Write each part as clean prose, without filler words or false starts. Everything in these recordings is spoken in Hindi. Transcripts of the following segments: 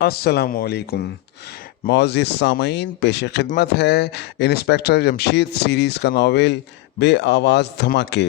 अस्सलामुअलैकुम मुअज़्ज़िज़ सामईन, पेश खिदमत है इंस्पेक्टर जमशेद सीरीज़ का नावल बे आवाज़ धमाके।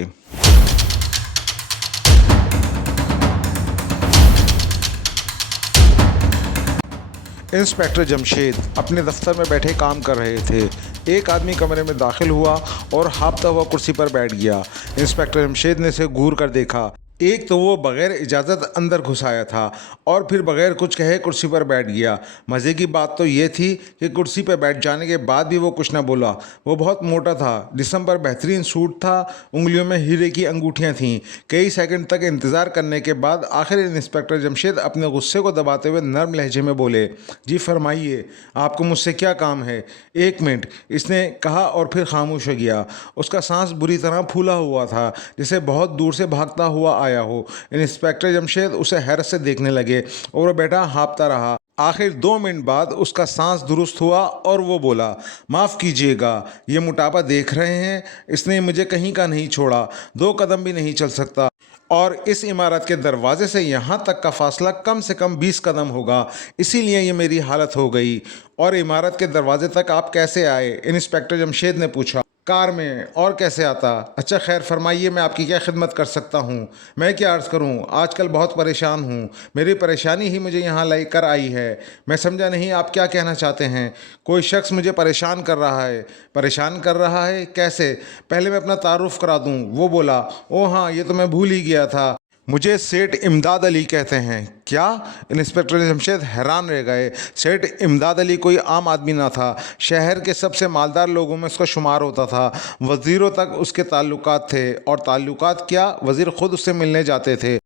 इंस्पेक्टर जमशेद अपने दफ्तर में बैठे काम कर रहे थे। एक आदमी कमरे में दाखिल हुआ और हाँफता हुआ कुर्सी पर बैठ गया। इंस्पेक्टर जमशेद ने उसे घूर कर देखा। एक तो वो बग़ैर इजाज़त अंदर घुस आया था और फिर बग़ैर कुछ कहे कुर्सी पर बैठ गया। मज़े की बात तो ये थी कि कुर्सी पर बैठ जाने के बाद भी वो कुछ न बोला। वो बहुत मोटा था, जिस्म पर बेहतरीन सूट था, उंगलियों में हीरे की अंगूठियाँ थीं। कई सेकंड तक इंतज़ार करने के बाद आखिर इंस्पेक्टर जमशेद अपने गुस्से को दबाते हुए नर्म लहजे में बोले, जी फरमाइए, आपको मुझसे क्या काम है? एक मिनट, इसने कहा और फिर खामोश हो गया। उसका सांस बुरी तरह फूला हुआ था, जैसे बहुत दूर से भागता हुआ आया हो। इंस्पेक्टर जमशेद उसे हैरत से देखने लगे और वो बेटा हाँफता रहा। आखिर 2 मिनट बाद उसका सांस दुरुस्त हुआ और वो बोला, माफ़ कीजिएगा, ये मोटापा देख रहे हैं, इसने मुझे कहीं का नहीं छोड़ा, 2 कदम भी नहीं चल सकता और इस इमारत के दरवाजे से यहाँ तक का फासला कम से कम 20 कदम होगा, इसीलिए ये मेरी हालत हो गई। और इमारत के दरवाजे तक आप कैसे आए? इंस्पेक्टर जमशेद ने पूछा। कार में, और कैसे आता? अच्छा खैर, फरमाइए, मैं आपकी क्या खिदमत कर सकता हूँ? मैं क्या अर्ज़ करूँ, आजकल बहुत परेशान हूँ। मेरी परेशानी ही मुझे यहाँ लेकर आई है। मैं समझा नहीं, आप क्या कहना चाहते हैं? कोई शख्स मुझे परेशान कर रहा है। परेशान कर रहा है? कैसे? पहले मैं अपना तारुफ करा दूँ। वो बोला, ओ हाँ, ये तो मैं भूल ही गया था, मुझे सेठ इमदाद अली कहते हैं। क्या? इंस्पेक्टर जमशेद हैरान रह गए। सेठ इमदाद अली कोई आम आदमी ना था, शहर के सबसे मालदार लोगों में उसका शुमार होता था। वज़ीरों तक उसके ताल्लुकात थे, और ताल्लुकात क्या, वज़ीर ख़ुद उससे मिलने जाते थे।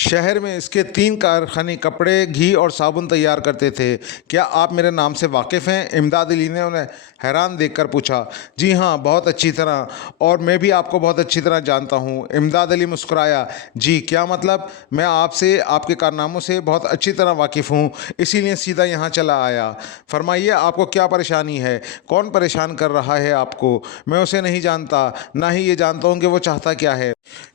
शहर में इसके 3 कारखाने कपड़े, घी और साबुन तैयार करते थे। क्या आप मेरे नाम से वाकिफ़ हैं? इमदाद अली ने उन्हें हैरान देखकर पूछा। जी हाँ, बहुत अच्छी तरह, और मैं भी आपको बहुत अच्छी तरह जानता हूँ। इमदाद अली मुस्कुराया। जी, क्या मतलब? मैं आपसे, आपके कारनामों से बहुत अच्छी तरह वाकिफ़ हूँ, इसीलिए सीधा यहाँ चला आया। फरमाइए, आपको क्या परेशानी है? कौन परेशान कर रहा है आपको? मैं उसे नहीं जानता, ना ही ये जानता हूँ कि वो चाहता क्या है।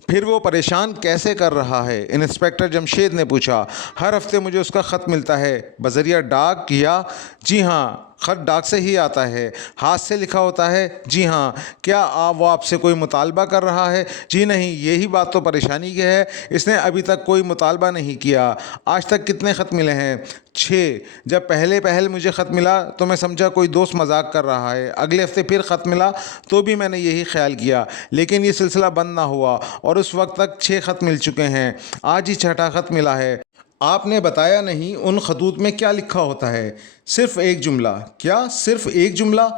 फिर वो परेशान कैसे कर रहा है? इंस्पेक्टर जमशेद ने पूछा। हर हफ्ते मुझे उसका ख़त मिलता है, बज़रिया डाक या? जी हाँ, ख़त डाक से ही आता है। हाथ से लिखा होता है? जी हाँ। क्या वो आपसे कोई मुतालबा कर रहा है? जी नहीं, यही बात तो परेशानी की है, इसने अभी तक कोई मुतालबा नहीं किया। आज तक कितने ख़त मिले हैं? 6। जब पहले पहल मुझे ख़त मिला तो मैं समझा कोई दोस्त मजाक कर रहा है। अगले हफ्ते फिर ख़त मिला तो भी मैंने यही ख्याल किया, लेकिन ये सिलसिला बंद ना हुआ और उस वक्त तक 6 ख़त मिल चुके हैं। आज ही 6ठा ख़त मिला है। आपने बताया नहीं, उन खतूत में क्या लिखा होता है? सिर्फ एक जुमला। क्या सिर्फ एक जुमला?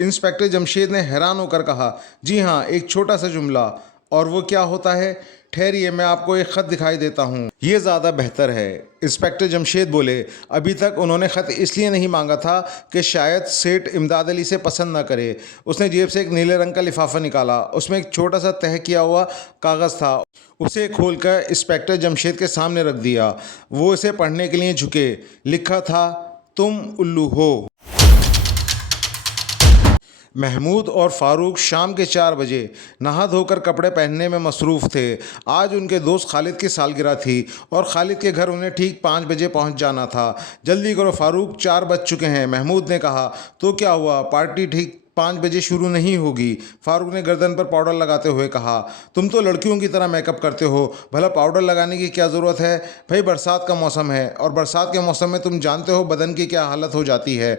इंस्पेक्टर जमशेद ने हैरान होकर कहा। जी हाँ, एक छोटा सा जुमला। और वो क्या होता है? ठहरिए, मैं आपको एक ख़त दिखाई देता हूँ, ये ज़्यादा बेहतर है। इंस्पेक्टर जमशेद बोले। अभी तक उन्होंने ख़त इसलिए नहीं मांगा था कि शायद सेठ इमदाद अली से पसंद ना करे। उसने जेब से एक नीले रंग का लिफाफा निकाला, उसमें एक छोटा सा तह किया हुआ कागज़ था। उसे खोलकर इंस्पेक्टर जमशेद के सामने रख दिया। वो इसे पढ़ने के लिए झुके। लिखा था, तुम उल्लू हो। महमूद और फ़ारूक शाम के 4 बजे नहा धोकर कपड़े पहनने में मसरूफ़ थे। आज उनके दोस्त खालिद की सालगिरह थी और खालिद के घर उन्हें ठीक 5 बजे पहुंच जाना था। जल्दी करो फ़ारूक, 4 बज चुके हैं, महमूद ने कहा। तो क्या हुआ, पार्टी ठीक 5 बजे शुरू नहीं होगी? फ़ारूक ने गर्दन पर पाउडर लगाते हुए कहा। तुम तो लड़कियों की तरह मेकअप करते हो, भला पाउडर लगाने की क्या ज़रूरत है? भाई, बरसात का मौसम है और बरसात के मौसम में तुम जानते हो बदन की क्या हालत हो जाती है।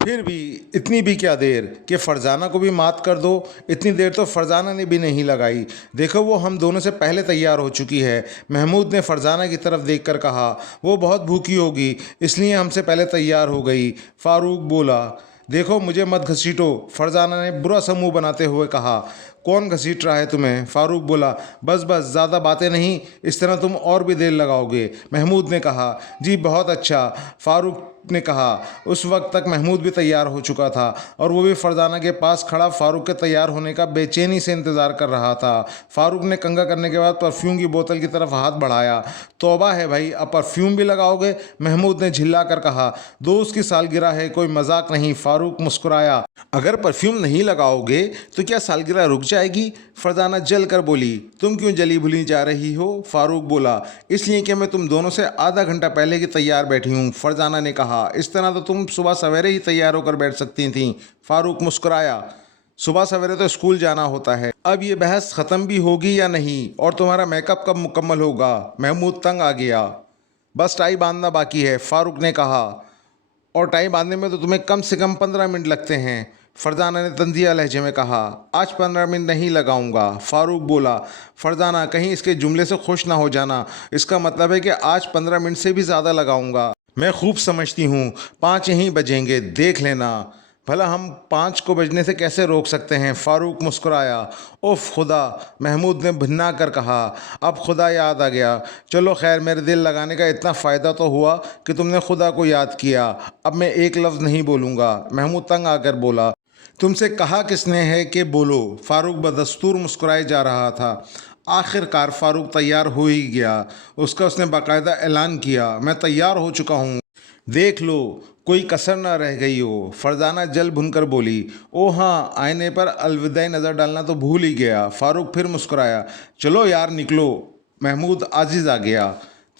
फिर भी इतनी भी क्या देर कि फ़रज़ाना को भी मात कर दो। इतनी देर तो फ़रज़ाना ने भी नहीं लगाई। देखो, वो हम दोनों से पहले तैयार हो चुकी है। महमूद ने फ़रज़ाना की तरफ देखकर कहा। वो बहुत भूखी होगी, इसलिए हमसे पहले तैयार हो गई। फ़ारूक बोला। देखो, मुझे मत घसीटो, फ़रज़ाना ने बुरा सा मुँह बनाते हुए कहा। कौन घसीट रहा है तुम्हें? फ़ारूक बोला। बस बस, ज़्यादा बातें नहीं, इस तरह तुम और भी देर लगाओगे, महमूद ने कहा। जी बहुत अच्छा। फ़ारूक ने कहा। उस वक्त तक महमूद भी तैयार हो चुका था और वो भी फरजाना के पास खड़ा फारूक के तैयार होने का बेचैनी से इंतज़ार कर रहा था। फारूक ने कंघा करने के बाद परफ्यूम की बोतल की तरफ हाथ बढ़ाया। तौबा है भाई, अब परफ्यूम भी लगाओगे? महमूद ने झिल्ला कर कहा। दोस्त की सालगिरह है, कोई मजाक नहीं। फारूक मुस्कुराया। अगर परफ्यूम नहीं लगाओगे तो क्या सालगिरह रुक जाएगी? फरजाना जल कर बोली। तुम क्यों जली भुली जा रही हो? फारूक बोला। इसलिए कि मैं तुम दोनों से आधा घंटा पहले की तैयार बैठी हूँ, फरजाना ने कहा। इस तरह तो तुम सुबह सवेरे ही तैयार होकर बैठ सकती थीं। फारूक मुस्कुराया। सुबह सवेरे तो स्कूल जाना होता है। अब ये बहस ख़त्म भी होगी या नहीं? और तुम्हारा मेकअप कब मुकम्मल होगा? महमूद तंग आ गया। बस टाई बांधना बाकी है, फारूक ने कहा। और टाई बांधने में तो तुम्हें कम से कम 15 मिनट लगते हैं, फरजाना ने तंजिया लहजे में कहा। आज 15 मिनट नहीं लगाऊंगा, फारूक बोला। फरजाना, कहीं इसके जुमले से खुश ना हो जाना। इसका मतलब है कि आज 15 मिनट से भी ज़्यादा लगाऊंगा। मैं खूब समझती हूँ, 5 ही बजेंगे, देख लेना। भला हम 5 को बजने से कैसे रोक सकते हैं? फारूक मुस्कुराया। उफ खुदा, महमूद ने भिन्ना कर कहा। अब खुदा याद आ गया। चलो खैर, मेरे दिल लगाने का इतना फ़ायदा तो हुआ कि तुमने खुदा को याद किया। अब मैं एक लफ्ज़ नहीं बोलूँगा, महमूद तंग आकर बोला। तुमसे कहा किसने है कि बोलो? फारूक बदस्तूर मुस्कुराए जा रहा था। आखिरकार फारूक तैयार हो ही गया। उसने बाकायदा ऐलान किया, मैं तैयार हो चुका हूँ, देख लो, कोई कसर ना रह गई हो। फरजाना जल भुनकर बोली। ओ हाँ, आईने पर अलविदाई नज़र डालना तो भूल ही गया। फारूक फिर मुस्कुराया। चलो यार निकलो। महमूद आजिज़ आ गया।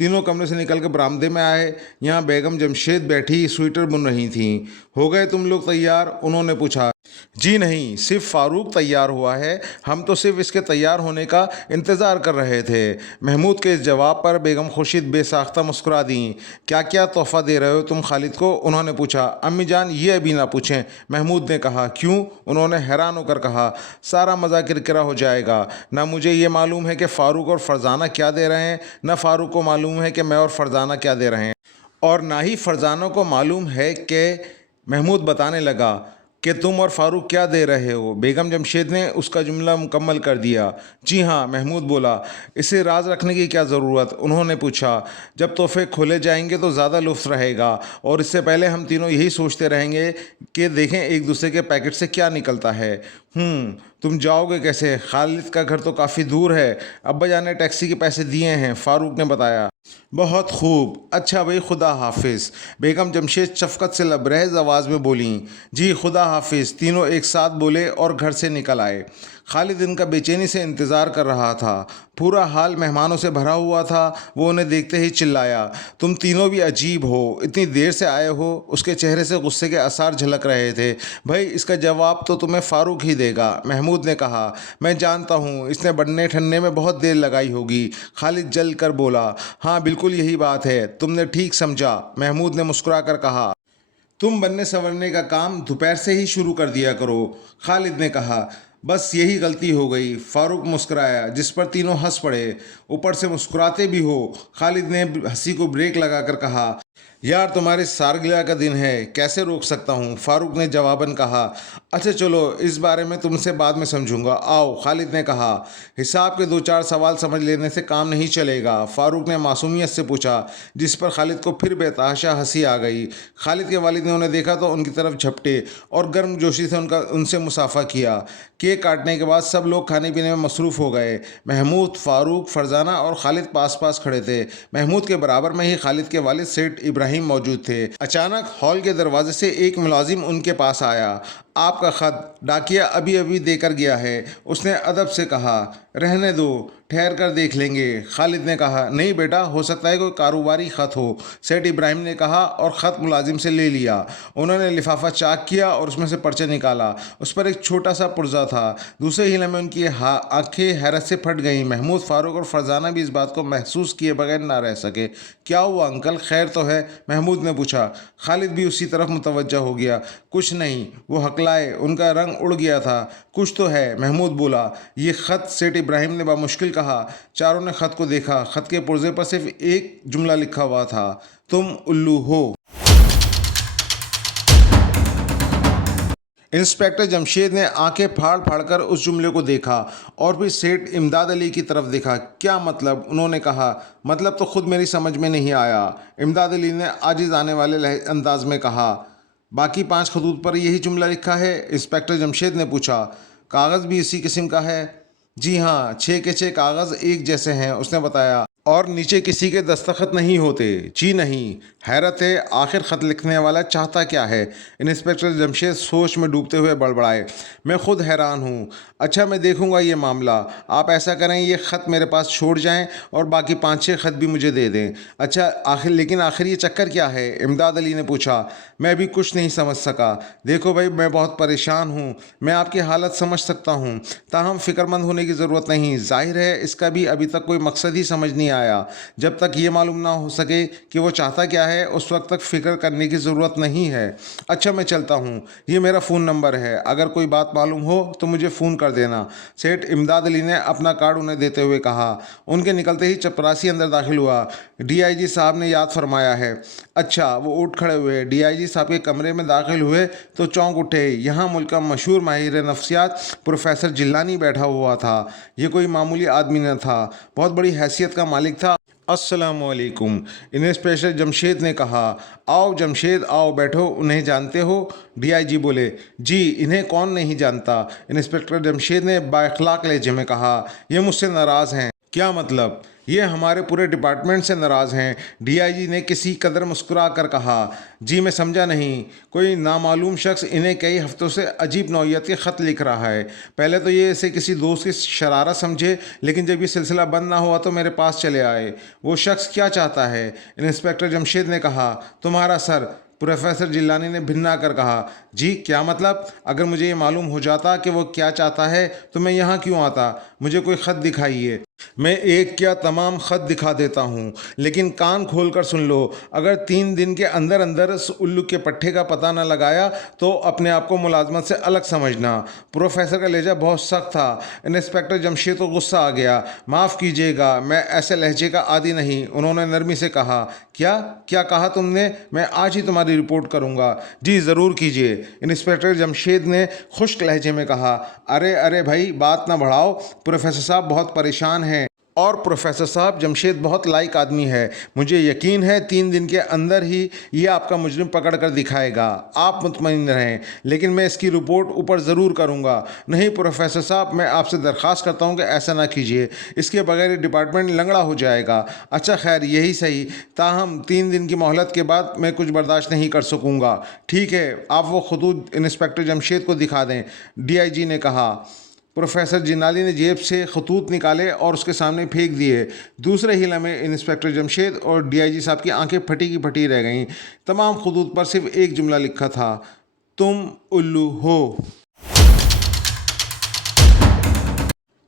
तीनों कमरे से निकल कर बरामदे में आए। यहाँ बेगम जमशेद बैठी स्वेटर बुन रही थीं। हो गए तुम लोग तैयार? उन्होंने पूछा। जी नहीं, सिर्फ फारूक तैयार हुआ है, हम तो सिर्फ इसके तैयार होने का इंतज़ार कर रहे थे। महमूद के इस जवाब पर बेगम खुर्शीद बेसाख्ता मुस्कुरा दी। क्या क्या तोहफ़ा दे रहे हो तुम खालिद को? उन्होंने पूछा। अम्मी जान, ये अभी ना पूछें, महमूद ने कहा। क्यों? उन्होंने हैरान होकर कहा। सारा मज़ा किरकिरा हो जाएगा। ना मुझे ये मालूम है कि फ़ारूक और फरजाना क्या दे रहे हैं, न फ़ारूक को मालूम है कि मैं और फरजाना क्या दे रहे हैं, और ना ही फरजाना को मालूम है कि, महमूद बताने लगा, कि तुम और फारूक क्या दे रहे हो। बेगम जमशेद ने उसका जुमला मुकम्मल कर दिया। जी हाँ, महमूद बोला। इसे राज रखने की क्या ज़रूरत? उन्होंने पूछा। जब तोहफे खोले जाएंगे तो ज़्यादा लुत्फ़ रहेगा, और इससे पहले हम तीनों यही सोचते रहेंगे कि देखें एक दूसरे के पैकेट से क्या निकलता है। तुम जाओगे कैसे? खालिद का घर तो काफ़ी दूर है, अब्बा जान ने टैक्सी के पैसे दिए हैं, फारूक ने बताया। बहुत खूब, अच्छा भाई, खुदा हाफिज़। बेगम जमशेद शफकत से लबरेज आवाज़ में बोलीं। जी खुदा हाफिज़, तीनों एक साथ बोले और घर से निकल आए। खालिद इनका बेचैनी से इंतज़ार कर रहा था। पूरा हाल मेहमानों से भरा हुआ था। वो उन्हें देखते ही चिल्लाया। तुम तीनों भी अजीब हो, इतनी देर से आए हो? उसके चेहरे से गुस्से के आसार झलक रहे थे। भाई, इसका जवाब तो तुम्हें फ़ारूक ही देगा, महमूद ने कहा। मैं जानता हूँ, इसने बनने ठनने में बहुत देर लगाई होगी, खालिद जल कर बोला। हाँ बिल्कुल यही बात है, तुमने ठीक समझा, महमूद ने मुस्कुरा कर कहा। तुम बनने संवरने का काम दोपहर से ही शुरू कर दिया करो, खालिद ने कहा। बस यही गलती हो गई, फारूक मुस्कुराया, जिस पर तीनों हंस पड़े। ऊपर से मुस्कुराते भी हो, खालिद ने हंसी को ब्रेक लगाकर कहा। यार तुम्हारे सालगिरह का दिन है, कैसे रोक सकता हूँ, फारूक ने जवाबन कहा। अच्छा चलो, इस बारे में तुमसे बाद में समझूंगा, आओ, खालिद ने कहा। हिसाब के 2-4 सवाल समझ लेने से काम नहीं चलेगा, फारूक ने मासूमियत से पूछा, जिस पर खालिद को फिर बेतहाशा हंसी आ गई। खालिद के वालिद ने उन्हें देखा तो उनकी तरफ झपटे और गर्मजोशी से उनसे मुसाफा किया। केक काटने के बाद सब लोग खाने पीने में मसरूफ़ हो गए। महमूद, फारूक, फरजाना और खालिद पास पास खड़े थे। महमूद के बराबर में ही खालिद के वालिद सेठ इब्राहिम मौजूद थे। अचानक हॉल के दरवाजे से एक मुलाजिम उनके पास आया। आपका ख़त डाकिया अभी अभी देकर गया है, उसने अदब से कहा। रहने दो, ठहर कर देख लेंगे, खालिद ने कहा। नहीं बेटा, हो सकता है कोई कारोबारी ख़त हो, सेठ इब्राहिम ने कहा और ख़त मुलाजिम से ले लिया। उन्होंने लिफाफा चाक किया और उसमें से पर्चा निकाला। उस पर एक छोटा सा पुर्जा था। दूसरे ही लम्हे उनकी आंखें हैरत से फट गईं। महमूद, फारूक और फरजाना भी इस बात को महसूस किए बगैर ना रह सके। क्या हुआ अंकल, खैर तो है? महमूद ने पूछा। खालिद भी उसी तरफ मुतवज्जा हो गया। कुछ नहीं, वो हकलाए, उनका रंग उड़ गया था। कुछ तो है, महमूद बोला। ये ख़त, सेठ इब्राहिम ने बामुश्किल कहा। चारों ने ख़त को देखा। ख़त के पुर्जे पर सिर्फ एक जुमला लिखा हुआ था, तुम उल्लू हो। इंस्पेक्टर जमशेद ने आंखें फाड़ फाड़ कर उस जुमले को देखा और फिर सेठ इमदाद अली की तरफ देखा। क्या मतलब? उन्होंने कहा। मतलब तो खुद मेरी समझ में नहीं आया, इमदाद अली ने आजिज आने वाले अंदाज में कहा। बाकी 5 खतूत पर यही जुमला लिखा है? इंस्पेक्टर जमशेद ने पूछा। कागज़ भी इसी किस्म का है? जी हाँ, 6 के 6 कागज़ एक जैसे हैं, उसने बताया। और नीचे किसी के दस्तखत नहीं होते? जी नहीं। हैरत है, आखिर ख़त लिखने वाला चाहता क्या है? इंस्पेक्टर जमशेद सोच में डूबते हुए बड़बड़ाए। मैं खुद हैरान हूँ। अच्छा, मैं देखूँगा ये मामला। आप ऐसा करें, ये ख़त मेरे पास छोड़ जाएं और बाकी 5-6 ख़त भी मुझे दे दें। अच्छा, आखिर ये चक्कर क्या है? इमदाद अली ने पूछा। मैं भी कुछ नहीं समझ सका। देखो भाई, मैं बहुत परेशान हूँ। मैं आपकी हालत समझ सकता हूँ, ताहम फ़िक्रमंद होने की ज़रूरत नहीं। जाहिर है इसका भी अभी तक कोई मकसद ही समझ नहीं आया। जब तक ये मालूम ना हो सके कि वो चाहता क्या है, उस वक्त तक फ़िक्र करने की ज़रूरत नहीं है। अच्छा, मैं चलता हूँ। ये मेरा फ़ोन नंबर है, अगर कोई बात मालूम हो तो मुझे फ़ोन कर देना। सेठ इमदाद अली ने अपना कार्ड उन्हें देते हुए कहा। उनके निकलते ही चपरासी अंदर दाखिल हुआ। डीआईजी साहब ने याद फरमाया है। अच्छा, वो उठ खड़े हुए। डीआईजी साहब के कमरे में दाखिल हुए तो चौंक उठे। यहाँ मुल्क का मशहूर माहिर नफ्सियात प्रोफेसर जिलानी बैठा हुआ था। ये कोई मामूली आदमी न था, बहुत बड़ी हैसियत का मालिक था। अस्सलामुअलैकुम, इंस्पेक्टर जमशेद ने कहा। आओ जमशेद, आओ बैठो। उन्हें जानते हो? डीआईजी बोले। जी, इन्हें कौन नहीं जानता? इंस्पेक्टर जमशेद ने बाइखलाक लहजे में कहा। ये मुझसे नाराज़ हैं। क्या मतलब? ये हमारे पूरे डिपार्टमेंट से नाराज़ हैं। डीआईजी ने किसी कदर मुस्कुरा कर कहा। जी, मैं समझा नहीं। कोई नामालूम शख्स इन्हें कई हफ्तों से अजीब नौइयत के ख़त लिख रहा है। पहले तो ये इसे किसी दोस्त की शरारत समझे, लेकिन जब ये सिलसिला बंद ना हुआ तो मेरे पास चले आए। वो शख्स क्या चाहता है? इंस्पेक्टर जमशेद ने कहा। तुम्हारा सर। प्रोफेसर जिलानी ने भिन्ना कर कहा। जी, क्या मतलब? अगर मुझे ये मालूम हो जाता कि वो क्या चाहता है तो मैं यहाँ क्यों आता? मुझे कोई ख़त दिखाइए। मैं एक क्या तमाम ख़त दिखा देता हूँ, लेकिन कान खोल कर सुन लो। अगर 3 दिन के अंदर अंदर उस उल्लू के पट्टे का पता न लगाया तो अपने आप को मुलाजमत से अलग समझना। प्रोफेसर का लहजा बहुत सख्त था। इंस्पेक्टर जमशेद को गुस्सा आ गया। माफ़ कीजिएगा, मैं ऐसे लहजे का आदी नहीं। उन्होंने नरमी से कहा। क्या क्या कहा तुमने? मैं आज ही तुम्हारी रिपोर्ट करूँगा। जी, ज़रूर कीजिए। इंस्पेक्टर जमशेद ने खुश्क लहजे में कहा। अरे अरे भाई, बात ना बढ़ाओ। प्रोफेसर साहब बहुत परेशान हैं। और प्रोफेसर साहब, जमशेद बहुत लायक आदमी है। मुझे यकीन है 3 दिन के अंदर ही ये आपका मुजरिम पकड़ कर दिखाएगा। आप मुतमईन रहें, लेकिन मैं इसकी रिपोर्ट ऊपर ज़रूर करूँगा। नहीं प्रोफेसर साहब, मैं आपसे दरख्वास्त करता हूँ कि ऐसा ना कीजिए। इसके बगैर डिपार्टमेंट लंगड़ा हो जाएगा। अच्छा खैर, यही सही। ताहम 3 दिन की मोहलत के बाद मैं कुछ बर्दाश्त नहीं कर सकूँगा। ठीक है, आप वो खतूत इंस्पेक्टर जमशेद को दिखा दें, डीआईजी ने कहा। प्रोफेसर जिनाली ने जेब से खतूत निकाले और उसके सामने फेंक दिए। दूसरे ही लम्हे इंस्पेक्टर जमशेद और डीआईजी साहब की आंखें फटी की फटी रह गईं। तमाम खतूत पर सिर्फ एक जुमला लिखा था। तुम उल्लू हो।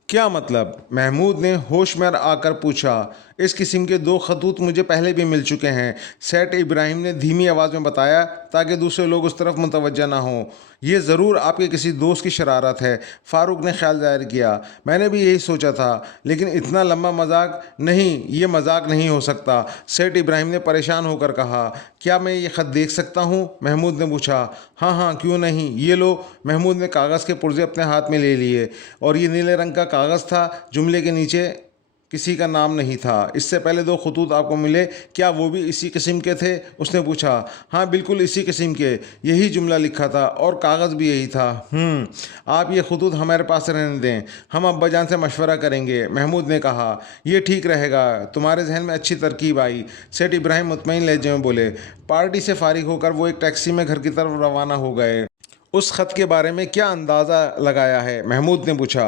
क्या मतलब? महमूद ने होश में आकर पूछा। इस किस्म के 2 खतूत मुझे पहले भी मिल चुके हैं, सेठ इब्राहिम ने धीमी आवाज़ में बताया, ताकि दूसरे लोग उस तरफ मुतवज्जा ना हों। ये ज़रूर आपके किसी दोस्त की शरारत है, फ़ारूक ने ख्याल ज़ाहिर किया। मैंने भी यही सोचा था, लेकिन इतना लंबा मजाक नहीं, ये मजाक नहीं हो सकता। सेठ इब्राहिम ने परेशान होकर कहा। क्या मैं ये ख़त देख सकता हूँ? महमूद ने पूछा। हाँ हाँ, क्यों नहीं, ये लो। महमूद ने कागज़ के पुर्जे अपने हाथ में ले लिए और ये नीले रंग का कागज़ था। जुमले के नीचे किसी का नाम नहीं था। इससे पहले 2 खतूत आपको मिले, क्या वो भी इसी किस्म के थे? उसने पूछा। हाँ, बिल्कुल इसी किस्म के। यही जुमला लिखा था और कागज़ भी यही था। आप ये खतूत हमारे पास रहने दें, हम अब्बा जान से मशवरा करेंगे, महमूद ने कहा। यह ठीक रहेगा, तुम्हारे जहन में अच्छी तरकीब आई, सेठ इब्राहिम मुतमईन लहजे में बोले। पार्टी से फारिग होकर वो एक टैक्सी में घर की तरफ रवाना हो गए। उस ख़त के बारे में क्या अंदाज़ा लगाया है? महमूद ने पूछा।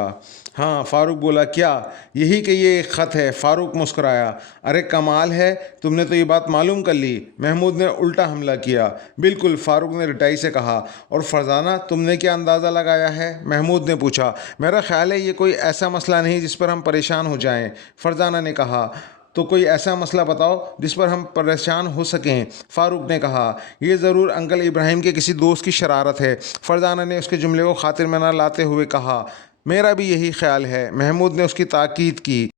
हाँ, फ़ारूक बोला। क्या यही कि ये एक ख़त है? फ़ारूक मुस्कुराया। अरे कमाल है, तुमने तो ये बात मालूम कर ली। महमूद ने उल्टा हमला किया। बिल्कुल, फ़ारूक ने रिटाई से कहा। और फ़रज़ाना, तुमने क्या अंदाज़ा लगाया है? महमूद ने पूछा। मेरा ख़्याल है ये कोई ऐसा मसला नहीं जिस पर हम परेशान हो जाएं, फ़रज़ाना ने कहा। तो कोई ऐसा मसला बताओ जिस पर हम परेशान हो सकें, फ़ारूक ने कहा। यह ज़रूर अंकल इब्राहिम के किसी दोस्त की शरारत है, फ़रज़ाना ने उसके जुमले को खातिर में न लाते हुए कहा। मेरा भी यही ख्याल है, महमूद ने उसकी ताकीद की।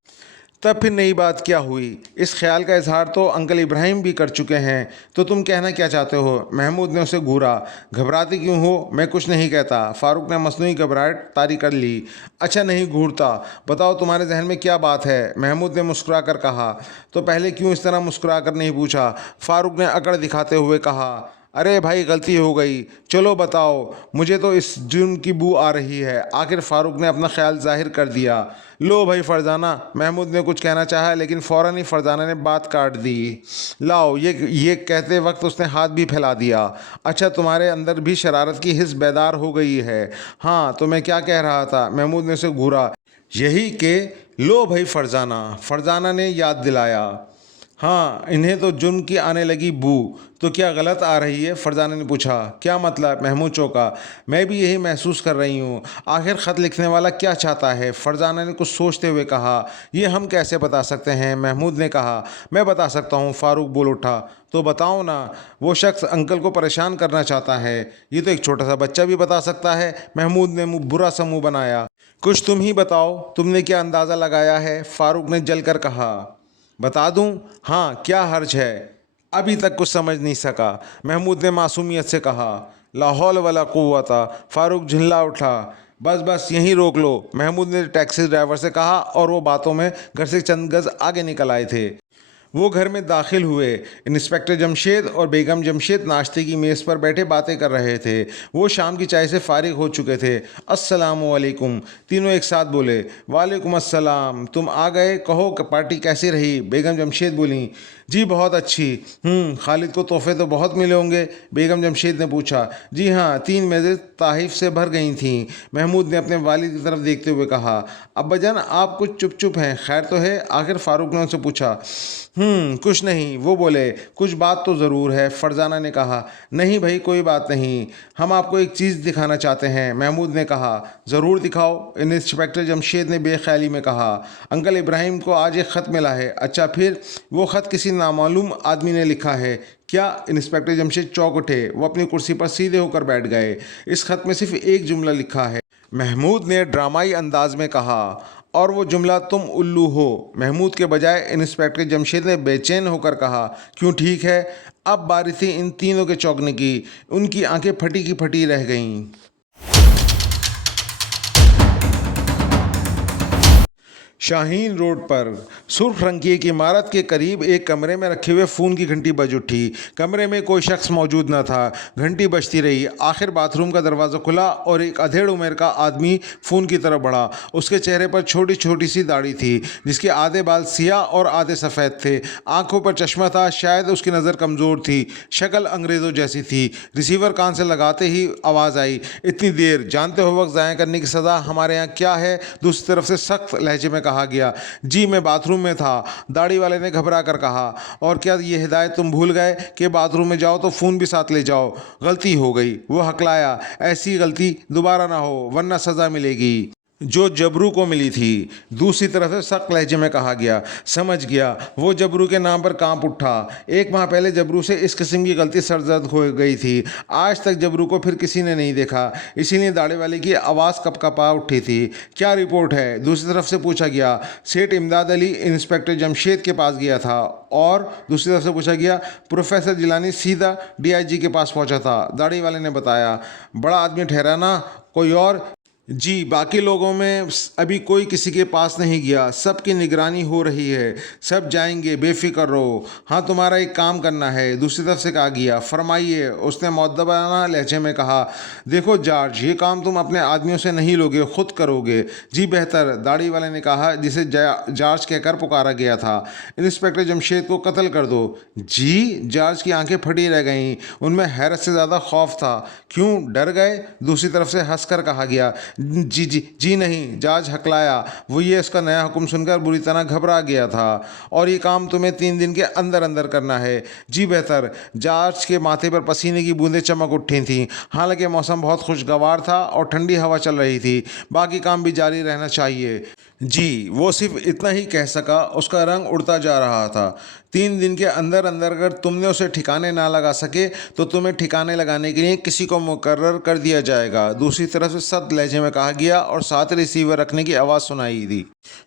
तब फिर नई बात क्या हुई? इस ख्याल का इजहार तो अंकल इब्राहिम भी कर चुके हैं। तो तुम कहना क्या चाहते हो? महमूद ने उसे घूरा। घबराती क्यों हो? मैं कुछ नहीं कहता। फारूक ने मसनूई घबराहट तारी कर ली। अच्छा नहीं घूरता। बताओ तुम्हारे जहन में क्या बात है? महमूद ने मुस्कुरा कर कहा। तो पहले क्यों इस तरह मुस्कुरा कर नहीं पूछा? फारूक ने अकड़ दिखाते हुए कहा। अरे भाई गलती हो गई। चलो बताओ। मुझे तो इस जुर्म की बू आ रही है। आखिर फारूक ने अपना ख्याल जाहिर कर दिया। लो भाई फरजाना। महमूद ने कुछ कहना चाहा लेकिन फ़ौरन ही फरजाना ने बात काट दी। लाओ ये कहते वक्त उसने हाथ भी फैला दिया। अच्छा तुम्हारे अंदर भी शरारत की हिस्स बेदार हो गई है। हाँ तो मैं क्या कह रहा था? महमूद ने उसे घूरा। यही के लो भाई फरजाना। फरजाना ने याद दिलाया। हाँ इन्हें तो जुर्म की आने लगी बू। तो क्या गलत आ रही है? फरजाना ने पूछा। क्या मतलब? महमूद चौंका। मैं भी यही महसूस कर रही हूँ। आखिर ख़त लिखने वाला क्या चाहता है? फरजाना ने कुछ सोचते हुए कहा। ये हम कैसे बता सकते हैं? महमूद ने कहा। मैं बता सकता हूँ। फारूक बोल उठा। तो बताओ ना। वो शख्स अंकल को परेशान करना चाहता है। ये तो एक छोटा सा बच्चा भी बता सकता है। महमूद ने बुरा सा मुँह बनाया। कुछ तुम ही बताओ। तुमने क्या अंदाज़ा लगाया है? फारूक ने जलकर कहा। बता दूं? हाँ क्या हर्ज है? अभी तक कुछ समझ नहीं सका। महमूद ने मासूमियत से कहा। ला हौल वला कुव्वता। फारूक झिल्ला उठा। बस बस यहीं रोक लो। महमूद ने टैक्सी ड्राइवर से कहा और वो बातों में घर से चंद गज आगे निकल आए थे। वो घर में दाखिल हुए। इंस्पेक्टर जमशेद और बेगम जमशेद नाश्ते की मेज़ पर बैठे बातें कर रहे थे। वो शाम की चाय से फारिग हो चुके थे। अस्सलामु अलैकुम। तीनों एक साथ बोले। वालेकुम अस्सलाम। तुम आ गए। कहो कि पार्टी कैसी रही? बेगम जमशेद बोली। जी बहुत अच्छी। खालिद को तोहफे तो बहुत मिले होंगे? बेगम जमशेद ने पूछा। जी हाँ 3 मेज़ें ताहिफ से भर गई थीं। महमूद ने अपने वालिद की तरफ देखते हुए कहा। अब्बाजान आप कुछ चुप चुप हैं। खैर तो है? आखिर फारूक ने उनसे पूछा। कुछ नहीं। वो बोले। कुछ बात तो ज़रूर है। फरजाना ने कहा। नहीं भाई कोई बात नहीं। हम आपको एक चीज़ दिखाना चाहते हैं। महमूद ने कहा। ज़रूर दिखाओ। इंस्पेक्टर जमशेद ने बेख्याली में कहा। अंकल इब्राहिम को आज एक ख़त मिला है। अच्छा फिर? वो ख़त किसी नामालूम आदमी ने लिखा है। क्या? इंस्पेक्टर जमशेद चौंक उठे। वो अपनी कुर्सी पर सीधे होकर बैठ गए। इस ख़त में सिर्फ एक जुमला लिखा है। महमूद ने ड्रामाई अंदाज में कहा। और वो जुमला तुम उल्लू हो। महमूद के बजाय इंस्पेक्टर जमशेद ने बेचैन होकर कहा। क्यों? ठीक है। अब बारी थी इन तीनों के चौंकने की। उनकी आंखें फटी की फटी रह गईं। शाहीन रोड पर सुर्ख रंग की एक इमारत के करीब एक कमरे में रखे हुए फ़ोन की घंटी बज उठी। कमरे में कोई शख्स मौजूद न था। घंटी बजती रही। आखिर बाथरूम का दरवाज़ा खुला और एक अधेड़ उम्र का आदमी फ़ोन की तरफ बढ़ा। उसके चेहरे पर छोटी छोटी सी दाढ़ी थी जिसके आधे बाल सियाह और आधे सफ़ेद थे। आंखों पर चश्मा था। शायद उसकी नज़र कमज़ोर थी। शक्ल अंग्रेज़ों जैसी थी। रिसीवर कान से लगाते ही आवाज़ आई। इतनी देर? जानते हो वक्त ज़ाया करने की सज़ा हमारे यहाँ क्या है? दूसरी तरफ से सख्त लहजे में कहा गया। जी मैं बाथरूम में था। दाढ़ी वाले ने घबरा कर कहा। और क्या ये हिदायत तुम भूल गए कि बाथरूम में जाओ तो फ़ोन भी साथ ले जाओ? गलती हो गई। वो हकलाया। ऐसी गलती दोबारा ना हो वरना सज़ा मिलेगी जो जबरू को मिली थी। दूसरी तरफ से सख्त लहजे में कहा गया। समझ गया। वो जबरू के नाम पर कांप उठा। 1 माह पहले जबरू से इस किस्म की गलती सरजद हो गई थी। आज तक जबरू को फिर किसी ने नहीं देखा। इसीलिए दाढ़ी वाले की आवाज़ कपकपा उठी थी। क्या रिपोर्ट है? दूसरी तरफ से पूछा गया। सेठ इमदाद अली इंस्पेक्टर जमशेद के पास गया था। और दूसरी तरफ से पूछा गया। प्रोफेसर जिलानी सीधा DIG के पास पहुंचा था। दाढ़ी वाले ने बताया। बड़ा आदमी ठहरा ना? कोई और? जी बाकी लोगों में अभी कोई किसी के पास नहीं गया। सबकी निगरानी हो रही है। सब जाएंगे बेफिक्र रहो। हाँ तुम्हारा एक काम करना है। दूसरी तरफ से कहा गया। फरमाइए। उसने मुअद्दबाना लहजे में कहा। देखो जॉर्ज ये काम तुम अपने आदमियों से नहीं लोगे खुद करोगे। जी बेहतर। दाढ़ी वाले ने कहा जिसे जॉर्ज कहकर पुकारा गया था। इंस्पेक्टर जमशेद को कत्ल कर दो। जी? जॉर्ज की आंखें फटी रह गईं। उनमें हैरत से ज़्यादा खौफ था। क्यों? डर गए? दूसरी तरफ से हंसकर कहा गया। जी जी जी नहीं। जॉर्ज हकलाया। वो ये इसका नया हुक्म सुनकर बुरी तरह घबरा गया था। और ये काम तुम्हें 3 दिन के अंदर अंदर करना है। जी बेहतर। जॉर्ज के माथे पर पसीने की बूंदें चमक उठी थीं। हालांकि मौसम बहुत खुशगवार था और ठंडी हवा चल रही थी। बाकी काम भी जारी रहना चाहिए। जी। वो सिर्फ इतना ही कह सका। उसका रंग उड़ता जा रहा था। 3 दिन के अंदर अंदर अगर तुमने उसे ठिकाने ना लगा सके तो तुम्हें ठिकाने लगाने के लिए किसी को मुकर्रर कर दिया जाएगा। दूसरी तरफ से सख्त लहजे में कहा गया और साथ रिसीवर रखने की आवाज़ सुनाई दी।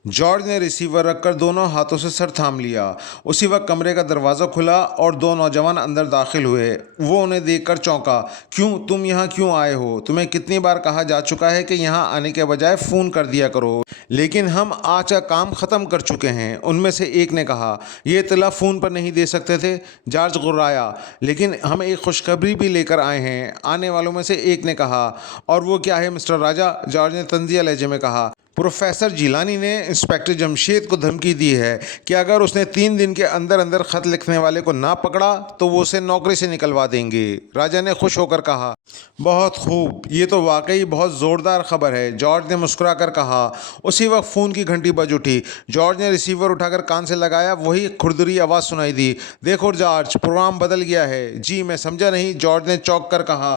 जॉर्ज ने रिसीवर रखकर दोनों हाथों से सर थाम लिया। उसी वक्त कमरे का दरवाज़ा खुला और 2 नौजवान अंदर दाखिल हुए। वो उन्हें देखकर चौंका। क्यों, तुम यहाँ क्यों आए हो? तुम्हें कितनी बार कहा जा चुका है कि यहाँ आने के बजाय फ़ोन कर दिया करो, लेकिन हम आज का काम ख़त्म कर चुके हैं। उनमें से एक ने कहा। ये इतला फ़ोन पर नहीं दे सकते थे? जॉर्ज गुर्राया। लेकिन हम एक खुशखबरी भी लेकर आए हैं, आने वालों में से एक ने कहा। और वो क्या है मिस्टर राजा? जॉर्ज ने तंजिया लहजे में कहा। प्रोफेसर जिलानी ने इंस्पेक्टर जमशेद को धमकी दी है कि अगर उसने 3 दिन के अंदर अंदर ख़त लिखने वाले को ना पकड़ा तो वो उसे नौकरी से निकलवा देंगे। राजा ने खुश होकर कहा। बहुत खूब, ये तो वाकई बहुत ज़ोरदार खबर है, जॉर्ज ने मुस्कुराकर कहा। उसी वक्त फ़ोन की घंटी बज उठी। जॉर्ज ने रिसीवर उठाकर कान से लगाया। वही खुरदुरी आवाज़ सुनाई दी। देखो जॉर्ज, प्रोग्राम बदल गया है। जी, मैं समझा नहीं, जॉर्ज ने चौंक कर कहा।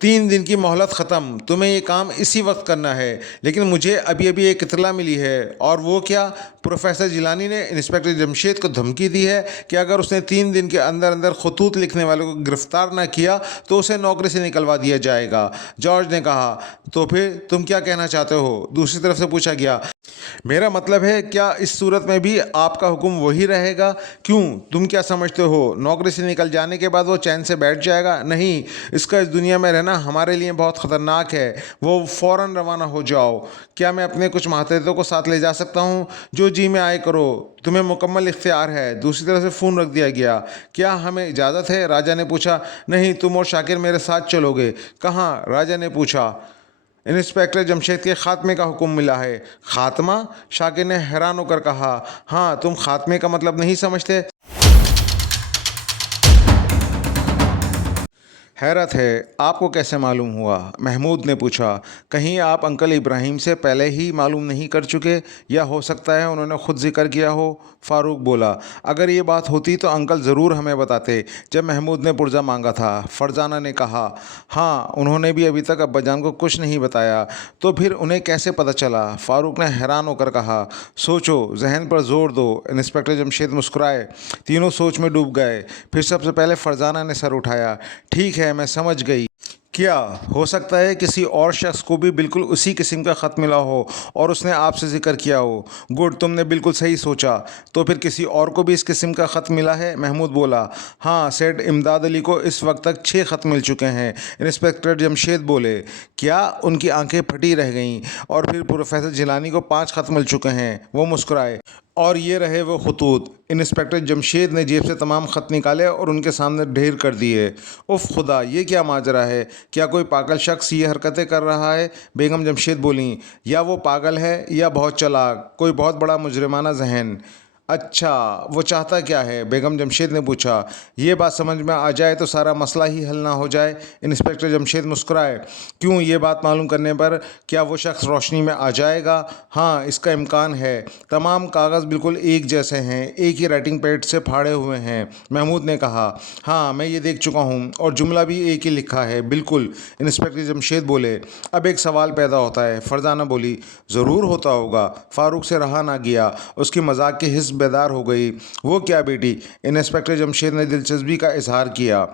3 दिन की मोहलत ख़त्म, तुम्हें ये काम इसी वक्त करना है। लेकिन मुझे अभी अभी एक इत्तला मिली है। और वो क्या? प्रोफेसर जिलानी ने इंस्पेक्टर जमशेद को धमकी दी है कि अगर उसने 3 दिन के अंदर अंदर खतूत लिखने वाले को गिरफ्तार ना किया तो उसे नौकरी से निकलवा दिया जाएगा। जॉर्ज ने कहा। तो फिर तुम क्या कहना चाहते हो? दूसरी तरफ से पूछा गया। मेरा मतलब है, क्या इस सूरत में भी आपका हुक्म वही रहेगा? क्यों, तुम क्या समझते हो नौकरी से निकल जाने के बाद वो चैन से बैठ जाएगा? नहीं, इसका इस दुनिया में रहना हमारे लिए बहुत ख़तरनाक है। वो फ़ौरन रवाना हो जाओ। क्या मैं अपने कुछ मातहतों को साथ ले जा सकता हूँ? जो जी में आए करो, तुम्हें मुकम्मल इख्तियार है। दूसरी तरफ से फ़ोन रख दिया गया। क्या हमें इजाज़त है? राजा ने पूछा। नहीं, तुम और शाकिर मेरे साथ चलोगे। कहाँ? राजा ने पूछा। इंस्पेक्टर जमशेद के खात्मे का हुक्म मिला है। खात्मा? शाकिर ने हैरान होकर कहा। हाँ, तुम खात्मे का मतलब नहीं समझते? हैरत है, आपको कैसे मालूम हुआ? महमूद ने पूछा। कहीं आप अंकल इब्राहिम से पहले ही मालूम नहीं कर चुके? या हो सकता है उन्होंने ख़ुद जिक्र किया हो? फ़ारूक बोला। अगर ये बात होती तो अंकल ज़रूर हमें बताते जब महमूद ने पुर्जा मांगा था। फरजाना ने कहा। हाँ, उन्होंने भी अभी तक अब्बाजान को कुछ नहीं बताया। तो फिर उन्हें कैसे पता चला? फ़ारूक ने हैरान होकर कहा। सोचो, जहन पर ज़ोर दो। इंस्पेक्टर जमशेद मुस्कुराए। तीनों सोच में डूब गए। फिर सबसे पहले फरजाना ने सर उठाया। ठीक है, मैं समझ गई। क्या हो सकता है किसी और शख्स को भी बिल्कुल उसी किस्म का ख़त मिला हो और उसने आपसे ज़िक्र किया हो? गुड, तुमने बिल्कुल सही सोचा। तो फिर किसी और को भी इस किस्म का ख़त मिला है? महमूद बोला। हाँ, सेठ इमदाद अली को इस वक्त तक 6 ख़त मिल चुके हैं। इंस्पेक्टर जमशेद बोले। क्या? उनकी आंखें फटी रह गईं। और फिर प्रोफेसर जिलानी को 5 ख़त मिल चुके हैं। वो मुस्कुराए। और ये रहे वो खतूत। इंस्पेक्टर जमशेद ने जेब से तमाम ख़त निकाले और उनके सामने ढेर कर दिए। उफ़ खुदा, ये क्या माजरा है? क्या कोई पागल शख्स ये हरकतें कर रहा है? बेगम जमशेद बोलीं। या वो पागल है या बहुत चालाक, कोई बहुत बड़ा मुजरिमाना जहन। अच्छा, वो चाहता क्या है? बेगम जमशेद ने पूछा। ये बात समझ में आ जाए तो सारा मसला ही हल ना हो जाए। इंस्पेक्टर जमशेद मुस्कुराए। क्यों, ये बात मालूम करने पर क्या वो शख्स रोशनी में आ जाएगा? हाँ, इसका इम्कान है। तमाम कागज़ बिल्कुल एक जैसे हैं, एक ही राइटिंग पैड से फाड़े हुए हैं। महमूद ने कहा। हाँ, मैं ये देख चुका हूँ और जुमला भी एक ही लिखा है। बिल्कुल, इंस्पेक्टर जमशेद बोले। अब एक सवाल पैदा होता है। फरजाना बोली। ज़रूर होता होगा। फ़ारूक से रहा ना गया। उसकी मजाक की हिस्स बेदार हो गई। वो क्या बेटी? इंस्पेक्टर जमशेद ने दिलचस्पी का इजहार किया।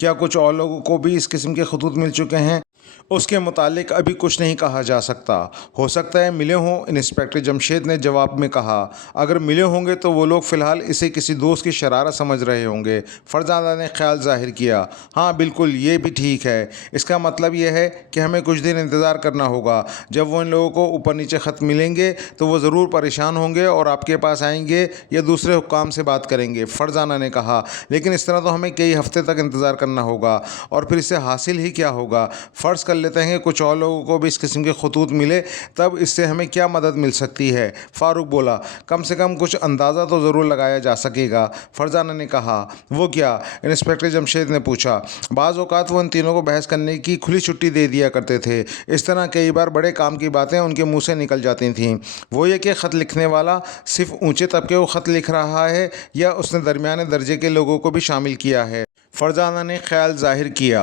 क्या कुछ और लोगों को भी इस किस्म के खतूत मिल चुके हैं? उसके मुतालिक अभी कुछ नहीं कहा जा सकता। हो सकता है मिले हों, इंस्पेक्टर जमशेद ने जवाब में कहा। अगर मिले होंगे तो वो लोग फ़िलहाल इसे किसी दोस्त की शरारत समझ रहे होंगे। फरजाना ने ख्याल जाहिर किया। हाँ बिल्कुल, ये भी ठीक है। इसका मतलब यह है कि हमें कुछ दिन इंतज़ार करना होगा। जब वो इन लोगों को ऊपर नीचे ख़त मिलेंगे तो वो ज़रूर परेशान होंगे और आपके पास आएंगे या दूसरे हुक्काम से बात करेंगे। फरजाना ने कहा। लेकिन इस तरह तो हमें कई हफ्ते तक इंतज़ार करना होगा और फिर इससे हासिल ही क्या होगा? फ़र्ज़ कर लेते हैं कुछ और लोगों को भी इस किस्म के खतूत मिले, तब इससे हमें क्या मदद मिल सकती है? फ़ारूक बोला। कम से कम कुछ अंदाज़ा तो ज़रूर लगाया जा सकेगा। फरजाना ने कहा। वो क्या? इंस्पेक्टर जमशेद ने पूछा। बाज़ औक़ात वो इन तीनों को बहस करने की खुली छुट्टी दे दिया करते थे। इस तरह कई बार बड़े काम की बातें उनके मुँह से निकल जाती थीं। वो ये कि ख़त लिखने वाला सिर्फ़ ऊँचे तबके को ख़त लिख रहा है या उसने दरमियाने दर्जे के लोगों को भी शामिल किया है? फरजाना ने ख्याल जाहिर किया।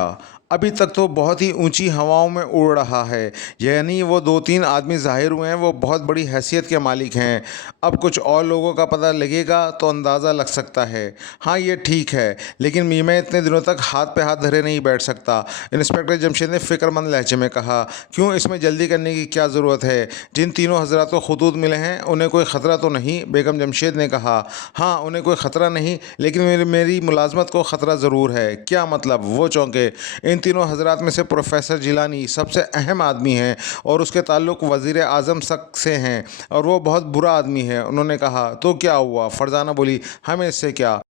अभी तक तो बहुत ही ऊंची हवाओं में उड़ रहा है, यानी वो 2-3 आदमी ज़ाहिर हुए हैं, वो बहुत बड़ी हैसियत के मालिक हैं। अब कुछ और लोगों का पता लगेगा तो अंदाज़ा लग सकता है। हाँ, ये ठीक है, लेकिन मैं इतने दिनों तक हाथ पे हाथ धरे नहीं बैठ सकता। इंस्पेक्टर जमशेद ने फ़िक्रमंद लहजे में कहा। क्यों, इसमें जल्दी करने की क्या ज़रूरत है? जिन तीनों हजरात को खतूत मिले हैं उन्हें कोई ख़तरा तो नहीं? बेगम जमशेद ने कहा। हाँ, उन्हें कोई ख़तरा नहीं, लेकिन मेरी मुलाजमत को ख़तरा ज़रूर है। क्या मतलब? वो चौंके। इन तीनों हजरात में से प्रोफेसर जिलानी सबसे अहम आदमी हैं और उसके ताल्लुक़ वज़ीर आज़म तक से हैं और वो बहुत बुरा आदमी है। उन्होंने कहा। तो क्या हुआ? फरजाना बोली। हमें इससे क्या?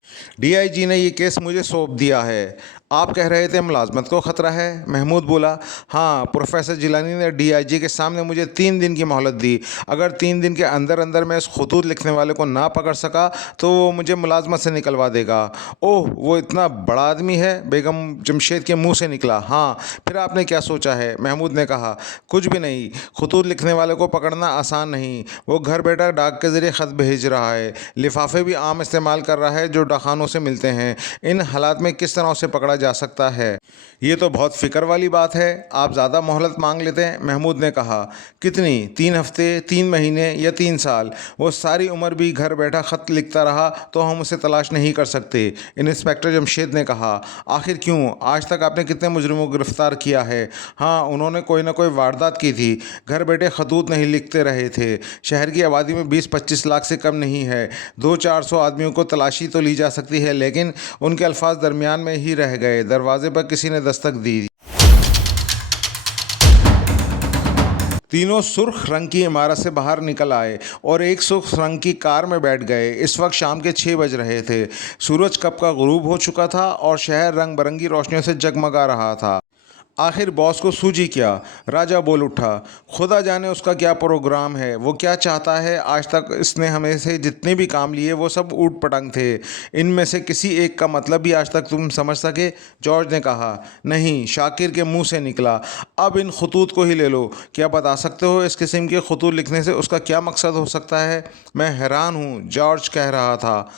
डीआईजी ने ये केस मुझे सौंप दिया है। आप कह रहे थे मुलाजमत को ख़तरा है? महमूद बोला। हाँ, प्रोफेसर जिलानी ने डीआईजी के सामने मुझे 3 दिन की मोहलत दी। अगर 3 दिन के अंदर अंदर मैं इस खतूत लिखने वाले को ना पकड़ सका तो वो मुझे मुलाजमत से निकलवा देगा। ओह, वो इतना बड़ा आदमी है? बेगम जमशेद के मुंह से निकला। हाँ, फिर आपने क्या सोचा है? महमूद ने कहा। कुछ भी नहीं। खतूत लिखने वाले को पकड़ना आसान नहीं। वो घर बैठा डाक के ज़रिए ख़त भेज रहा है, लिफाफे भी आम इस्तेमाल कर रहा है जो डाकखानों से मिलते हैं। इन हालात में किस तरह उसे पकड़ा जा सकता है? ये तो बहुत फ़िक्र वाली बात है। आप ज़्यादा मोहलत मांग लेते हैं। महमूद ने कहा। कितनी? 3 हफ्ते, 3 महीने या 3 साल? वो सारी उम्र भी घर बैठा ख़त लिखता रहा तो हम उसे तलाश नहीं कर सकते। इंस्पेक्टर जमशेद ने कहा। आखिर क्यों? आज तक आपने कितने मुजरिमों को गिरफ्तार किया है? हाँ, उन्होंने कोई ना कोई वारदात की थी। घर बैठे खतूत नहीं लिखते रहे थे। शहर की आबादी में 20-25 लाख से कम नहीं है। 200-400 आदमियों को तलाशी तो ली जा सकती है, लेकिन उनके अल्फाज दरमियान में ही रह गए। दरवाजे पर किसी ने दस्तक दी। तीनों सुर्ख रंग की इमारत से बाहर निकल आए और एक सुर्ख रंग की कार में बैठ गए। इस वक्त शाम के 6 बज रहे थे। सूरज कब का गुरूब हो चुका था और शहर रंग बिरंगी रोशनियों से जगमगा रहा था। आखिर बॉस को सूझी क्या? राजा बोल उठा। खुदा जाने उसका क्या प्रोग्राम है, वो क्या चाहता है। आज तक इसने हमें से जितने भी काम लिए वो सब ऊट पटांग थे। इनमें से किसी एक का मतलब भी आज तक तुम समझ सके? जॉर्ज ने कहा। नहीं, शाकिर के मुंह से निकला। अब इन खतूत को ही ले लो। क्या बता सकते हो इस किस्म के खतूत लिखने से उसका क्या मकसद हो सकता है? मैं हैरान हूँ, जॉर्ज कह रहा था।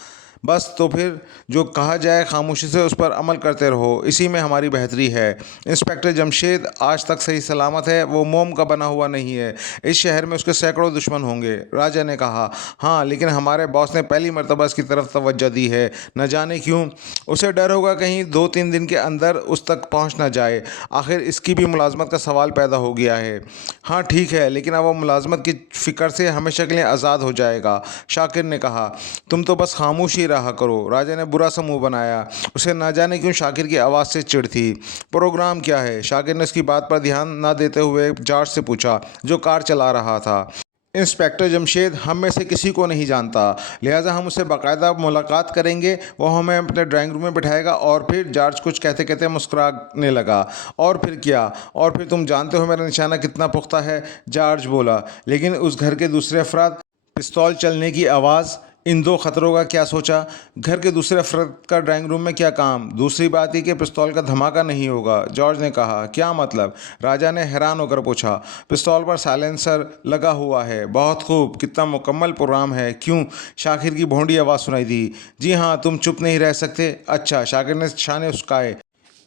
बस तो फिर जो कहा जाए खामोशी से उस पर अमल करते रहो, इसी में हमारी बेहतरी है। इंस्पेक्टर जमशेद आज तक सही सलामत है, वो मोम का बना हुआ नहीं है। इस शहर में उसके सैकड़ों दुश्मन होंगे। राजा ने कहा। हाँ, लेकिन हमारे बॉस ने पहली मरतबा इसकी तरफ तवज्जो दी है। न जाने क्यों। उसे डर होगा कहीं 2-3 दिन के अंदर उस तक पहुँच न जाए। आखिर इसकी भी मुलाजमत का सवाल पैदा हो गया है। हाँ ठीक है, लेकिन अब वो मुलाजमत की फ़िक्र से हमेशा के लिए आज़ाद हो जाएगा। शाकिर ने कहा। तुम तो बस खामोश ही रहा करो। राजा ने बुरा सा मुंह बनाया। उसे ना जाने क्यों शाकिर की आवाज़ से चिढ़ थी। प्रोग्राम क्या है? शाकिर ने उसकी बात पर ध्यान न देते हुए जॉर्ज से पूछा, जो कार चला रहा था। इंस्पेक्टर जमशेद हम में से किसी को नहीं जानता, लिहाजा हम उससे बाकायदा मुलाकात करेंगे। वो हमें अपने ड्राइंग रूम में बिठाएगा। और फिर जॉर्ज कुछ कहते कहते मुस्कुराने लगा। और फिर क्या? और फिर तुम जानते हो मेरा निशाना कितना पुख्ता है, जॉर्ज बोला। लेकिन उस घर के दूसरे अफराद, पिस्तौल चलने की आवाज़, इन 2 खतरों का क्या सोचा? घर के दूसरे अफराद का ड्राइंग रूम में क्या काम? दूसरी बात ही कि पिस्तौल का धमाका नहीं होगा। जॉर्ज ने कहा। क्या मतलब? राजा ने हैरान होकर पूछा। पिस्तौल पर साइलेंसर लगा हुआ है। बहुत खूब, कितना मुकम्मल प्रोग्राम है। क्यों? शाकिर की भोंडी आवाज़ सुनाई दी। जी हाँ, तुम चुप नहीं रह सकते। अच्छा, शाकिर ने शाने उसकाए।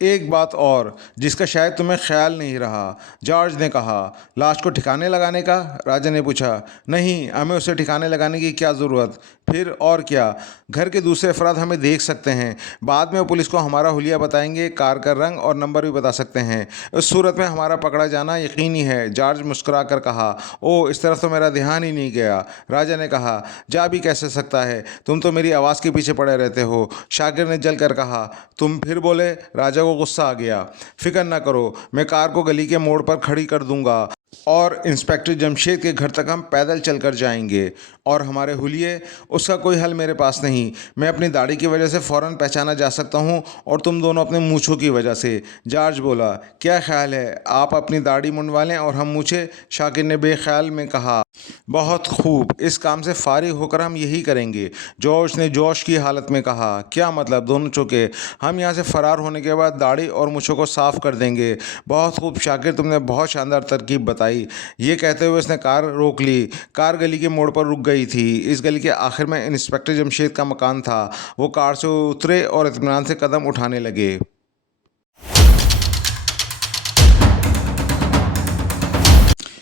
एक बात और, जिसका शायद तुम्हें ख्याल नहीं रहा, जॉर्ज ने कहा। लाश को ठिकाने लगाने का? राजा ने पूछा। नहीं, हमें उसे ठिकाने लगाने की क्या ज़रूरत? फिर और क्या? घर के दूसरे अफराद हमें देख सकते हैं। बाद में वो पुलिस को हमारा हुलिया बताएंगे, कार का रंग और नंबर भी बता सकते हैं। इस सूरत में हमारा पकड़ा जाना यकीनी है। जॉर्ज मुस्कुरा कर कहा। ओह, इस तरफ तो मेरा ध्यान ही नहीं गया। राजा ने कहा। जा भी कैसे सकता है, तुम तो मेरी आवाज़ के पीछे पड़े रहते हो। शाकिर ने जल कर कहा। तुम फिर बोले? राजा को गुस्सा आ गया। फिक्र न करो, मैं कार को गली के मोड़ पर खड़ी कर दूंगा और इंस्पेक्टर जमशेद के घर तक हम पैदल चलकर जाएंगे। और हमारे हुलिये, उसका कोई हल मेरे पास नहीं। मैं अपनी दाढ़ी की वजह से फ़ौरन पहचाना जा सकता हूँ और तुम दोनों अपने मूँछों की वजह से। जॉर्ज बोला। क्या ख्याल है, आप अपनी दाढ़ी मुंडवा लें और हम मूछें? शाकिर ने बेख्याल में कहा। बहुत खूब, इस काम से फारिग होकर हम यही करेंगे। जॉर्ज ने जोश की हालत में कहा। क्या मतलब? दोनों चौके। हम यहाँ से फ़रार होने के बाद दाढ़ी और मूँछों को साफ़ कर देंगे। बहुत खूब शाकिर, तुमने बहुत शानदार तरकीब बताई। ये कहते हुए उसने कार रोक ली। कार गली के मोड़ पर रुक गई थी। इस गली के आखिर में इंस्पेक्टर जमशेद का मकान था। वो कार से उतरे और इत्मीनान से कदम उठाने लगे।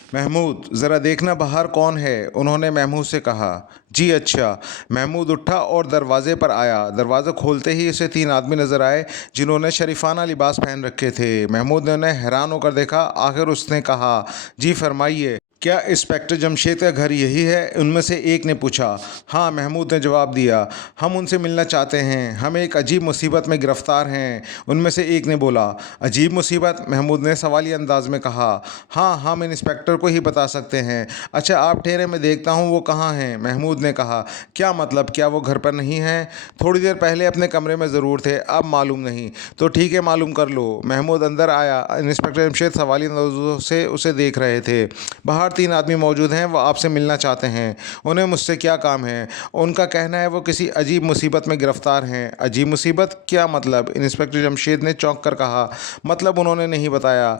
महमूद, ज़रा देखना बाहर कौन है, उन्होंने महमूद से कहा। जी अच्छा। महमूद उठा और दरवाजे पर आया। दरवाज़ा खोलते ही उसे 3 आदमी नज़र आए जिन्होंने शरीफाना लिबास पहन रखे थे। महमूद ने उन्हें हैरान होकर देखा। आखिर उसने कहा, जी फरमाइए, क्या इंस्पेक्टर जमशेद का घर यही है? उनमें से एक ने पूछा। हाँ, महमूद ने जवाब दिया, हम उनसे मिलना चाहते हैं, हम एक अजीब मुसीबत में गिरफ़्तार हैं। उनमें से एक ने बोला। अजीब मुसीबत? महमूद ने सवाली अंदाज में कहा। हाँ, हम इंस्पेक्टर को ही बता सकते हैं। अच्छा आप ठहरे, मैं देखता हूँ वो कहाँ हैं। महमूद ने कहा। क्या मतलब, क्या वो घर पर नहीं हैं? थोड़ी देर पहले अपने कमरे में ज़रूर थे, अब मालूम नहीं। तो ठीक है, मालूम कर लो। महमूद अंदर आया। इंस्पेक्टर जमशेद सवाली नज़रों से उसे देख रहे थे। बाहर 3 आदमी मौजूद हैं, वो आपसे मिलना चाहते हैं। उन्हें मुझसे क्या काम है? उनका कहना है वो किसी अजीब मुसीबत में गिरफ्तार हैं। अजीब मुसीबत? क्या मतलब? इंस्पेक्टर जमशेद ने चौंक कर कहा। मतलब उन्होंने नहीं बताया?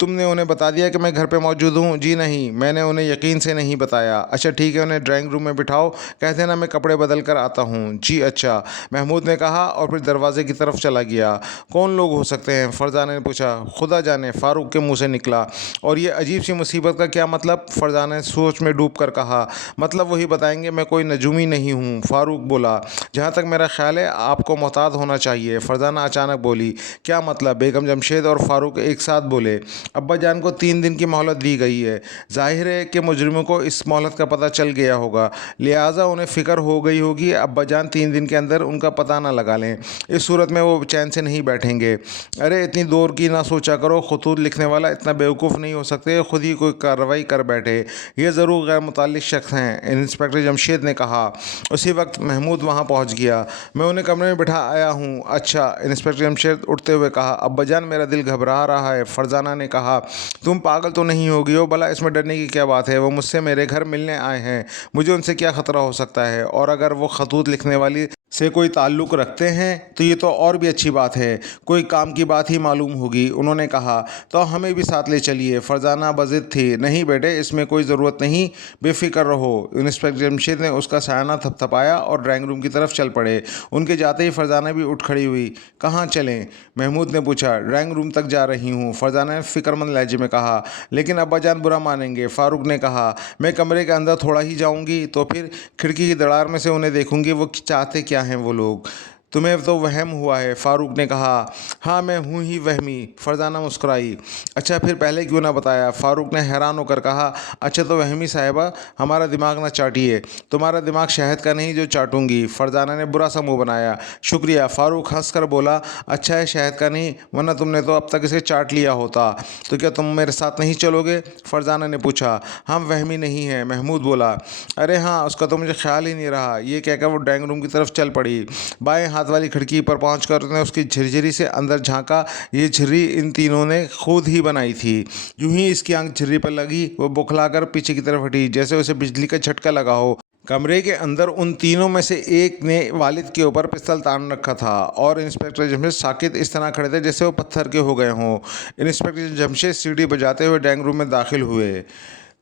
तुमने उन्हें बता दिया कि मैं घर पे मौजूद हूँ? जी नहीं, मैंने उन्हें यकीन से नहीं बताया। अच्छा ठीक है, उन्हें ड्राइंग रूम में बिठाओ, कहते हैं ना मैं कपड़े बदल कर आता हूँ। जी अच्छा, महमूद ने कहा और फिर दरवाजे की तरफ चला गया। कौन लोग हो सकते हैं? फरजाना ने पूछा। खुदा जाने, फारूक के मुंह से निकला। और ये अजीब सी मुसीबत का क्या मतलब? फरजाना ने सोच में डूब कर कहा। मतलब वही बताएंगे, मैं कोई नजूमी नहीं हूँ। फारूक बोला। जहाँ तक मेरा ख्याल है आपको मोहतात होना चाहिए। फरजाना अचानक बोली। क्या मतलब? बेगम जमशेद और फारूक एक साथ बोले। अब्बा जान को 3 दिन की मोहलत दी गई है। जाहिर है कि मुजरिमों को इस मोहलत का पता चल गया होगा, लिहाजा उन्हें फ़िक्र हो गई होगी अब्बा जान 3 दिन के अंदर उनका पता ना लगा लें। इस सूरत में वो चैन से नहीं बैठेंगे। अरे इतनी दूर की ना सोचा करो, खतूत लिखने वाला इतना बेवकूफ़ नहीं हो सकते खुद ही कोई कार्रवाई कर बैठे। ये ज़रूर गैर मुतल्लिक़ शख्स हैं, इंस्पेक्टर जमशेद ने कहा। उसी वक्त महमूद वहाँ पहुँच गया। मैं उन्हें कमरे में बिठा आया हूँ। अच्छा, इंस्पेक्टर जमशेद उठते हुए कहा। अब्बा जान मेरा दिल घबरा रहा है। फरजाना ने कहा। तुम पागल तो नहीं होगी हो? भला इसमें डरने की क्या बात है? वो मुझसे मेरे घर मिलने आए हैं, मुझे उनसे क्या ख़तरा हो सकता है? और अगर वो खतूत लिखने वाली से कोई ताल्लुक़ रखते हैं तो ये तो और भी अच्छी बात है, कोई काम की बात ही मालूम होगी। उन्होंने कहा। तो हमें भी साथ ले चलिए। फरजाना बज़िद थी। नहीं बेटे, इसमें कोई ज़रूरत नहीं, बेफिक्र रहो। इंस्पेक्टर जमशेद ने उसका सायाना थपथपाया और ड्राइंग रूम की तरफ चल पड़े। उनके जाते ही फरजाना भी उठ खड़ी हुई। कहाँ चलें? महमूद ने पूछा। ड्राइंग रूम तक जा रही हूँ, फरजाना ने फ़िक्रमंद लहजे में कहा। लेकिन अब्बा जान बुरा मानेंगे, फारूक ने कहा। मैं कमरे के अंदर थोड़ा ही जाऊँगी तो फिर खिड़की की दरार में से उन्हें देखूँगी, वो चाहते क्या हैं वो लोग। तुम्हें तो वहम हुआ है, फारूक ने कहा। हाँ मैं हूँ ही वहमी, फरजाना मुस्कुराई। अच्छा फिर पहले क्यों ना बताया? फारूक ने हैरान होकर कहा। अच्छा तो वहमी साहिबा, हमारा दिमाग ना चाटिए, तुम्हारा दिमाग शहद का नहीं जो चाटूंगी। फरजाना ने बुरा सा मुंह बनाया। शुक्रिया, फारूक हंस कर बोला। अच्छा है शहद का नहीं, वरना तुमने तो अब तक इसे चाट लिया होता। तो क्या तुम मेरे साथ नहीं चलोगे? फरजाना ने पूछा। हम वहमी नहीं हैं, महमूद बोला। अरे हाँ, उसका तो मुझे ख्याल ही नहीं रहा। ये कहकर वो ड्राइंग रूम की तरफ चल पड़ी। बाएं हाथ वाली खिड़की पर पहुंचकर उसने उसकी झिरझिरी से अंदर झांका। ये झिर्री इन तीनों ने खुद ही बनाई थी। यूं ही इसकी आंख झिर्री पर लगी, वो बौखलाकर पीछे की तरफ हटी जैसे उसे बिजली का झटका लगा हो। कमरे के अंदर उन तीनों में से एक ने वालिद के ऊपर पिस्तौल तान रखा था और इंस्पेक्टर जमशेद साकित इस तरह खड़े थे जैसे वो पत्थर के हो गए हों। इंस्पेक्टर जमशेद सीढ़ी बजाते हुए ड्राइंग रूम में दाखिल हुए।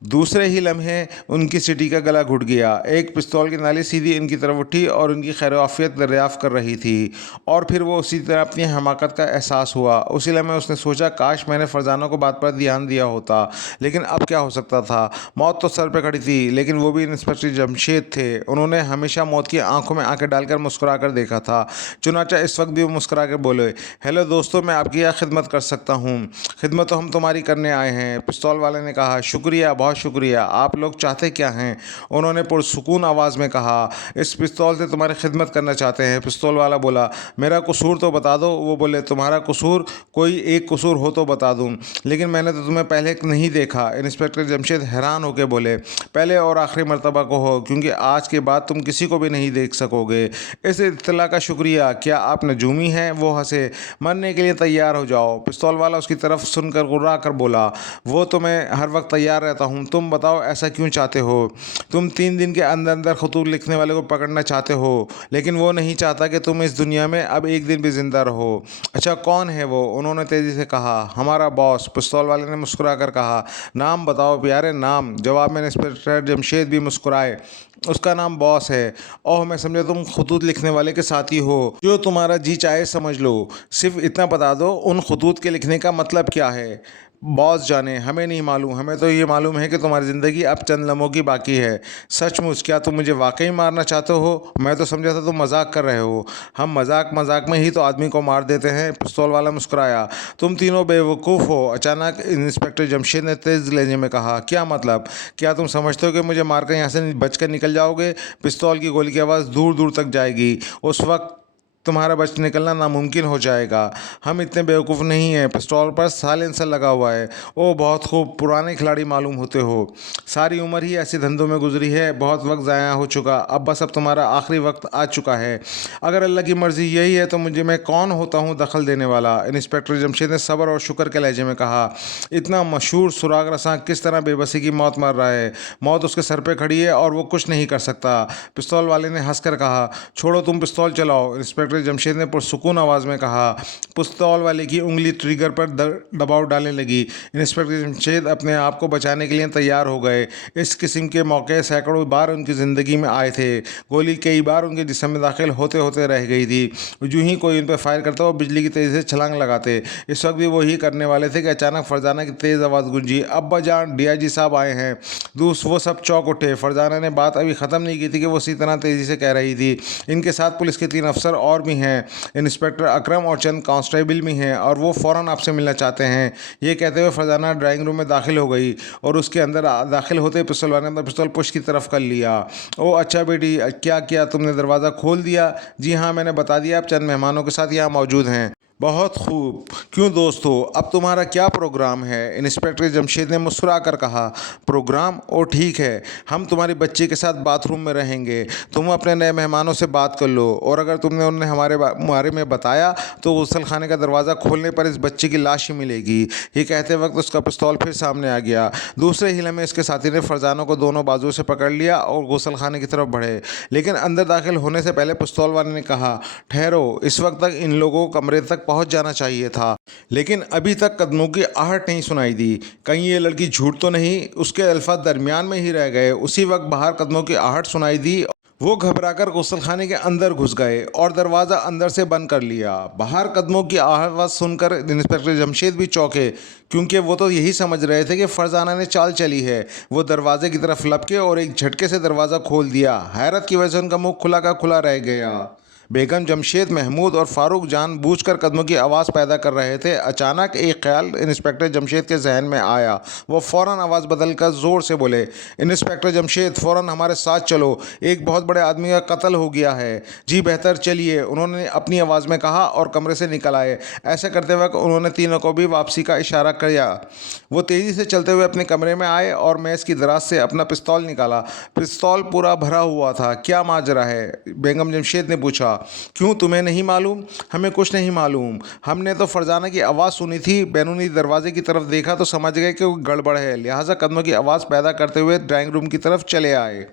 दूसरे ही लम्हे उनकी सीटी का गला घुट गया। एक पिस्तौल की नाली सीधी इनकी तरफ उठी और उनकी खैर-ओ-आफ़ियत दरियाफ़्त कर रही थी। और फिर वो उसी तरह अपनी हमाकत का एहसास हुआ। उसी लम्हे उसने सोचा, काश मैंने फरजाना को बात पर ध्यान दिया होता। लेकिन अब क्या हो सकता था? मौत तो सर पे खड़ी थी, लेकिन वो भी इंस्पेक्टर जमशेद थे। उन्होंने हमेशा मौत की आंखों में आंखें डालकर मुस्कुरा कर देखा था। चुनाचा इस वक्त भी वो मुस्कुरा कर बोले, हेलो दोस्तों, मैं आपकी क्या खिदमत कर सकता हूँ? खिदमत तो हम तुम्हारी करने आए हैं, पिस्तौल वाले ने कहा। शुक्रिया, बहुत शुक्रिया। आप लोग चाहते क्या हैं? उन्होंने पुरसुकून आवाज़ में कहा। इस पिस्तौल से तुम्हारी खिदमत करना चाहते हैं। पिस्तौल वाला बोला। मेरा कसूर तो बता दो। वो बोले, तुम्हारा कसूर? कोई एक कसूर हो तो बता दूं, लेकिन मैंने तो तुम्हें पहले नहीं देखा। इंस्पेक्टर जमशेद हैरान होकर बोले, पहले और आखिरी मरतबा को हो, क्योंकि आज के बाद तुम किसी को भी नहीं देख सकोगे। इस इत्तला का शुक्रिया। क्या आप नजूमी हैं? वो हंसे। मरने के लिए तैयार हो जाओ। पिस्तौल वाला उसकी तरफ सुनकर गुर्रा कर बोला, वो तो मैं हर वक्त तैयार रहता हूँ। तुम बताओ ऐसा क्यों चाहते हो? तुम 3 दिन के अंदर अंदर खतूत लिखने वाले को पकड़ना चाहते हो, लेकिन वो नहीं चाहता कि तुम इस दुनिया में अब एक दिन भी जिंदा रहो। अच्छा कौन है वो? उन्होंने तेज़ी से कहा। हमारा बॉस। पिस्तौल वाले ने मुस्कुरा कर कहा। नाम बताओ प्यारे, नाम। जवाब में इंस्पेक्टर जमशेद भी मुस्कुराए। उसका नाम बॉस है। ओह, मैं समझा तुम खतूत लिखने वाले के साथी हो। जो तुम्हारा जी चाहे समझ लो, सिर्फ इतना बता दो, उन खतूत के लिखने का मतलब क्या है? बॉस जाने, हमें नहीं मालूम, हमें तो ये मालूम है कि तुम्हारी ज़िंदगी अब चंद लम्हों की बाकी है। सचमुच क्या तुम मुझे वाकई मारना चाहते हो? मैं तो समझा था तुम मजाक कर रहे हो। हम मजाक मजाक में ही तो आदमी को मार देते हैं। पिस्तौल वाला मुस्कुराया। तुम तीनों बेवकूफ़ हो, अचानक इंस्पेक्टर जमशेद ने तेज़ लहजे में कहा। क्या मतलब? क्या तुम समझते हो कि मुझे मारकर यहाँ से बचकर निकल जाओगे? पिस्तौल की गोली की आवाज़ दूर दूर तक जाएगी। उस वक्त तुम्हारा बच निकलना नामुमकिन हो जाएगा। हम इतने बेवकूफ़ नहीं हैं। पिस्तौल पर साइलेंसर लगा हुआ है। ओ बहुत खूब, पुराने खिलाड़ी मालूम होते हो। सारी उम्र ही ऐसे धंधों में गुजरी है, बहुत वक्त ज़ाया हो चुका। अब तुम्हारा आखिरी वक्त आ चुका है। अगर अल्लाह की मर्ज़ी यही है तो मुझे मैं कौन होता हूँ दखल देने वाला? इंस्पेक्टर जमशेद ने सब्र और शुक्र के लहजे में कहा। इतना मशहूर सुराग रसां किस तरह बेबसी की मौत मर रहा है? मौत उसके सर पे खड़ी है और वो कुछ नहीं कर सकता। पिस्तौल वाले ने हंसकर कहा। छोड़ो, तुम पिस्तौल चलाओ। इंस्पेक्टर जमशेद ने पुरसुकून आवाज़ में कहा। पिस्तौल वाले की उंगली ट्रिगर पर दबाव डालने लगी। इंस्पेक्टर जमशेद अपने आप को बचाने के लिए तैयार हो गए। इस किस्म के मौके सैकड़ों बार उनकी ज़िंदगी में आए थे। गोली कई बार उनके जिस्म में दाखिल होते होते रह गई थी। यूं ही कोई उन पर फायर करता वो बिजली की तेज़ी से छलांग लगाते। इस वक्त भी वही करने वाले थे कि अचानक फरजाना की तेज़ आवाज़ गूंजी। अब्बा जान, डीआईजी साहब आए हैं। वो सब चौंक उठे। फरजाना ने बात अभी ख़त्म नहीं की थी कि वो उसी तरह तेज़ी से कह रही थी। इनके साथ पुलिस के 3 अफसर और भी हैं। इंस्पेक्टर अकरम और चंद कांस्टेबल भी हैं और वो फ़ौरन आपसे मिलना चाहते हैं। ये कहते हुए फरजाना ड्राइंग रूम में दाखिल हो गई और उसके अंदर दाखिल होते पिस्तौल वाले ने अपना पिस्तौल पुश की तरफ कर लिया। ओ अच्छा बेटी, क्या किया तुमने? दरवाज़ा खोल दिया? जी हाँ, मैंने बता दिया आप चंद मेहमानों के साथ यहाँ मौजूद हैं। बहुत खूब। क्यों दोस्तों, अब तुम्हारा क्या प्रोग्राम है? इंस्पेक्टर जमशेद ने मुस्कुरा कर कहा। प्रोग्राम? ओ ठीक है, हम तुम्हारी बच्ची के साथ बाथरूम में रहेंगे। तुम अपने नए मेहमानों से बात कर लो और अगर तुमने उन्हें हमारे बारे में बताया तो गुसल खाने का दरवाज़ा खोलने पर इस बच्चे की लाश ही मिलेगी। ये कहते वक्त उसका पिस्तौल फिर सामने आ गया। दूसरे हिले में इसके साथी ने फरजाना को दोनों बाजुओं से पकड़ लिया और गुसल खाने की तरफ बढ़े, लेकिन अंदर दाखिल होने से पहले पिस्तौल वाले ने कहा, ठहरो, इस वक्त तक इन लोगों को कमरे तक पहुंच जाना चाहिए था, लेकिन अभी तक कदमों की आहट नहीं सुनाई दी। कहीं ये लड़की झूठ तो नहीं? उसके अल्फाज दरमियान में ही रह गए। उसी वक्त बाहर कदमों की आहट सुनाई दी। वो घबराकर गुस्लखाने के अंदर घुस गए और दरवाज़ा अंदर से बंद कर लिया। बाहर कदमों की आवाज़ सुनकर इंस्पेक्टर जमशेद भी चौंके, क्योंकि वो तो यही समझ रहे थे कि फरजाना ने चाल चली है। वो दरवाजे की तरफ लपके और एक झटके से दरवाज़ा खोल दिया। हैरत की वजह से उनका मुंह खुला का खुला रह गया। बेगम जमशेद, महमूद और फारूक जानबूझकर कदमों की आवाज़ पैदा कर रहे थे। अचानक एक ख्याल इंस्पेक्टर जमशेद के जहन में आया। वो फ़ौरन आवाज़ बदलकर ज़ोर से बोले, इंस्पेक्टर जमशेद, फ़ौरन हमारे साथ चलो, एक बहुत बड़े आदमी का कत्ल हो गया है। जी बेहतर, चलिए, उन्होंने अपनी आवाज़ में कहा और कमरे से निकल आए। ऐसा करते वक्त उन्होंने तीनों को भी वापसी का इशारा किया। वो तेज़ी से चलते हुए अपने कमरे में आए और मेज़ की दराज से अपना पिस्तौल निकाला। पिस्तौल पूरा भरा हुआ था। क्या माजरा है? बेगम जमशेद ने पूछा। क्यों, तुम्हें नहीं मालूम? हमें कुछ नहीं मालूम। हमने तो फरजाना की आवाज़ सुनी थी, बैरूनी दरवाजे की तरफ देखा तो समझ गए कि कोई गड़बड़ है, लिहाजा कदमों की आवाज़ पैदा करते हुए ड्राइंग रूम की तरफ चले आए।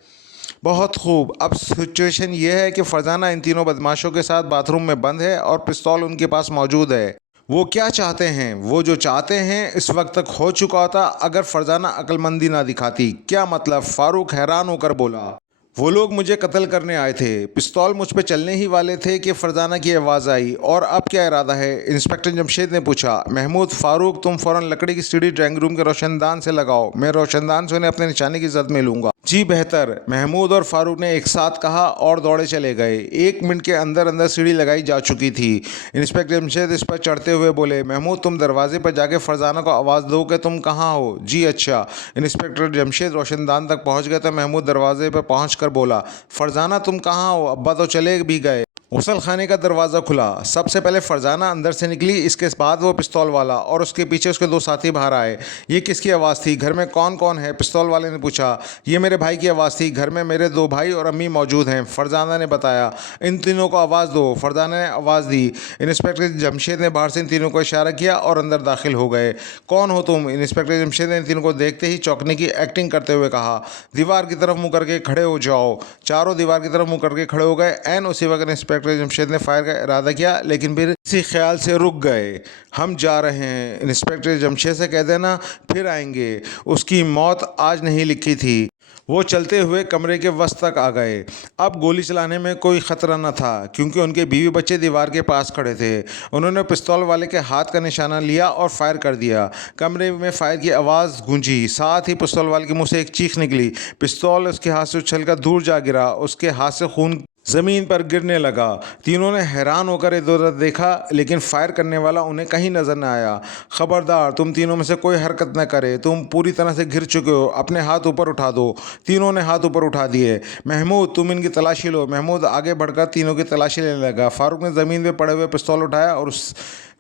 बहुत खूब। अब सिचुएशन ये है कि फरजाना इन तीनों बदमाशों के साथ बाथरूम में बंद है और पिस्तौल उनके पास मौजूद है। वो क्या चाहते हैं? वो जो चाहते हैं इस वक्त तक हो चुका था अगर फरजाना अक्लमंदी ना दिखाती। क्या मतलब? फारूक हैरान होकर बोला। वो लोग मुझे कत्ल करने आए थे, पिस्तौल मुझ पे चलने ही वाले थे कि फरजाना की आवाज़ आई। और अब क्या इरादा है? इंस्पेक्टर जमशेद ने पूछा। महमूद, फारूक, तुम फ़ौरन लकड़ी की सीढ़ी ड्राइंग रूम के रोशनदान से लगाओ। मैं रोशनदान से उन्हें अपने निशाने की जद में लूँगा। जी बेहतर, महमूद और फारूक ने एक साथ कहा और दौड़े चले गए। 1 मिनट के अंदर अंदर सीढ़ी लगाई जा चुकी थी। इंस्पेक्टर जमशेद इस पर चढ़ते हुए बोले, महमूद, तुम दरवाजे पर जाके फरजाना को आवाज़ दो कि तुम कहाँ हो। जी अच्छा। इंस्पेक्टर जमशेद रोशनदान तक पहुँच गए तो महमूद दरवाजे पर पहुँच कर बोला, फरजाना तुम कहाँ हो? अब्बा तो चले भी गए। गुसल खाने का दरवाज़ा खुला। सबसे पहले फरजाना अंदर से निकली, इसके बाद वो पिस्तौल वाला और उसके पीछे उसके 2 साथी बाहर आए। ये किसकी आवाज़ थी? घर में कौन कौन है? पिस्तौल वाले ने पूछा। ये मेरे भाई की आवाज़ थी। घर में मेरे 2 भाई और अम्मी मौजूद हैं, फरजाना ने बताया। इन तीनों को आवाज़ दो। फरजाना ने आवाज़ दी। इंस्पेक्टर जमशेद ने बाहर से इन तीनों को इशारा किया और अंदर दाखिल हो गए। कौन हो तुम? इंस्पेक्टर जमशेद ने इन तीनों को देखते ही चौंकने की एक्टिंग करते हुए कहा। दीवार की तरफ मुँह करके खड़े हो जाओ। चारों दीवार की तरफ मुँह करके खड़े हो गए। एन उसी वक्त इंस्पेक्टर इंस्पेक्टर जमशेद ने फायर का इरादा किया, लेकिन फिर इसी ख्याल से रुक गए। हम जा रहे हैं, इंस्पेक्टर जमशेद से कह देना, फिर आएंगे। उसकी मौत आज नहीं लिखी थी। वो चलते हुए कमरे के वस्त तक आ गए। अब गोली चलाने में कोई ख़तरा न था, क्योंकि उनके बीवी बच्चे दीवार के पास खड़े थे। उन्होंने पिस्तौल वाले के हाथ का निशाना लिया और फायर कर दिया। कमरे में फायर की आवाज़ गूंजी, साथ ही पिस्तौल वाले के मुंह से एक चीख निकली। पिस्तौल उसके हाथ से उछलकर दूर जा गिरा। उसके हाथ से खून ज़मीन पर गिरने लगा। तीनों ने हैरान होकर इधर उधर देखा, लेकिन फायर करने वाला उन्हें कहीं नजर न आया। खबरदार, तुम तीनों में से कोई हरकत न करे, तुम पूरी तरह से घिर चुके हो, अपने हाथ ऊपर उठा दो। तीनों ने हाथ ऊपर उठा दिए। महमूद, तुम इनकी तलाशी लो। महमूद आगे बढ़कर तीनों की तलाशी लेने लगा। फारूक ने ज़मीन पर पड़े हुए पिस्तौल उठाया और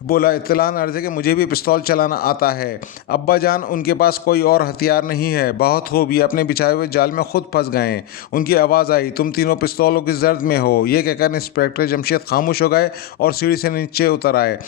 बोला, इत्तलान अर्ज़ है कि मुझे भी पिस्तौल चलाना आता है। अब्बा जान, उनके पास कोई और हथियार नहीं है। बहुत खूब, ये अपने बिछाए हुए जाल में खुद फंस गए। उनकी आवाज़ आई, तुम तीनों पिस्तौलों की जर्द में हो। ये कहकर इंस्पेक्टर जमशेद खामोश हो गए और सीढ़ी से नीचे उतर आए।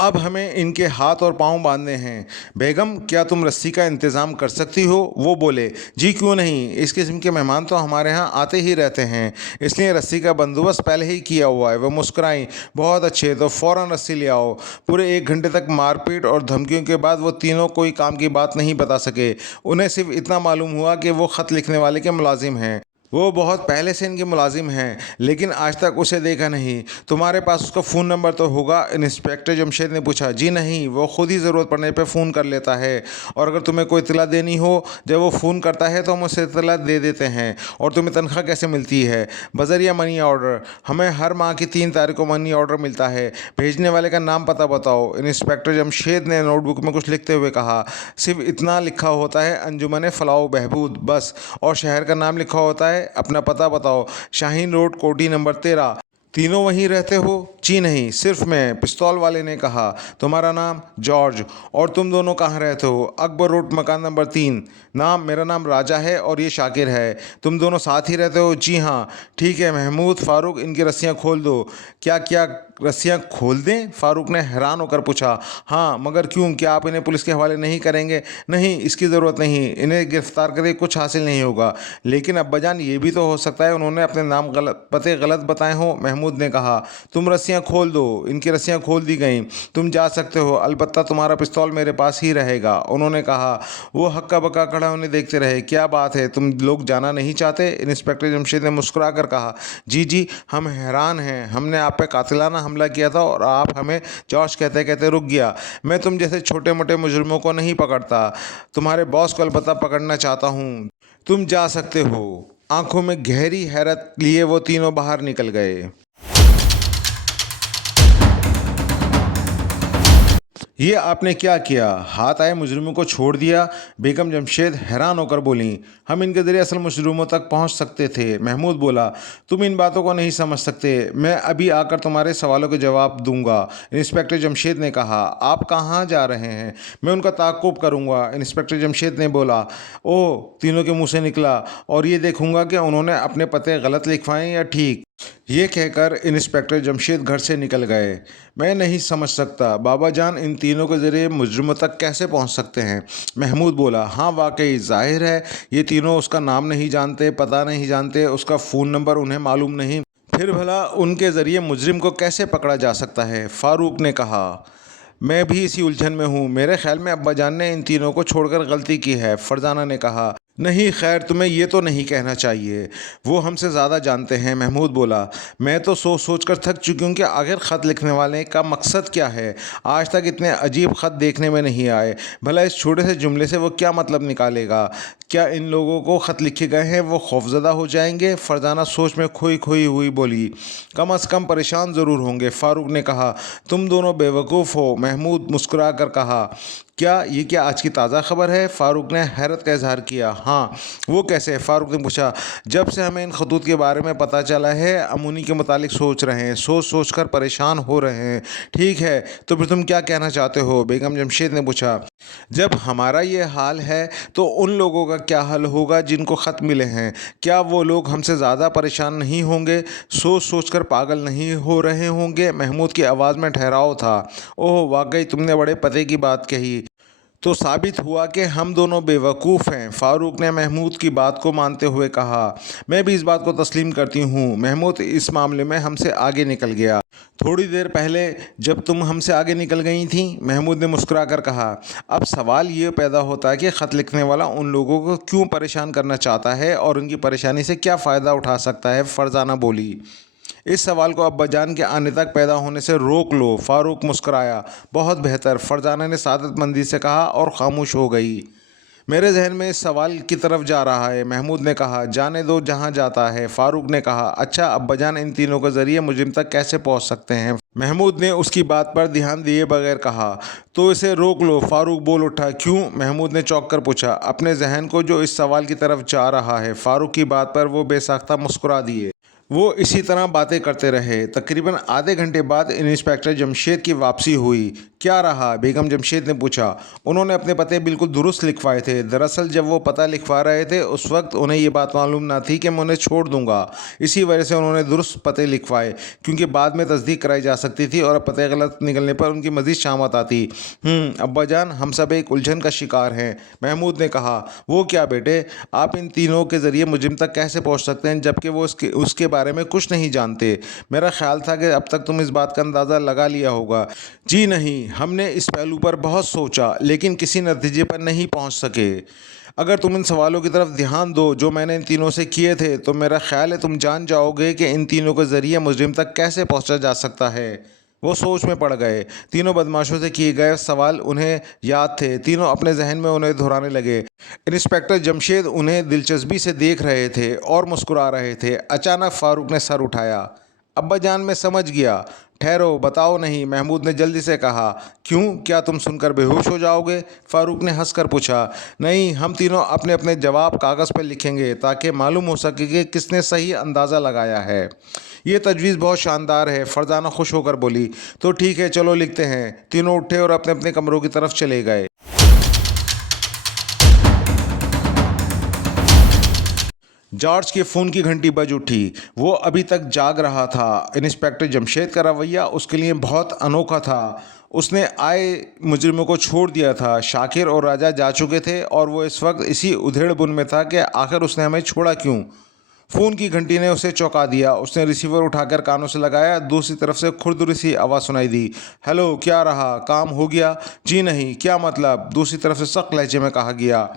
अब हमें इनके हाथ और पांव बांधने हैं। बेगम, क्या तुम रस्सी का इंतज़ाम कर सकती हो? वो बोले, जी क्यों नहीं, इस किस्म के मेहमान तो हमारे यहाँ आते ही रहते हैं, इसलिए रस्सी का बंदोबस्त पहले ही किया हुआ है। वह मुस्कुराई, बहुत अच्छे, तो फ़ौरन रस्सी ले आओ। पूरे 1 घंटे तक मारपीट और धमकियों के बाद वो तीनों कोई काम की बात नहीं बता सके। उन्हें सिर्फ इतना मालूम हुआ कि वो ख़त लिखने वाले के मुलाजिम हैं। वो बहुत पहले से इनके मुलाजिम हैं, लेकिन आज तक उसे देखा नहीं। तुम्हारे पास उसका फ़ोन नंबर तो होगा? इंस्पेक्टर जमशेद ने पूछा। जी नहीं, वो खुद ही ज़रूरत पड़ने पर फ़ोन कर लेता है, और अगर तुम्हें कोई इतला देनी हो, जब वो फ़ोन करता है तो हम उसे इतला दे देते हैं। और तुम्हें तनख्वाह कैसे मिलती है? बज़रिया मनी ऑर्डर। हमें हर माह की 3 तारीख को मनी ऑर्डर मिलता है। भेजने वाले का नाम पता बताओ। इंस्पेक्टर जमशेद ने नोटबुक में कुछ लिखते हुए कहा। सिर्फ इतना लिखा होता है, अंजुमन फ़लाह बहबूद, बस। और शहर का नाम लिखा होता है। अपना पता बताओ। शाहीन रोड, कोठी नंबर 13। तीनों वहीं रहते हो? जी नहीं, सिर्फ मैं। पिस्तौल वाले ने कहा। तुम्हारा नाम? जॉर्ज। और तुम दोनों कहाँ रहते हो? अकबर रोड, मकान नंबर 3। नाम? मेरा नाम राजा है और ये शाकिर है। तुम दोनों साथ ही रहते हो? जी हाँ। ठीक है महमूद, फारूक, इनकी रस्सियाँ खोल दो। क्या क्या रस्सियाँ खोल दें? फारूक ने हैरान होकर पूछा। हाँ, मगर क्यों? क्या आप इन्हें पुलिस के हवाले नहीं करेंगे? नहीं, इसकी ज़रूरत नहीं। इन्हें गिरफ्तार करके कुछ हासिल नहीं होगा। लेकिन अब्बाजान, ये भी तो हो सकता है उन्होंने अपने नाम पते गलत बताए हों। महमूद ने कहा। तुम रस्सियाँ खोल दो। इनकी रस्सियाँ खोल दी गईं। तुम जा सकते हो, अलबत्ता तुम्हारा पिस्तौल मेरे पास ही रहेगा, उन्होंने कहा। वो हक्का बक्का खड़ा उन्हें देखते रहे। क्या बात है, तुम लोग जाना नहीं चाहते? इंस्पेक्टर जमशेद ने मुस्कुरा कर कहा। जी जी, हम हैरान हैं। हमने आप पे कातिलाना हमला किया था और आप हमें जॉर्ज कहते कहते रुक गया। मैं तुम जैसे छोटे मोटे मुजरिमों को नहीं पकड़ता, तुम्हारे बॉस को अलबत्ता पकड़ना चाहता हूँ। तुम जा सकते हो। आंखों में गहरी हैरत लिए वो तीनों बाहर निकल गए। ये आपने क्या किया? हाथ आए मुजरिमों को छोड़ दिया? बेगम जमशेद हैरान होकर बोली। हम इनके जरिए असल मुजरिमों तक पहुंच सकते थे। महमूद बोला। तुम इन बातों को नहीं समझ सकते। मैं अभी आकर तुम्हारे सवालों के जवाब दूंगा। इंस्पेक्टर जमशेद ने कहा। आप कहाँ जा रहे हैं? मैं उनका ताक़ुब करूंगा, इंस्पेक्टर जमशेद ने बोला। ओह, तीनों के मुँह से निकला। और ये देखूंगा कि उन्होंने अपने पते गलत लिखवाए या ठीक। ये कहकर इंस्पेक्टर जमशेद घर से निकल गए। मैं नहीं समझ सकता बाबा जान, इन तीनों के ज़रिए मुजरिमों तक कैसे पहुंच सकते हैं? महमूद बोला। हाँ, वाकई जाहिर है ये तीनों उसका नाम नहीं जानते, पता नहीं जानते, उसका फ़ोन नंबर उन्हें मालूम नहीं, फिर भला उनके ज़रिए मुजरिम को कैसे पकड़ा जा सकता है? फारूक ने कहा। मैं भी इसी उलझन में हूँ। मेरे ख्याल में अब्बा जान ने इन तीनों को छोड़कर गलती की है, फरजाना ने कहा। नहीं, खैर तुम्हें ये तो नहीं कहना चाहिए, वो हमसे ज़्यादा जानते हैं, महमूद बोला। मैं तो सोच सोच कर थक चुकी हूँ कि आखिर ख़त लिखने वाले का मकसद क्या है। आज तक इतने अजीब ख़त देखने में नहीं आए। भला इस छोटे से जुमले से वो क्या मतलब निकालेगा? क्या इन लोगों को ख़त लिखे गए हैं वो खौफजदा हो जाएंगे? फरजाना सोच में खोई खोई हुई बोली। कम अज़ कम परेशान ज़रूर होंगे, फारूक ने कहा। तुम दोनों बेवकूफ़ हो, महमूद मुस्कुरा कर कहा। क्या आज की ताज़ा खबर है? फारूक ने हैरत का इजहार किया। हाँ। वो कैसे? फारूक ने पूछा। जब से हमें इन खतूत के बारे में पता चला है, हम उन्हीं के मुतालिक सोच रहे हैं, सोच सोच कर परेशान हो रहे हैं। ठीक है, तो फिर तुम क्या कहना चाहते हो? बेगम जमशेद ने पूछा। जब हमारा ये हाल है तो उन लोगों का क्या हाल होगा जिनको ख़त मिले हैं? क्या वो लोग हमसे ज़्यादा परेशान नहीं होंगे? सोच सोच कर पागल नहीं हो रहे होंगे? महमूद की आवाज़ में ठहराव था। ओह, वाकई तुमने बड़े पते की बात कही। तो साबित हुआ कि हम दोनों बेवकूफ़ हैं। फ़ारूक ने महमूद की बात को मानते हुए कहा। मैं भी इस बात को तस्लीम करती हूँ। महमूद इस मामले में हमसे आगे निकल गया। थोड़ी देर पहले जब तुम हमसे आगे निकल गई थीं, महमूद ने मुस्कुराकर कहा। अब सवाल ये पैदा होता है कि ख़त लिखने वाला उन लोगों को क्यों परेशान करना चाहता है और उनकी परेशानी से क्या फ़ायदा उठा सकता है, फरजाना बोली। इस सवाल को अब्बाजान के आने तक पैदा होने से रोक लो। फ़ारूक मुस्कुराया। बहुत बेहतर, फरजाना ने सादतमंदी से कहा और खामोश हो गई। मेरे जहन में इस सवाल की तरफ जा रहा है, महमूद ने कहा। जाने दो जहां जाता है, फ़ारूक ने कहा। अच्छा, अब्बाजान इन तीनों के ज़रिए मुजरिम तक कैसे पहुंच सकते हैं? महमूद ने उसकी बात पर ध्यान दिए बगैर कहा। तो इसे रोक लो, फ़ारूक बोल उठा। क्यों? महमूद ने चौंक कर पूछा, अपने जहन को जो इस सवाल की तरफ जा रहा है। फ़ारूक की बात पर वो बेसाख्ता मुस्कुरा दिए। वो इसी तरह बातें करते रहे। तकरीबन आधे घंटे बाद इंस्पेक्टर जमशेद की वापसी हुई। क्या रहा? बेगम जमशेद ने पूछा। उन्होंने अपने पते बिल्कुल दुरुस्त लिखवाए थे। दरअसल जब वो पता लिखवा रहे थे उस वक्त उन्हें ये बात मालूम ना थी कि मैं उन्हें छोड़ दूंगा। इसी वजह से उन्होंने दुरुस्त पते लिखवाए, क्योंकि बाद में तस्दीक कराई जा सकती थी और पते गलत निकलने पर उनकी मज़ीद शामत आती। अब्बाजान, हम सब एक उलझन का शिकार हैं, महमूद ने कहा। वो क्या बेटे? आप इन तीनों के ज़रिए मुजरिम तक कैसे पहुँच सकते हैं जबकि वो उसके बारे में कुछ नहीं जानते? मेरा ख्याल था कि अब तक तुम इस बात का अंदाज़ा लगा लिया होगा। जी नहीं, हमने इस पहलू पर बहुत सोचा लेकिन किसी नतीजे पर नहीं पहुंच सके। अगर तुम इन सवालों की तरफ ध्यान दो जो मैंने इन तीनों से किए थे, तो मेरा ख्याल है तुम जान जाओगे कि इन तीनों के ज़रिए मुजरिम तक कैसे पहुंचा जा सकता है। वो सोच में पड़ गए। तीनों बदमाशों से किए गए सवाल उन्हें याद थे। तीनों अपने जहन में उन्हें दोहराने लगे। इंस्पेक्टर जमशेद उन्हें दिलचस्पी से देख रहे थे और मुस्कुरा रहे थे। अचानक फ़ारूक ने सर उठाया। अब्बाजान, मैं समझ गया। ठहरो, बताओ नहीं, महमूद ने जल्दी से कहा। क्यों? क्या तुम सुनकर बेहोश हो जाओगे? फ़ारूक ने हंसकर पूछा। नहीं, हम तीनों अपने अपने जवाब कागज़ पर लिखेंगे ताकि मालूम हो सके कि किसने सही अंदाज़ा लगाया है। ये तजवीज़ बहुत शानदार है, फरजाना खुश होकर बोली। तो ठीक है, चलो लिखते हैं। तीनों उठे और अपने अपने कमरों की तरफ चले गए। जॉर्ज के फ़ोन की घंटी बज उठी। वो अभी तक जाग रहा था। इंस्पेक्टर जमशेद का रवैया उसके लिए बहुत अनोखा था। उसने आए मुजरिमों को छोड़ दिया था। शाकिर और राजा जा चुके थे और वो इस वक्त इसी उधेड़-बुन में था कि आखिर उसने हमें छोड़ा क्यों? फ़ोन की घंटी ने उसे चौंका दिया। उसने रिसीवर उठाकर कानों से लगाया। दूसरी तरफ से खुरदुरी सी आवाज़ सुनाई दी। हेलो, क्या रहा? काम हो गया? जी नहीं। क्या मतलब? दूसरी तरफ से सख्त लहजे में कहा गया।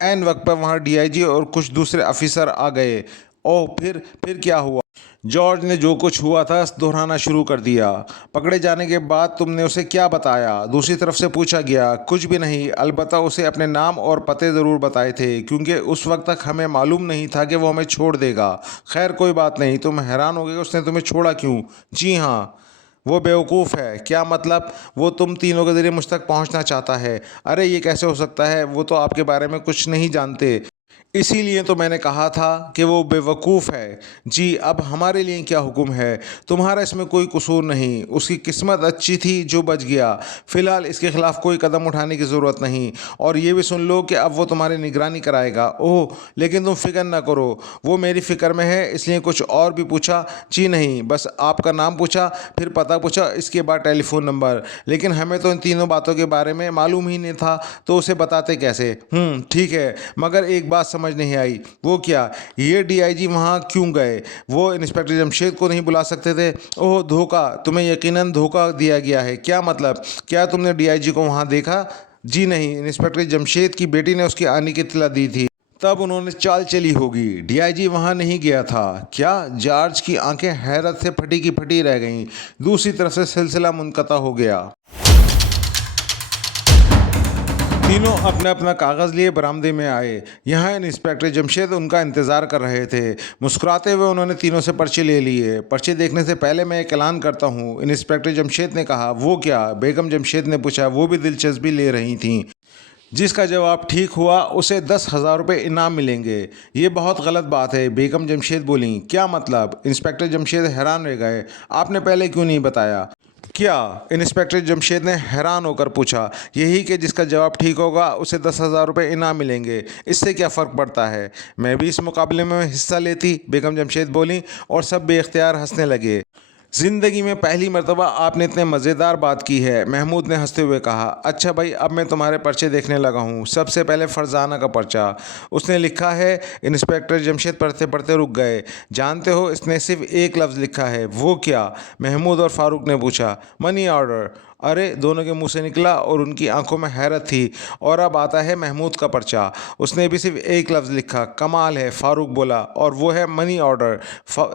ऐन वक्त पर वहाँ डीआईजी और कुछ दूसरे अफसर आ गए। ओह, फिर क्या हुआ? जॉर्ज ने जो कुछ हुआ था दोहराना शुरू कर दिया। पकड़े जाने के बाद तुमने उसे क्या बताया? दूसरी तरफ से पूछा गया। कुछ भी नहीं, अलबत्ता उसे अपने नाम और पते ज़रूर बताए थे, क्योंकि उस वक्त तक हमें मालूम नहीं था कि वो हमें छोड़ देगा। खैर, कोई बात नहीं। तुम हैरान हो गए उसने तुम्हें छोड़ा क्यों? जी हाँ, वो बेवकूफ़ है। क्या मतलब? वो तुम तीनों के ज़रिए मुझ तक पहुंचना चाहता है। अरे, ये कैसे हो सकता है? वो तो आपके बारे में कुछ नहीं जानते। इसीलिए तो मैंने कहा था कि वो बेवकूफ़ है। जी, अब हमारे लिए क्या हुक्म है? तुम्हारा इसमें कोई कसूर नहीं। उसकी किस्मत अच्छी थी जो बच गया। फ़िलहाल इसके ख़िलाफ़ कोई कदम उठाने की ज़रूरत नहीं। और ये भी सुन लो कि अब वो तुम्हारी निगरानी कराएगा। ओह, लेकिन तुम फ़िक्र न करो, वो मेरी फ़िक्र में है। इसलिए कुछ और भी पूछा? जी नहीं, बस आपका नाम पूछा, फिर पता पूछा, इसके बाद टेलीफ़ोन नंबर। लेकिन हमें तो इन तीनों बातों के बारे में मालूम ही नहीं था, तो उसे बताते कैसे? ठीक है, मगर एक बात समझ नहीं आई। वो क्या? ये डीआईजी वहाँ क्यों गए? वो इंस्पेक्टर जमशेद को नहीं बुला सकते थे? ओह, धोखा! तुम्हें यकीनन धोखा दिया गया है। क्या मतलब? क्या तुमने डीआईजी को वहाँ देखा? जी नहीं, इंस्पेक्टर जमशेद की बेटी ने उसकी आने की इत्तला दी थी। तब उन्होंने चाल चली होगी। डीआईजी वहाँ नहीं गया था। क्या? जॉर्ज की आंखें हैरत से फटी की फटी रह गईं। दूसरी तरफ से सिलसिला मुनक़ता हो गया। तीनों अपना अपना कागज़ लिए बरामदे में आए। यहाँ इंस्पेक्टर जमशेद उनका इंतज़ार कर रहे थे। मुस्कुराते हुए उन्होंने तीनों से पर्चे ले लिए। पर्चे देखने से पहले मैं एक ऐलान करता हूँ, इंस्पेक्टर जमशेद ने कहा। वो क्या? बेगम जमशेद ने पूछा। वो भी दिलचस्पी ले रही थीं। जिसका जवाब ठीक हुआ उसे 10,000 रुपये इनाम मिलेंगे। ये बहुत गलत बात है, बेगम जमशेद बोलीं। क्या मतलब? इंस्पेक्टर जमशेद हैरान रह गए। आपने पहले क्यों नहीं बताया? क्या? इंस्पेक्टर जमशेद ने हैरान होकर पूछा। यही कि जिसका जवाब ठीक होगा उसे 10,000 रुपये इनाम मिलेंगे। इससे क्या फ़र्क पड़ता है? मैं भी इस मुकाबले में हिस्सा लेती, बेगम जमशेद बोली और सब बेख्तियार हंसने लगे। जिंदगी में पहली मर्तबा आपने इतने मज़ेदार बात की है, महमूद ने हंसते हुए कहा। अच्छा भाई, अब मैं तुम्हारे पर्चे देखने लगा हूँ। सबसे पहले फरजाना का पर्चा उसने लिखा है। इंस्पेक्टर जमशेद पढ़ते पढ़ते रुक गए। जानते हो, इसने सिर्फ एक लफ्ज़ लिखा है। वो क्या? महमूद और फारूक ने पूछा। Money order. अरे, दोनों के मुंह से निकला और उनकी आंखों में हैरत थी। और अब आता है महमूद का पर्चा। उसने भी सिर्फ एक लफ्ज़ लिखा। कमाल है, फारूक बोला, और वो है मनी ऑर्डर।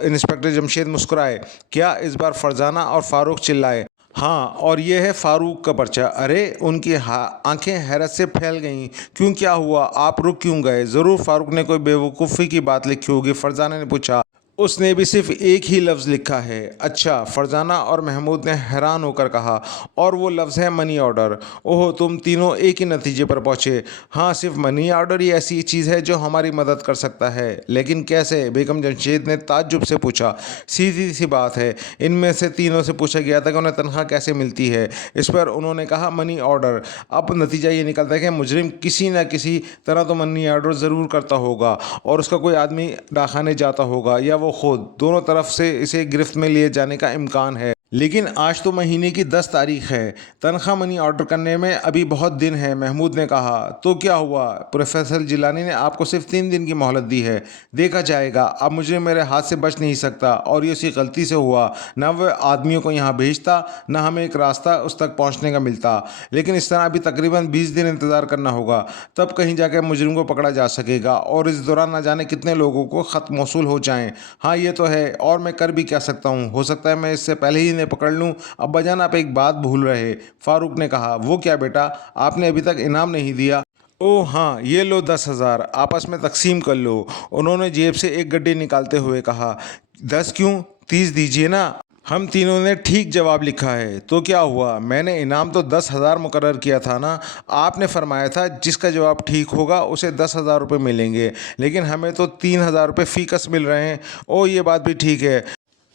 इंस्पेक्टर जमशेद मुस्कुराए। क्या? इस बार फरजाना और फारूक चिल्लाए। हाँ, और ये है फारूक का पर्चा। अरे, उनकी आंखें हैरत से फैल गईं। क्यों, क्या हुआ? आप रुक क्यों गए? ज़रूर फारूक ने कोई बेवकूफ़ी की बात लिखी होगी, फरजाना ने पूछा। उसने भी सिर्फ एक ही लफ्ज़ लिखा है। अच्छा, फरजाना और महमूद ने हैरान होकर कहा। और वो लफ्ज़ है मनी ऑर्डर। ओह, तुम तीनों एक ही नतीजे पर पहुँचे। हाँ, सिर्फ मनी ऑर्डर ही ऐसी चीज़ है जो हमारी मदद कर सकता है। लेकिन कैसे? बेगम जमशेद ने ताज्जुब से पूछा। सीधी सी बात है, इनमें से तीनों से पूछा गया था कि उन्हें तनख्वाह कैसे मिलती है। इस पर उन्होंने कहा मनी ऑर्डर। अब नतीजा ये निकलता है कि मुजरिम किसी न किसी तरह तो मनी ऑर्डर ज़रूर करता होगा, और उसका कोई आदमी डाकखाने जाता होगा या वो खुद। दोनों तरफ से इसे गिरफ्त में लिए जाने का इम्कान है। लेकिन आज तो महीने की 10 तारीख है। तनख्वाह मनी ऑर्डर करने में अभी बहुत दिन है, महमूद ने कहा। तो क्या हुआ? प्रोफेसर जिलानी ने आपको सिर्फ 3 दिन की मोहलत दी है। देखा जाएगा। अब मुझे मेरे हाथ से बच नहीं सकता, और ये उसी गलती से हुआ। न वह आदमियों को यहाँ भेजता, न हमें एक रास्ता उस तक पहुँचने का मिलता। लेकिन इस तरह अभी तकरीबन 20 दिन इंतज़ार करना होगा, तब कहीं जाकर मुजरिम को पकड़ा जा सकेगा। और इस दौरान न जाने कितने लोगों को ख़त मौसूल हो जाएँ। हाँ, ये तो है। और मैं कर भी क्या सकता हूँ? हो सकता है मैं इससे पहले ही इन्हें पकड़ लूँ। अब्बाजान, आप एक बात भूल रहे, फारूक ने कहा। वो क्या बेटा? आपने अभी तक इनाम नहीं दिया। ओह हाँ, ये लो 10,000, आपस में तकसीम कर लो। उन्होंने जेब से एक गड्डी निकालते हुए कहा। 10 क्यों, 30 दीजिए ना। हम तीनों ने ठीक जवाब लिखा है। तो क्या हुआ? मैंने इनाम तो 10,000 मुकर्रर किया था ना। आपने फरमाया था जिसका जवाब ठीक होगा उसे 10,000 रुपये मिलेंगे, लेकिन हमें तो 3,000 रुपये फ़ीकस मिल रहे हैं। ओह, ये बात भी ठीक है।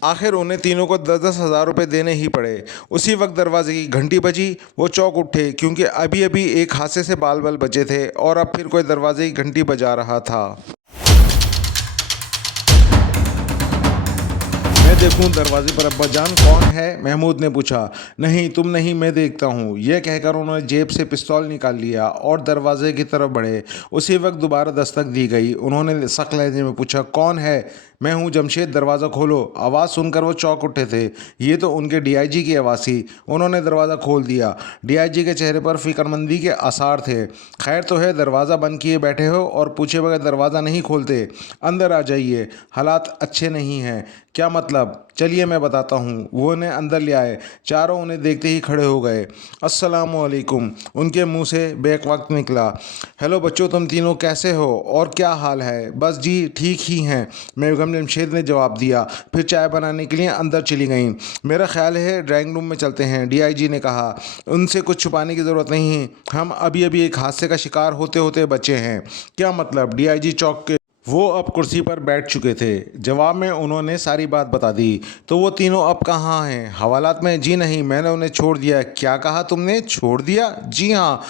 आखिर उन्हें तीनों को 10,000 रुपये देने ही पड़े। उसी वक्त दरवाजे की घंटी बजी। वो चौंक उठे, क्योंकि अभी अभी एक हादसे से बाल बाल बचे थे, और अब फिर कोई दरवाजे की घंटी बजा रहा था। मैं देखूं दरवाजे पर अब्बाजान कौन है? महमूद ने पूछा। नहीं, तुम नहीं, मैं देखता हूँ। यह कहकर उन्होंने जेब से पिस्तौल निकाल लिया और दरवाजे की तरफ बढ़े। उसी वक्त दोबारा दस्तक दी गई। उन्होंने सख्त लहजे में पूछा, कौन है? मैं हूँ जमशेद, दरवाज़ा खोलो। आवाज़ सुनकर वो चौंक उठे थे। ये तो उनके डीआईजी की आवाज़ थी। उन्होंने दरवाज़ा खोल दिया। डीआईजी के चेहरे पर फिक्रमंदी के आसार थे। खैर तो है, दरवाज़ा बंद किए बैठे हो और पूछे बगैर दरवाज़ा नहीं खोलते। अंदर आ जाइए, हालात अच्छे नहीं हैं। क्या मतलब? चलिए मैं बताता हूँ। वो उन्हें अंदर ले आए। चारों उन्हें देखते ही खड़े हो गए। अस्सलामुअलैकुम, उनके मुंह से बेक वक्त निकला। हेलो बच्चों, तुम तीनों कैसे हो और क्या हाल है? बस जी, ठीक ही हैं, बेगम जमशेद ने जवाब दिया। फिर चाय बनाने के लिए अंदर चली गईं। मेरा ख्याल है ड्राइंग रूम में चलते हैं, डीआईजी ने कहा। उनसे कुछ छुपाने की ज़रूरत नहीं है। हम अभी अभी एक हादसे का शिकार होते होते बचे हैं। क्या मतलब? डीआईजी चौंक के। वो अब कुर्सी पर बैठ चुके थे। जवाब में उन्होंने सारी बात बता दी। तो वो तीनों अब कहाँ हैं? हवालात में? जी नहीं, मैंने उन्हें छोड़ दिया। क्या कहा तुमने? छोड़ दिया? जी हाँ।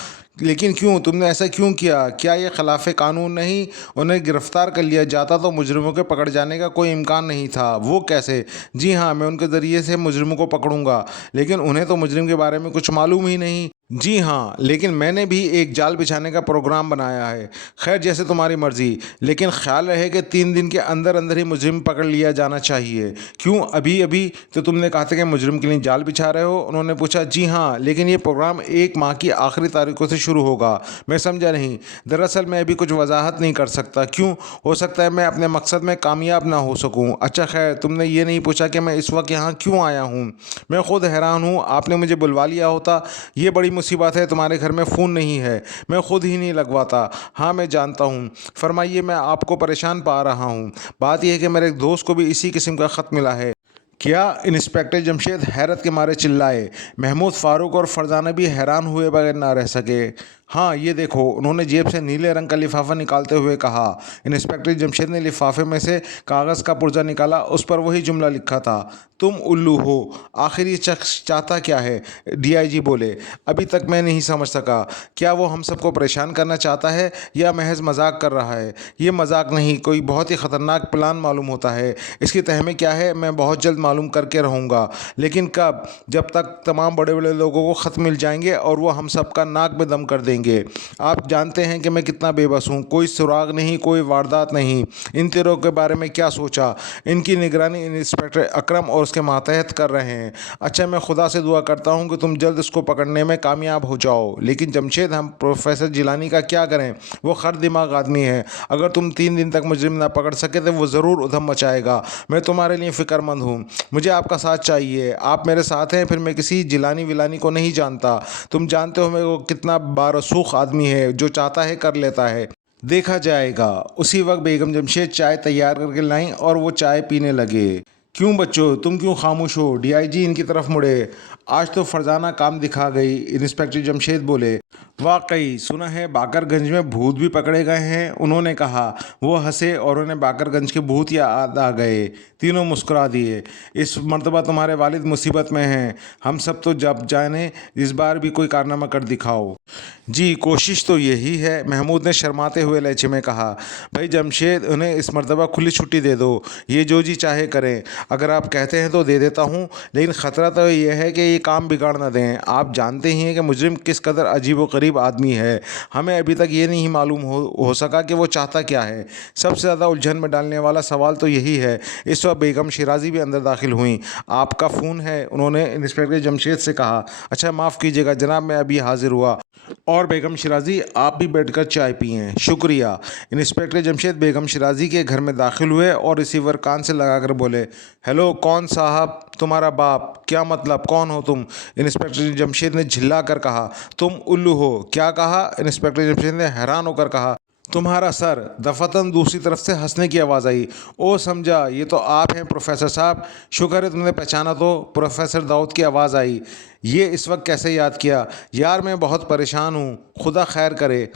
लेकिन क्यों? तुमने ऐसा क्यों किया? क्या ये खिलाफ कानून नहीं? उन्हें गिरफ्तार कर लिया जाता तो मुजरिमों के पकड़ जाने का कोई इम्कान नहीं था। वो कैसे? जी हाँ, मैं उनके ज़रिए से मुजरिमों को पकड़ूंगा, लेकिन उन्हें तो मुजरिम के बारे में कुछ मालूम ही नहीं। जी हाँ, लेकिन मैंने भी एक जाल बिछाने का प्रोग्राम बनाया है। खैर, जैसे तुम्हारी मर्ज़ी, लेकिन ख्याल रहे कि 3 दिन के अंदर अंदर ही मुजरिम पकड़ लिया जाना चाहिए। क्यों? अभी अभी तो तुमने कहा था कि मुजरिम के लिए जाल बिछा रहे हो। उन्होंने पूछा। जी हाँ, लेकिन ये प्रोग्राम 1 माह की आखिरी तारीखों से शुरू होगा। मैं समझा नहीं। दरअसल मैं अभी कुछ वजाहत नहीं कर सकता। क्यों? हो सकता है मैं अपने मकसद में कामयाब ना हो सकूँ। अच्छा खैर, तुमने ये नहीं पूछा कि मैं इस वक्त यहाँ क्यों आया हूँ। मैं खुद हैरान हूँ, आपने मुझे बुलवा लिया होता। ये बड़ी मुसीबत है, तुम्हारे घर में फ़ोन नहीं है, मैं खुद ही नहीं लगवाता। हाँ, मैं जानता हूँ। फरमाइए, मैं आपको परेशान पा रहा हूँ। बात यह है कि मेरे एक दोस्त को भी इसी किस्म का ख़त मिला है। क्या? इंस्पेक्टर जमशेद हैरत के मारे चिल्लाए। महमूद, फारूक और फरजाना भी हैरान हुए बगैर ना रह सके। हाँ ये देखो, उन्होंने जेब से नीले रंग का लिफाफा निकालते हुए कहा। इंस्पेक्टर जमशेद ने लिफाफे में से कागज़ का पुर्जा निकाला। उस पर वही जुमला लिखा था, तुम उल्लू हो। आखिर ये शख्स चाहता क्या है? डीआईजी बोले, अभी तक मैं नहीं समझ सका। क्या वो हम सबको परेशान करना चाहता है या महज मजाक कर रहा है? ये मजाक नहीं, कोई बहुत ही ख़तरनाक प्लान मालूम होता है। इसकी तह में क्या है मैं बहुत जल्द मालूम करके रहूँगा। लेकिन कब? जब तक तमाम बड़े बड़े लोगों को ख़त मिल जाएंगे और वो हम सबका नाक में दम कर देंगे। आप जानते हैं कि मैं कितना बेबस हूँ। कोई सुराग नहीं, कोई वारदात नहीं। इन तीरों के बारे में क्या सोचा? इनकी निगरानी इंस्पेक्टर अकरम और उसके मातहत कर रहे हैं। अच्छा, मैं खुदा से दुआ करता हूँ कि तुम जल्द इसको पकड़ने में कामयाब हो जाओ। लेकिन जमशेद, हम प्रोफेसर जिलानी का क्या करें? वो खर दिमाग आदमी है। अगर तुम 3 दिन तक मुजरिम ना पकड़ सके तो वो ज़रूर उधम मचाएगा। मैं तुम्हारे लिए फ़िक्रमंद हूँ। मुझे आपका साथ चाहिए। आप मेरे साथ हैं, फिर मैं किसी जिलानी विलानी को नहीं जानता। तुम जानते हो मैं वो कितना बारसूख आदमी है, जो चाहता है कर लेता है। देखा जाएगा। उसी वक्त बेगम जमशेद चाय तैयार करके लाईं और वो चाय पीने लगे। क्यों बच्चों, तुम क्यों खामोश हो? डीआईजी इनकी तरफ मुड़े। आज तो फरजाना काम दिखा गई। इंस्पेक्टर जमशेद बोले, वाकई सुना है बाकरगंज में भूत भी पकड़े गए हैं। उन्होंने कहा। वो हंसे और उन्हें बाकरगंज के भूत याद आ गए। तीनों मुस्कुरा दिए। इस मर्तबा तुम्हारे वालिद मुसीबत में हैं। हम सब तो जब जाने इस बार भी कोई कारनामा कर दिखाओ। जी, कोशिश तो यही है, महमूद ने शर्माते हुए लहजे में कहा। भाई जमशेद, उन्हें इस मर्तबा खुली छुट्टी दे दो। ये जो जी चाहे करें। अगर आप कहते हैं तो दे देता हूँ, लेकिन ख़तरा तो यह है कि ये काम बिगाड़ ना दें। आप जानते ही हैं कि मुजरिम किस कदर अजीब व गरीब आदमी है। हमें अभी तक ये नहीं मालूम हो सका कि वो चाहता क्या है। सबसे ज़्यादा उलझन में डालने वाला सवाल तो यही है। इस वक्त बेगम शिराजी भी अंदर दाखिल हुई। आपका फ़ोन है, उन्होंने इंस्पेक्टर जमशेद से कहा। अच्छा माफ़ कीजिएगा जनाब, मैं अभी हाजिर हुआ। और बेगम शिराजी, आप भी बैठकर चाय पिएं। शुक्रिया। इंस्पेक्टर जमशेद बेगम शिराजी के घर में दाखिल हुए और रिसीवर कान से लगाकर बोले, हेलो, कौन साहब? तुम्हारा बाप। क्या मतलब, कौन हो तुम? इंस्पेक्टर जमशेद ने झिल्ला कर कहा, तुम उल्लू हो। क्या कहा? इंस्पेक्टर जमशेद ने हैरान होकर कहा, तुम्हारा सर। दफातन दूसरी तरफ से हंसने की आवाज़ आई। ओ समझा, ये तो आप हैं प्रोफेसर साहब। शुक्र है तुमने पहचाना तो। प्रोफेसर दाऊद की आवाज़ आई। ये इस वक्त कैसे याद किया? यार मैं बहुत परेशान हूँ, खुदा खैर करे।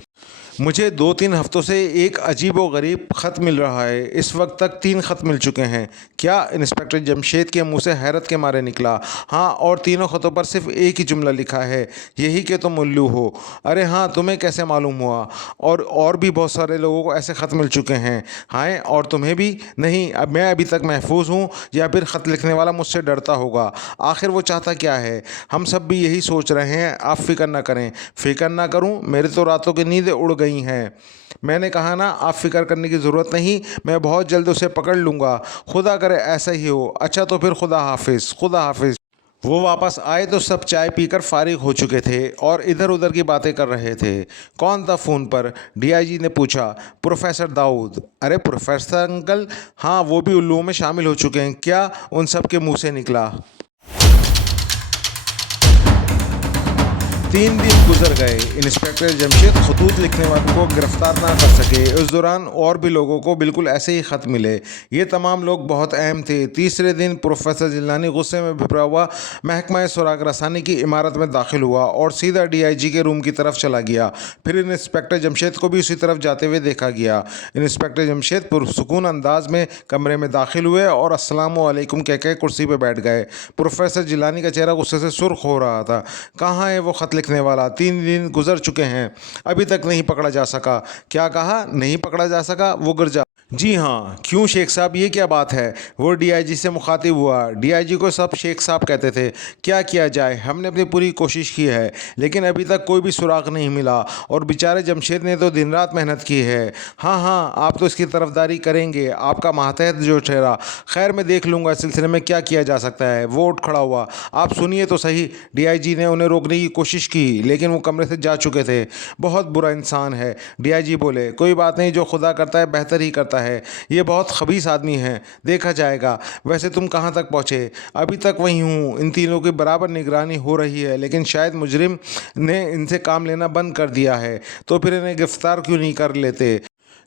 मुझे 2-3 हफ्तों से एक अजीब व गरीब ख़त मिल रहा है। इस वक्त तक 3 ख़त मिल चुके हैं। क्या? इंस्पेक्टर जमशेद के मुंह से हैरत के मारे निकला। हाँ, और तीनों ख़तों पर सिर्फ एक ही जुमला लिखा है, यही कि तुम उल्लू हो। अरे हाँ, तुम्हें कैसे मालूम हुआ? और भी बहुत सारे लोगों को ऐसे ख़त मिल चुके हैं। हाँ, और तुम्हें भी? नहीं, अब मैं अभी तक महफूज हूँ या फिर ख़त लिखने वाला मुझसे डरता होगा। आखिर वो चाहता क्या है? हम सब भी यही सोच रहे हैं। आप फ़िक्र ना करें। फ़िक्र ना करूँ? मेरे तो रातों की नींदें उड़ गई हैं। मैंने कहा ना, आप फ़िक्र करने की ज़रूरत नहीं। मैं बहुत जल्द उसे पकड़ लूँगा। खुदा करे ऐसा ही हो। अच्छा तो फिर खुदा हाफिज़, खुदा हाफिज़। वो वापस आए तो सब चाय पीकर फारिग हो चुके थे और इधर उधर की बातें कर रहे थे। कौन था फ़ोन पर? डीआईजी ने पूछा। प्रोफेसर दाऊद। अरे प्रोफेसर अंकल? हाँ, वो भी उल्लुओं में शामिल हो चुके हैं क्या? उन सब के मुंह से निकला। 3 दिन गुजर गए। इंस्पेक्टर जमशेद खतूत लिखने वालों को गिरफ्तार ना कर सके। उस दौरान और भी लोगों को बिल्कुल ऐसे ही ख़त मिले। ये तमाम लोग बहुत अहम थे। तीसरे दिन प्रोफेसर जिलानी गुस्से में भिपरा हुआ महकमा सुराग रसानी की इमारत में दाखिल हुआ और सीधा डीआईजी के रूम की तरफ चला गया। फिर इंस्पेक्टर जमशेद को भी उसी तरफ जाते हुए देखा गया। इंस्पेक्टर जमशेद पुरसुकून अंदाज में कमरे में दाखिल हुए और अस्सलाम वालेकुम कहकर कुर्सी पर बैठ गए। प्रोफेसर जिलानी का चेहरा गुस्से से सुर्ख हो रहा था। कहाँ है वो ख़त लिखने वाला? 3 दिन गुजर चुके हैं, अभी तक नहीं पकड़ा जा सका। क्या कहा? नहीं पकड़ा जा सका? वो गिर जा। जी हाँ। क्यों शेख साहब, ये क्या बात है? वो डीआईजी से मुखातिब हुआ। डीआईजी को सब शेख साहब कहते थे। क्या किया जाए, हमने अपनी पूरी कोशिश की है, लेकिन अभी तक कोई भी सुराग नहीं मिला और बेचारे जमशेद ने तो दिन रात मेहनत की है। हाँ हाँ, आप तो इसकी तरफदारी करेंगे, आपका मातहत जो ठहरा। खैर, मैं देख लूँगा इस सिलसिले में क्या किया जा सकता है। वो उठ खड़ा हुआ। आप सुनिए तो सही। डीआईजी ने उन्हें रोकने की कोशिश की, लेकिन वो कमरे से जा चुके थे। बहुत बुरा इंसान है। डीआईजी बोले, कोई बात नहीं, जो खुदा करता है बेहतर ही करता है। ये बहुत खबीस आदमी है, देखा जाएगा। वैसे तुम कहाँ तक पहुँचे? अभी तक वहीं हूँ। इन तीनों की बराबर निगरानी हो रही है, लेकिन शायद मुजरिम ने इनसे काम लेना बंद कर दिया है। तो फिर इन्हें गिरफ्तार क्यों नहीं कर लेते?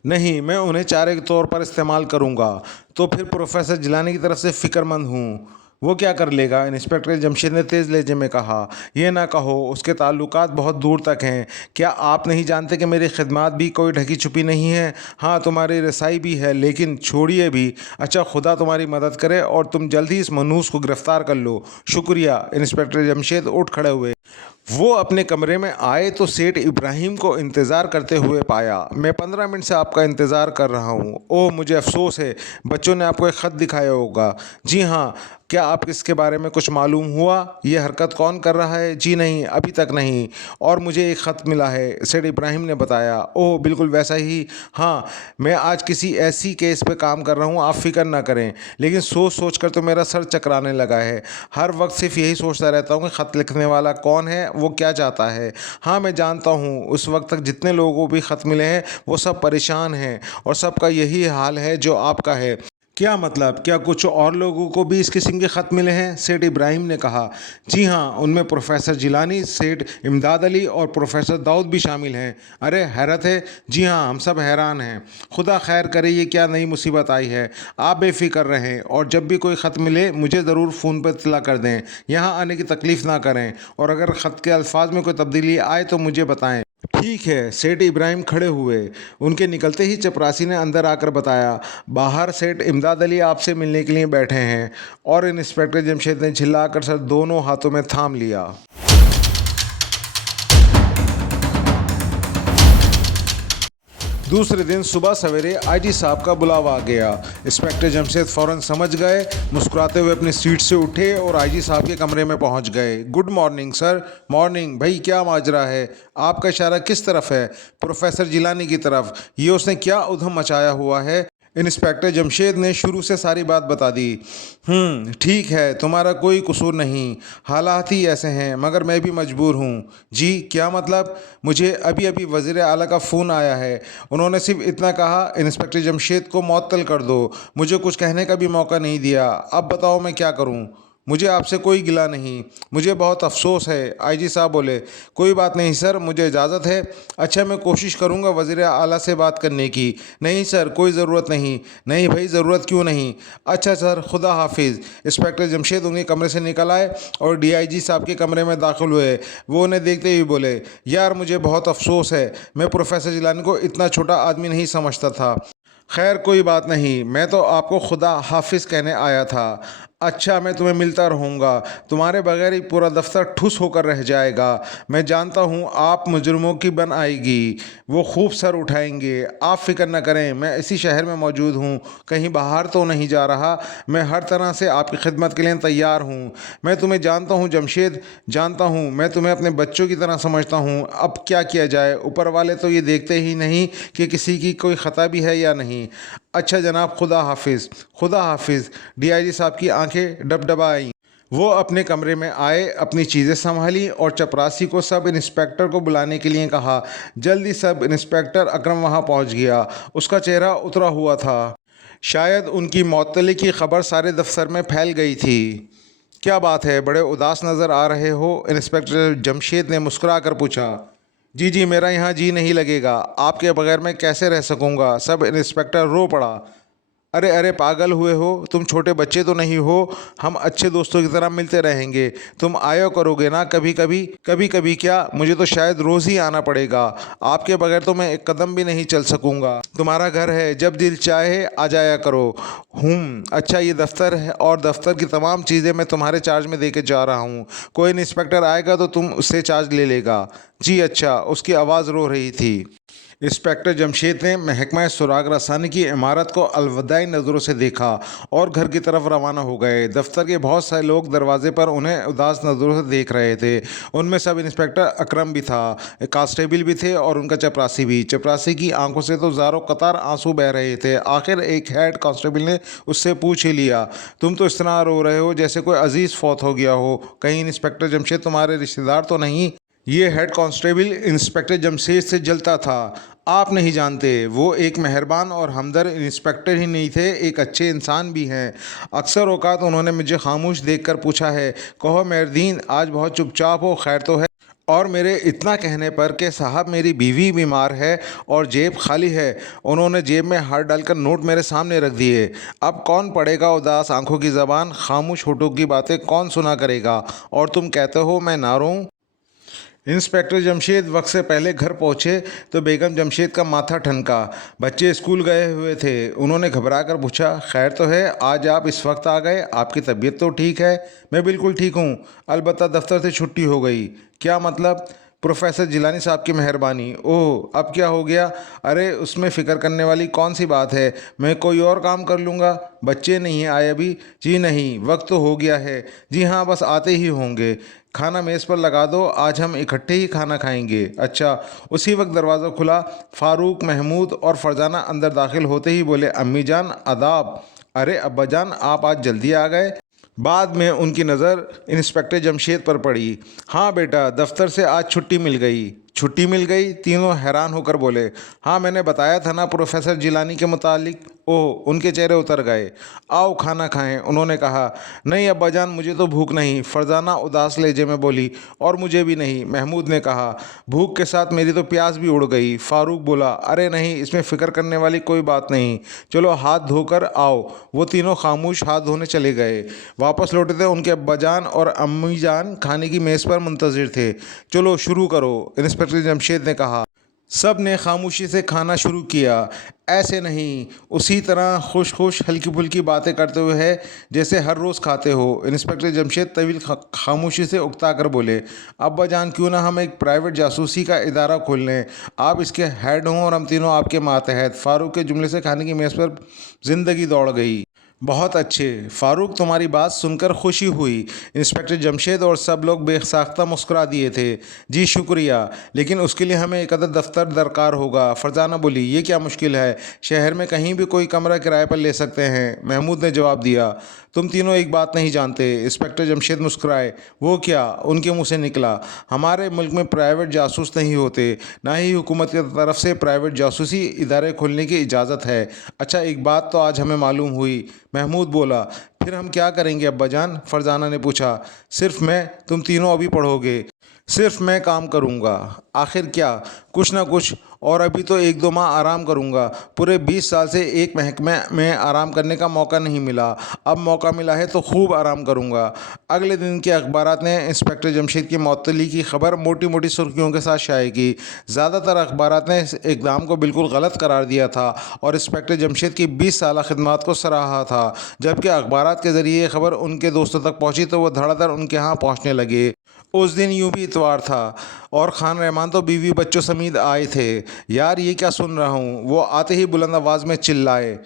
नहीं, मैं उन्हें चारे के तौर पर इस्तेमाल करूँगा। तो फिर प्रोफेसर जिलानी की तरफ से फ़िक्रमंद हूँ। वो क्या कर लेगा? इंस्पेक्टर जमशेद ने तेज़ लहजे में कहा। ये ना कहो, उसके ताल्लुकात बहुत दूर तक हैं। क्या आप नहीं जानते कि मेरी खिदमत भी कोई ढकी छुपी नहीं है? हाँ, तुम्हारी रसाई भी है, लेकिन छोड़िए भी। अच्छा, खुदा तुम्हारी मदद करे और तुम जल्द ही इस मनहूस को गिरफ्तार कर लो। शुक्रिया। इंस्पेक्टर जमशेद उठ खड़े हुए। वो अपने कमरे में आए तो सेठ इब्राहिम को इंतज़ार करते हुए पाया। मैं 15 मिनट से आपका इंतज़ार कर रहा हूँ। ओह, मुझे अफसोस है, बच्चों ने आपको एक ख़त दिखाया होगा। जी हाँ। क्या आप इसके बारे में कुछ मालूम हुआ? ये हरकत कौन कर रहा है? जी नहीं, अभी तक नहीं। और मुझे एक ख़त मिला है, सेठ इब्राहिम ने बताया। ओह, बिल्कुल वैसा ही। हाँ, मैं आज किसी ऐसी केस पे काम कर रहा हूँ, आप फिक्र ना करें। लेकिन सोच सोच कर तो मेरा सर चकराने लगा है। हर वक्त सिर्फ यही सोचता रहता हूँ कि ख़त लिखने वाला कौन है, वो क्या चाहता है। हाँ, मैं जानता हूँ उस वक्त तक जितने लोगों को भी ख़त मिले हैं वो सब परेशान हैं और सबका यही हाल है जो आपका है। क्या मतलब? क्या कुछ और लोगों को भी इस किस्म के ख़त मिले हैं? सेठ इब्राहिम ने कहा। जी हाँ, उनमें प्रोफेसर जिलानी, सेठ इमदाद अली और प्रोफेसर दाऊद भी शामिल हैं। अरे हैरत है। जी हाँ, हम सब हैरान हैं। खुदा खैर करे, ये क्या नई मुसीबत आई है। आप बेफिक्र रहें और जब भी कोई ख़त मिले मुझे ज़रूर फ़ोन पर इत्तला कर दें। यहाँ आने की तकलीफ़ ना करें और अगर ख़त के अल्फाज में कोई तब्दीली आए तो मुझे बताएं। ठीक है। सेठ इब्राहिम खड़े हुए। उनके निकलते ही चपरासी ने अंदर आकर बताया, बाहर सेठ इमदाद अली आपसे मिलने के लिए बैठे हैं। और इंस्पेक्टर जमशेद ने चिल्लाकर सर दोनों हाथों में थाम लिया। दूसरे दिन सुबह सवेरे आईजी साहब का बुलावा आ गया। इंस्पेक्टर जमशेद फ़ौरन समझ गए, मुस्कुराते हुए अपनी सीट से उठे और आईजी साहब के कमरे में पहुंच गए। Good morning sir. मॉर्निंग। भाई क्या माजरा है? आपका इशारा किस तरफ है? प्रोफेसर जिलानी की तरफ। ये उसने क्या उधम मचाया हुआ है? इंस्पेक्टर जमशेद ने शुरू से सारी बात बता दी। ठीक है, तुम्हारा कोई कसूर नहीं, हालात ही ऐसे हैं, मगर मैं भी मजबूर हूँ। जी, क्या मतलब? मुझे अभी अभी वज़ीर आला का फ़ोन आया है। उन्होंने सिर्फ इतना कहा, इंस्पेक्टर जमशेद को मुअत्तल कर दो। मुझे कुछ कहने का भी मौका नहीं दिया। अब बताओ मैं क्या करूँ? मुझे आपसे कोई गिला नहीं, मुझे बहुत अफसोस है। आईजी साहब बोले। कोई बात नहीं सर, मुझे इजाज़त है। अच्छा, मैं कोशिश करूँगा वज़ीर आला से बात करने की। नहीं सर, कोई ज़रूरत नहीं। नहीं भाई, ज़रूरत क्यों नहीं? अच्छा सर, खुदा हाफिज़। इंस्पेक्टर जमशेद उनके कमरे से निकल आए और डीआईजी साहब के कमरे में दाखिल हुए। वो उन्हें देखते ही बोले, यार मुझे बहुत अफसोस है, मैं प्रोफेसर जिलानी को इतना छोटा आदमी नहीं समझता था। खैर कोई बात नहीं, मैं तो आपको खुदा हाफिज़ कहने आया था। अच्छा, मैं तुम्हें मिलता रहूँगा। तुम्हारे बगैर ही पूरा दफ्तर ठुस होकर रह जाएगा। मैं जानता हूँ आप मुजरिमों की बन आएगी, वो खूब सर उठाएंगे। आप फिक्र न करें, मैं इसी शहर में मौजूद हूँ, कहीं बाहर तो नहीं जा रहा। मैं हर तरह से आपकी खिदमत के लिए तैयार हूँ। मैं तुम्हें जानता हूँ जमशेद, जानता हूँ। मैं तुम्हें अपने बच्चों की तरह समझता हूँ। अब क्या किया जाए, ऊपर वाले तो ये देखते ही नहीं कि किसी की कोई ख़ता भी है या नहीं। अच्छा जनाब, खुदा हाफिज़। खुदा हाफिज़। डीआईजी साहब की आंखें डबडबाईं। वो अपने कमरे में आए, अपनी चीज़ें संभाली और चपरासी को सब इंस्पेक्टर को बुलाने के लिए कहा। जल्दी सब इंस्पेक्टर अकरम वहाँ पहुँच गया। उसका चेहरा उतरा हुआ था। शायद उनकी मौतली की खबर सारे दफ्तर में फैल गई थी। क्या बात है, बड़े उदास नज़र आ रहे हो? इंस्पेक्टर जमशेद ने मुस्कुरा कर पूछा। जी जी, मेरा यहाँ जी नहीं लगेगा, आपके बगैर मैं कैसे रह सकूँगा? सब इंस्पेक्टर रो पड़ा। अरे अरे, पागल हुए हो? तुम छोटे बच्चे तो नहीं हो। हम अच्छे दोस्तों की तरह मिलते रहेंगे। तुम आया करोगे ना कभी कभी? कभी कभी क्या, मुझे तो शायद रोज़ ही आना पड़ेगा। आपके बगैर तो मैं एक कदम भी नहीं चल सकूँगा। तुम्हारा घर है, जब दिल चाहे आ जाया करो। अच्छा, ये दफ्तर है और दफ्तर की तमाम चीज़ें मैं तुम्हारे चार्ज में दे के जा रहा हूँ। कोई इंस्पेक्टर आएगा तो तुम उससे चार्ज ले लेगा। जी अच्छा। उसकी आवाज़ रो रही थी। इंस्पेक्टर जमशेद ने महकमा सुराग रसानी की इमारत को अलविदाई नज़रों से देखा और घर की तरफ रवाना हो गए। दफ्तर के बहुत सारे लोग दरवाजे पर उन्हें उदास नज़रों से देख रहे थे। उनमें सब इंस्पेक्टर अकरम भी था, कांस्टेबल भी थे और उनका चपरासी भी। चपरासी की आंखों से तो ज़ारो कतार आंसू बह रहे थे। आखिर एक हेड कांस्टेबल ने उससे पूछ ही लिया, तुम तो इस तरह रो रहे हो जैसे कोई अजीज़ फौत हो गया हो। कहीं इंस्पेक्टर जमशेद तुम्हारे रिश्तेदार तो नहीं? ये हेड कांस्टेबल इंस्पेक्टर जमशेद से जलता था। आप नहीं जानते, वो एक मेहरबान और हमदर्द इंस्पेक्टर ही नहीं थे, एक अच्छे इंसान भी हैं। अक्सर औकात उन्होंने मुझे खामोश देखकर पूछा है, कहो मेहरदीन, आज बहुत चुपचाप हो, खैर तो है? और मेरे इतना कहने पर कि साहब मेरी बीवी बीमार है और जेब खाली है, उन्होंने जेब में हाथ डालकर नोट मेरे सामने रख दिए। अब कौन पढ़ेगा उदास आंखों की ज़बान, खामोश होठों की बातें कौन सुना करेगा? और तुम कहते हो मैं ना रोऊं? इंस्पेक्टर जमशेद वक्त से पहले घर पहुंचे तो बेगम जमशेद का माथा ठनका। बच्चे स्कूल गए हुए थे। उन्होंने घबरा कर पूछा, खैर तो है, आज आप इस वक्त आ गए? आपकी तबीयत तो ठीक है? मैं बिल्कुल ठीक हूँ, अलबत्ता दफ्तर से छुट्टी हो गई। क्या मतलब? प्रोफेसर जिलानी साहब की मेहरबानी। ओह, अब क्या हो गया? अरे उसमें फ़िक्र करने वाली कौन सी बात है, मैं कोई और काम कर लूँगा। बच्चे नहीं आए अभी? जी नहीं, वक्त तो हो गया है। जी हाँ, बस आते ही होंगे। खाना मेज़ पर लगा दो, आज हम इकट्ठे ही खाना खाएंगे। अच्छा। उसी वक्त दरवाज़ा खुला। फारूक, महमूद और फरजाना अंदर दाखिल होते ही बोले, अम्मी जान आदाब। अरे अब्बा जान, आप आज जल्दी आ गए। बाद में उनकी नज़र इंस्पेक्टर जमशेद पर पड़ी। हाँ बेटा, दफ्तर से आज छुट्टी मिल गई। छुट्टी मिल गई? तीनों हैरान होकर बोले। हाँ, मैंने बताया था ना प्रोफेसर जिलानी के मुतालिक। ओह, उनके चेहरे उतर गए। आओ खाना खाएं, उन्होंने कहा। नहीं अब्बाजान, मुझे तो भूख नहीं, फरजाना उदास लहजे में बोली। और मुझे भी नहीं, महमूद ने कहा। भूख के साथ मेरी तो प्यास भी उड़ गई। फारूक बोला, अरे नहीं, इसमें फ़िक्र करने वाली कोई बात नहीं, चलो हाथ धोकर आओ। वो तीनों खामोश हाथ धोने चले गए। वापस लौटे थे उनके अब्बाजान और अम्मी जान खाने की मेज़ पर मुंतज़िर थे। चलो शुरू करो, इंस्पेक्टर जमशेद ने कहा। सब ने खामोशी से खाना शुरू किया। ऐसे नहीं, उसी तरह खुश खुश हल्की फुल्की बातें करते हुए है जैसे हर रोज़ खाते हो। इंस्पेक्टर जमशेद तवील खामोशी से उकता कर बोले, अब्बा जान क्यों ना हम एक प्राइवेट जासूसी का इदारा खोल लें। आप इसके हेड हों और हम तीनों आपके मातहत। फारूक के जुमले से खाने की मेज़ पर ज़िंदगी दौड़ गई। बहुत अच्छे फारूक, तुम्हारी बात सुनकर खुशी हुई। इंस्पेक्टर जमशेद और सब लोग बेसाख्ता मुस्कुरा दिए थे। जी शुक्रिया, लेकिन उसके लिए हमें एक अदर दफ्तर दरकार होगा। फरजाना बोली, ये क्या मुश्किल है, शहर में कहीं भी कोई कमरा किराए पर ले सकते हैं। महमूद ने जवाब दिया। तुम तीनों एक बात नहीं जानते। इंस्पेक्टर जमशेद मुस्कुराए। वो क्या? उनके मुँह से निकला, हमारे मुल्क में प्राइवेट जासूस नहीं होते, ना ही हुकूमत की तरफ से प्राइवेट जासूसी इदारे खोलने की इजाज़त है। अच्छा, एक बात तो आज हमें मालूम हुई। महमूद बोला। फिर हम क्या करेंगे अब्बा जान? फरजाना ने पूछा। सिर्फ मैं, तुम तीनों अभी पढ़ोगे, सिर्फ मैं काम करूंगा। आखिर क्या? कुछ ना कुछ। और अभी तो 1-2 माह आराम करूंगा। पूरे 20 साल से एक महकमे में आराम करने का मौका नहीं मिला, अब मौका मिला है तो खूब आराम करूंगा। अगले दिन के अखबारात ने इंस्पेक्टर जमशेद की मअतली की खबर मोटी मोटी सुर्खियों के साथ शाये की। ज़्यादातर अखबारात ने इस इक़दाम को बिल्कुल गलत करार दिया था और इंस्पेक्टर जमशेद की 20 साला खिदमत को सराहा था। जबकि अखबारात के ज़रिए ये खबर उनके दोस्तों तक पहुँची तो वह धड़ाधड़ उनके यहाँ पहुँचने लगे। उस दिन यूं भी इतवार था और खान रहमान तो बीवी बच्चों समेत आए थे। यार ये क्या सुन रहा हूँ? वो आते ही बुलंद आवाज़ में चिल्लाए।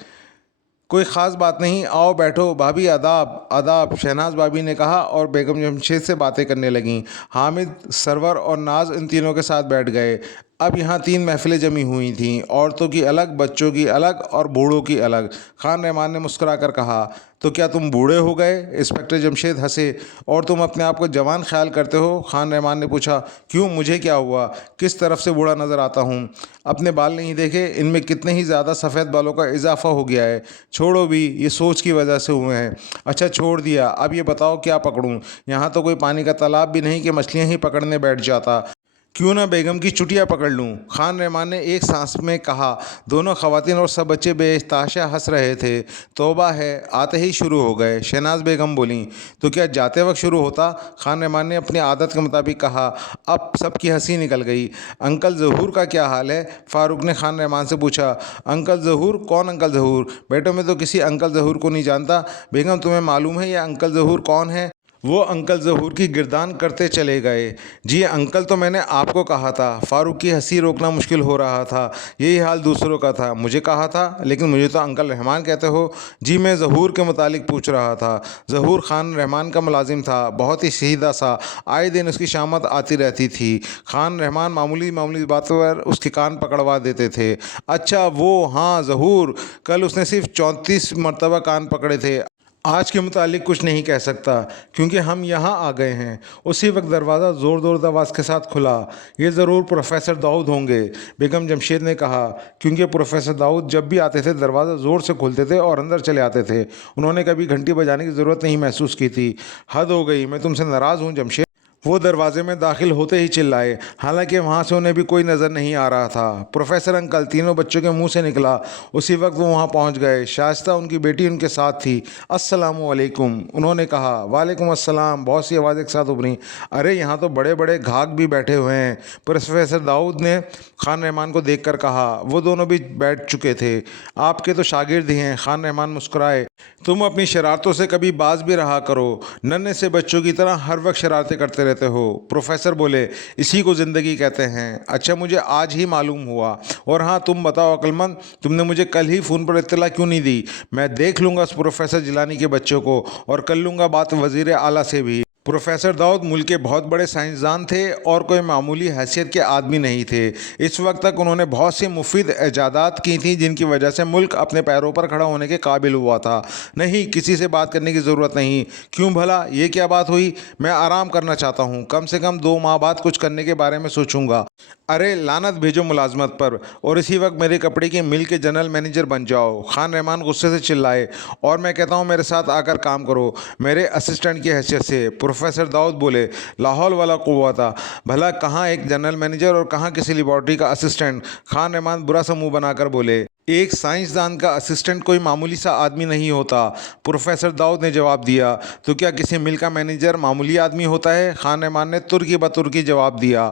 कोई ख़ास बात नहीं, आओ बैठो। भाभी आदाब आदाब, शहनाज भाभी ने कहा और बेगम जमशेद से बातें करने लगीं। हामिद, सरवर और नाज इन तीनों के साथ बैठ गए। अब यहाँ 3 महफिलें जमी हुई थीं, औरतों की अलग, बच्चों की अलग और बूढ़ों की अलग। खान रहमान ने मुस्कुरा कर कहा, तो क्या तुम बूढ़े हो गए? इंस्पेक्टर जमशेद हंसे। और तुम अपने आप को जवान ख्याल करते हो? खान रहमान ने पूछा। क्यों, मुझे क्या हुआ? किस तरफ से बूढ़ा नज़र आता हूँ? अपने बाल नहीं देखे? इनमें कितने ही ज़्यादा सफ़ेद बालों का इजाफा हो गया है। छोड़ो भी, ये सोच की वजह से हुए हैं। अच्छा छोड़ दिया, अब ये बताओ क्या पकड़ूं? यहाँ तो कोई पानी का तालाब भी नहीं कि मछलियाँ ही पकड़ने बैठ जाता। क्यों ना बेगम की चुटिया पकड़ लूं? खान रहमान ने एक सांस में कहा। दोनों खवातीन और सब बच्चे बेतहाशा हंस रहे थे। तौबा है, आते ही शुरू हो गए। शहनाज बेगम बोलीं, तो क्या जाते वक्त शुरू होता? खान रहमान ने अपनी आदत के मुताबिक कहा। अब सबकी हंसी निकल गई। अंकल ज़हूर का क्या हाल है? फारूक ने खान रहमान से पूछा। अंकल ज़हूर? कौन अंकल ज़हूर? बेटों में तो किसी अंकल ज़हूर को नहीं जानता। बेगम, तुम्हें मालूम है यह अंकल ज़हूर कौन है? वो अंकल ज़हूर की गिरदान करते चले गए। जी अंकल, तो मैंने आपको कहा था। फारूक की हंसी रोकना मुश्किल हो रहा था। यही हाल दूसरों का था। मुझे कहा था, लेकिन मुझे तो अंकल रहमान कहते हो। जी मैं ज़हूर के मुतालिक पूछ रहा था। ज़हूर खान रहमान का मुलाजिम था, बहुत ही सीधा सा। आए दिन उसकी शामत आती रहती थी। खान रहमान मामूली मामूली बातों पर उसके कान पकड़वा देते थे। अच्छा वो, हाँ ज़हूर, कल उसने सिर्फ 34 मरतबा कान पकड़े थे। आज के मुतालिक कुछ नहीं कह सकता क्योंकि हम यहाँ आ गए हैं। उसी वक्त दरवाज़ा ज़ोर आवाज़ के साथ खुला। ये ज़रूर प्रोफेसर दाऊद होंगे, बेगम जमशेद ने कहा, क्योंकि प्रोफेसर दाऊद जब भी आते थे दरवाज़ा ज़ोर से खोलते थे और अंदर चले आते थे। उन्होंने कभी घंटी बजाने की ज़रूरत नहीं महसूस की थी। हद हो गई, मैं तुमसे नाराज़ हूँ जमशेद। वो दरवाजे में दाखिल होते ही चिल्लाए, हालांकि वहाँ से उन्हें भी कोई नज़र नहीं आ रहा था। प्रोफेसर अंकल, तीनों बच्चों के मुंह से निकला। उसी वक्त वो वहाँ पहुँच गए। शाइस्ता, उनकी बेटी, उनके साथ थी। अस्सलामु अलैकुम, उन्होंने कहा। वालेकुम अस्सलाम, बहुत सी आवाज़ एक साथ उभरी। अरे यहाँ तो बड़े बड़े घाक भी बैठे हुए हैं, प्रोफेसर दाऊद ने खान रहमान को देखकर कहा। वो दोनों भी बैठ चुके थे। आपके तो शागिर्द ही हैं, खान रहमान मुस्कुराए। तुम अपनी शरारतों से कभी बाज भी रहा करो, नन्हे से बच्चों की तरह हर वक्त शरारतें करते रहते हो। प्रोफेसर बोले, इसी को ज़िंदगी कहते हैं। अच्छा, मुझे आज ही मालूम हुआ। और हाँ, तुम बताओ अक्लमंद, तुमने मुझे कल ही फ़ोन पर इत्तला क्यों नहीं दी? मैं देख लूँगा उस प्रोफेसर जिलानी के बच्चों को, और कर लूँगा बात वज़ीर आला से भी। प्रोफेसर दाऊद मुल्क के बहुत बड़े साइंसदान थे और कोई मामूली हैसियत के आदमी नहीं थे। इस वक्त तक उन्होंने बहुत सी मुफीद ईजादात की थी जिनकी वजह से मुल्क अपने पैरों पर खड़ा होने के काबिल हुआ था। नहीं, किसी से बात करने की ज़रूरत नहीं। क्यों भला, ये क्या बात हुई? मैं आराम करना चाहता हूँ, कम से कम 2 माह बाद कुछ करने के बारे में सोचूंगा। अरे लानत भेजो मुलाजमत पर, और इसी वक्त मेरे कपड़े की मिल के जनरल मैनेजर बन जाओ। खान रहमान गुस्से से चिल्लाए। और मैं कहता हूँ मेरे साथ आकर काम करो, मेरे असिस्टेंट की हैसियत से। प्रोफेसर दाऊद बोले, लाहौल वाला कुव्वता, भला कहाँ एक जनरल मैनेजर और कहाँ किसी लेबॉर्ट्री का असिस्टेंट। खान रहमान बुरा सा मुंह बनाकर बोले, एक साइंसदान का असिस्टेंट कोई मामूली सा आदमी नहीं होता। प्रोफेसर दाऊद ने जवाब दिया। तो क्या किसी मिल का मैनेजर मामूली आदमी होता है? खान रहमान ने तुर्की बतुर्की जवाब दिया।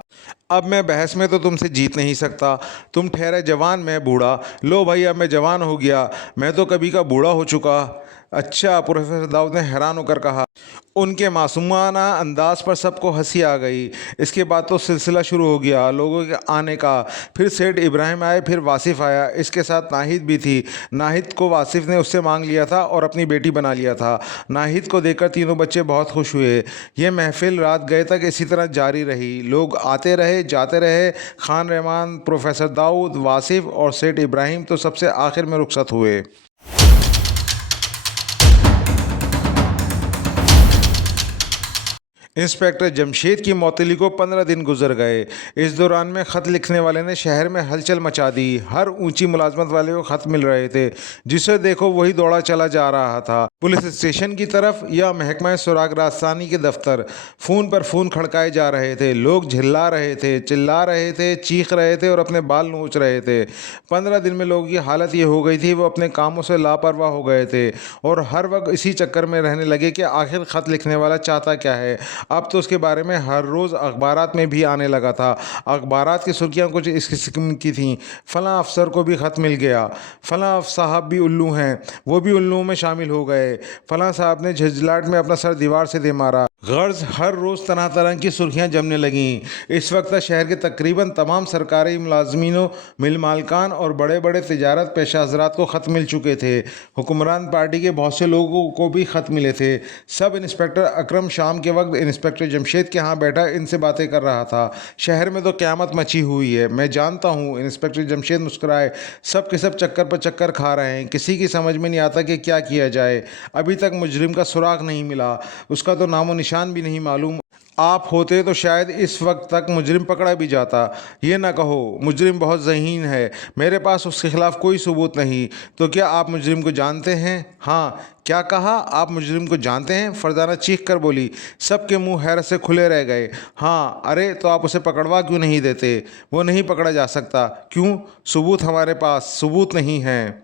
अब मैं बहस में तो तुमसे जीत नहीं सकता। तुम ठहरे जवान, मैं बूढ़ा। लो भाई, अब मैं जवान हो गया, मैं तो कभी का बूढ़ा हो चुका। अच्छा, प्रोफेसर दाऊद ने हैरान होकर कहा। उनके मासूमाना अंदाज पर सबको हंसी आ गई। इसके बाद तो सिलसिला शुरू हो गया लोगों के आने का। फिर सेठ इब्राहिम आए, फिर वासिफ आया, इसके साथ नाहिद भी थी। नाहिद को वासिफ ने उससे मांग लिया था और अपनी बेटी बना लिया था। नाहिद को देखकर तीनों बच्चे बहुत खुश हुए। यह महफिल रात गए तक इसी तरह जारी रही। लोग आते रहे, जाते रहे। खान रहमान, प्रोफेसर दाऊद, वासिफ और सेठ इब्राहिम तो सबसे आखिर में रुखसत हुए। इंस्पेक्टर जमशेद की मौतली को 15 दिन गुजर गए। इस दौरान में ख़त लिखने वाले ने शहर में हलचल मचा दी। हर ऊंची मुलाजमत वाले को ख़त मिल रहे थे, जिसे देखो वही दौड़ा चला जा रहा था, पुलिस स्टेशन की तरफ या महकमा सुराग राजसानी के दफ्तर। फ़ोन पर फ़ोन खड़काए जा रहे थे। लोग झिल्ला रहे थे, चिल्ला रहे थे, चीख रहे थे और अपने बाल नोच रहे थे। 15 दिन में लोगों की हालत ये हो गई थी, वो अपने कामों से लापरवाह हो गए थे और हर वक्त इसी चक्कर में रहने लगे कि आखिर ख़त लिखने वाला चाहता क्या है। अब तो उसके बारे में हर रोज़ अखबारात में भी आने लगा था। अखबारात की सुर्खियाँ कुछ इस किस्म की थीं। फ़लाँ अफसर को भी ख़त मिल गया, फ़लाँ साहब भी उल्लू हैं, वो भी उल्लुओं में शामिल हो गए, फ़लाँ साहब ने झिझलाहट में अपना सर दीवार से दे मारा। गर्ज हर रोज़ तरह तरह की सुर्खियाँ जमने लगीं। इस वक्त शहर के तकरीबन तमाम सरकारी मुलाजमीनों, मिल मालकान और बड़े बड़े तिजारत पेशा हज़रात को ख़त मिल चुके थे। हुक्मरान पार्टी के बहुत से लोगों को भी ख़त मिले थे। सब इंस्पेक्टर अकरम शाम के वक्त इंस्पेक्टर जमशेद के यहाँ बैठा इनसे बातें कर रहा था। शहर में तो क़यामत मची हुई है, मैं जानता हूँ। इंस्पेक्टर जमशेद मुस्कुराए। सब के सब चक्कर पर चक्कर खा रहे हैं, किसी की समझ में नहीं आता कि क्या किया जाए। अभी तक मुजरिम का सुराग नहीं मिला, उसका तो नामो निशान भी नहीं मालूम। आप होते तो शायद इस वक्त तक मुजरिम पकड़ा भी जाता। ये ना कहो मुजरिम बहुत ज़हीन है, मेरे पास उसके खिलाफ़ कोई सबूत नहीं। तो क्या आप मुजरिम को जानते हैं? हाँ। क्या कहा? आप मुजरिम को जानते हैं? फरजाना चीख कर बोली। सबके मुंह हैरत से खुले रह गए। हाँ। अरे तो आप उसे पकड़वा क्यों नहीं देते? वो नहीं पकड़ा जा सकता। क्यों? सबूत हमारे पास सबूत नहीं है।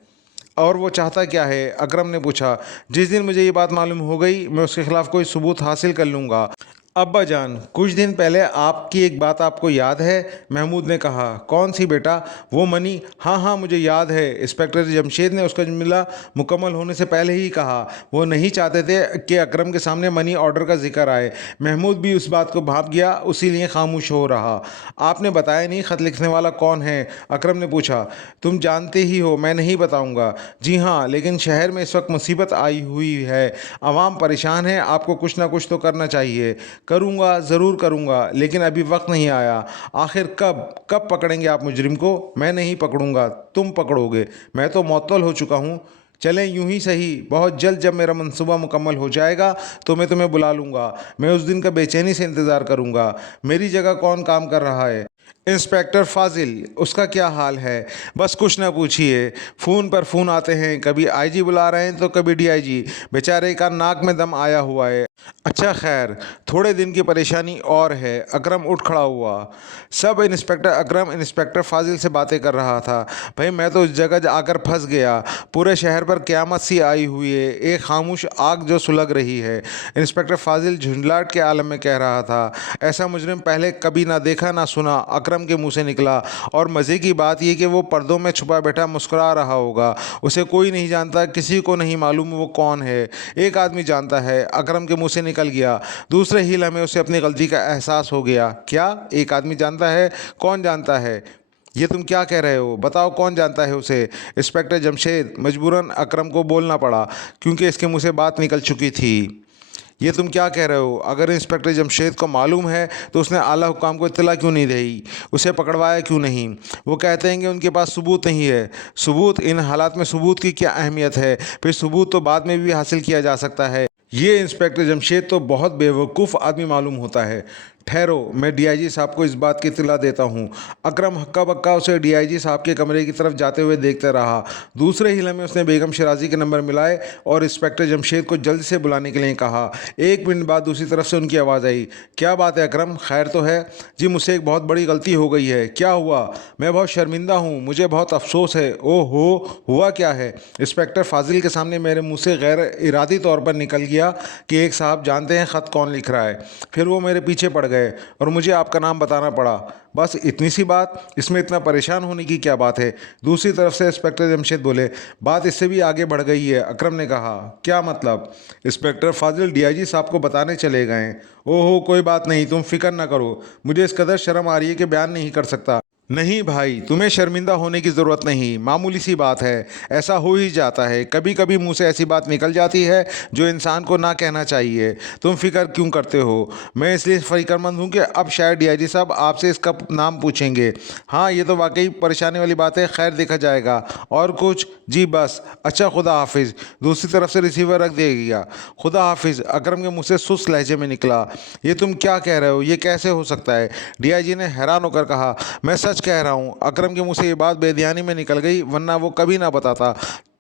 और वो चाहता क्या है? अकरम ने पूछा। जिस दिन मुझे ये बात मालूम हो गई, मैं उसके खिलाफ़ कोई सबूत हासिल कर लूँगा। अब्बा जान, कुछ दिन पहले आपकी एक बात आपको याद है? महमूद ने कहा। कौन सी बेटा? वो मनी? हाँ हाँ, मुझे याद है। इंस्पेक्टर जमशेद ने उसका जुमला मुकम्मल होने से पहले ही कहा। वो नहीं चाहते थे कि अकरम के सामने मनी ऑर्डर का जिक्र आए। महमूद भी उस बात को भाप गया, उसी लिए खामोश हो रहा। आपने बताया नहीं ख़त लिखने वाला कौन है? अकरम ने पूछा। तुम जानते ही हो, मैं नहीं बताऊँगा। जी हाँ, लेकिन शहर में इस वक्त मुसीबत आई हुई है, आवाम परेशान है, आपको कुछ ना कुछ तो करना चाहिए। करूँगा, ज़रूर करूँगा, लेकिन अभी वक्त नहीं आया। आखिर कब पकड़ेंगे आप मुजरिम को? मैं नहीं पकड़ूँगा, तुम पकड़ोगे। मैं तो मुअत्तल हो चुका हूँ। चलें यूं ही सही, बहुत जल्द जब मेरा मंसूबा मुकम्मल हो जाएगा तो मैं तुम्हें बुला लूँगा। मैं उस दिन का बेचैनी से इंतज़ार करूँगा। मेरी जगह कौन काम कर रहा है? इंस्पेक्टर फाजिल। उसका क्या हाल है? बस कुछ ना पूछिए, फ़ोन पर फ़ोन आते हैं, कभी आईजी बुला रहे हैं तो कभी डीआईजी। बेचारे का नाक में दम आया हुआ है। अच्छा खैर, थोड़े दिन की परेशानी और है। अकरम उठ खड़ा हुआ। सब इंस्पेक्टर अकरम इंस्पेक्टर फाजिल से बातें कर रहा था। भाई मैं तो उस जगह आकर फंस गया। पूरे शहर पर क़यामत सी आई हुई है, एक खामोश आग जो सुलग रही है। इंस्पेक्टर फाजिल झुंझलाहट के आलम में कह रहा था। ऐसा मुजरिम पहले कभी ना देखा ना सुना, अकरम के मुंह से निकला। और मज़े की बात यह कि वो पर्दों में छुपा बैठा मुस्कुरा रहा होगा। उसे कोई नहीं जानता, किसी को नहीं मालूम वो कौन है। एक आदमी जानता है, अकरम के मुंह से निकल गया। दूसरे ही लम्हे उसे अपनी गलती का एहसास हो गया। क्या एक आदमी जानता है? कौन जानता है? ये तुम क्या कह रहे हो? बताओ कौन जानता है उसे? इंस्पेक्टर जमशेद। मजबूरन अकरम को बोलना पड़ा, क्योंकि इसके मुंह से बात निकल चुकी थी। ये तुम क्या कह रहे हो? अगर इंस्पेक्टर जमशेद को मालूम है तो उसने आला हुकाम को इत्तला क्यों नहीं दी? उसे पकड़वाया क्यों नहीं? वो कहते हैं कि उनके पास सबूत नहीं है। सबूत? इन हालात में सबूत की क्या अहमियत है? फिर सबूत तो बाद में भी हासिल किया जा सकता है। ये इंस्पेक्टर जमशेद तो बहुत बेवकूफ़ आदमी मालूम होता है। ठहरो, मैं डीआईजी साहब को इस बात की इत्तला देता हूँ। अकरम हक्का बक्का उसे डीआईजी साहब के कमरे की तरफ जाते हुए देखते रहा। दूसरे ही लम्हे उसने बेगम शराजी के नंबर मिलाए और इंस्पेक्टर जमशेद को जल्द से बुलाने के लिए कहा। 1 मिनट बाद दूसरी तरफ से उनकी आवाज़ आई। क्या बात है अकरम, खैर तो है? जी मुझसे एक बहुत बड़ी गलती हो गई है। क्या हुआ? मैं बहुत शर्मिंदा हूँ, मुझे बहुत अफसोस है। ओह हो, हुआ क्या है? इंस्पेक्टर फाजिल के सामने मेरे मुंह से गैर इरादी तौर पर निकल गया कि एक साहब जानते हैं ख़त कौन लिख रहा है। फिर वो मेरे पीछे पड़ गए और मुझे आपका नाम बताना पड़ा। बस इतनी सी बात? इसमें इतना परेशान होने की क्या बात है? दूसरी तरफ से इंस्पेक्टर जमशेद बोले। बात इससे भी आगे बढ़ गई है, अकरम ने कहा। क्या मतलब? इंस्पेक्टर फाजिल डीआईजी साहब को बताने चले गए। ओहो कोई बात नहीं, तुम फिक्र ना करो। मुझे इस कदर शर्म आ रही है कि बयान नहीं कर सकता। नहीं भाई, तुम्हें शर्मिंदा होने की ज़रूरत नहीं, मामूली सी बात है। ऐसा हो ही जाता है, कभी कभी मुंह से ऐसी बात निकल जाती है जो इंसान को ना कहना चाहिए। तुम फिक्र क्यों करते हो? मैं इसलिए फ़िक्रमंद हूँ कि अब शायद डीआईजी साहब आपसे इसका नाम पूछेंगे। हाँ ये तो वाकई परेशानी वाली बात है, खैर देखा जाएगा। और कुछ? जी बस। अच्छा खुदा हाफिज़। दूसरी तरफ से रिसीवर रख दिया गया। खुदा हाफिज़ अकरम के मुँह से सुस्त लहजे में निकला। ये तुम क्या कह रहे हो? ये कैसे हो सकता है? डीआईजी ने हैरान होकर कहा। मैं सच कह रहा हूँ। अकरम के मुंह से ये बात बेध्यानी में निकल गई, वरना वो कभी ना बताता।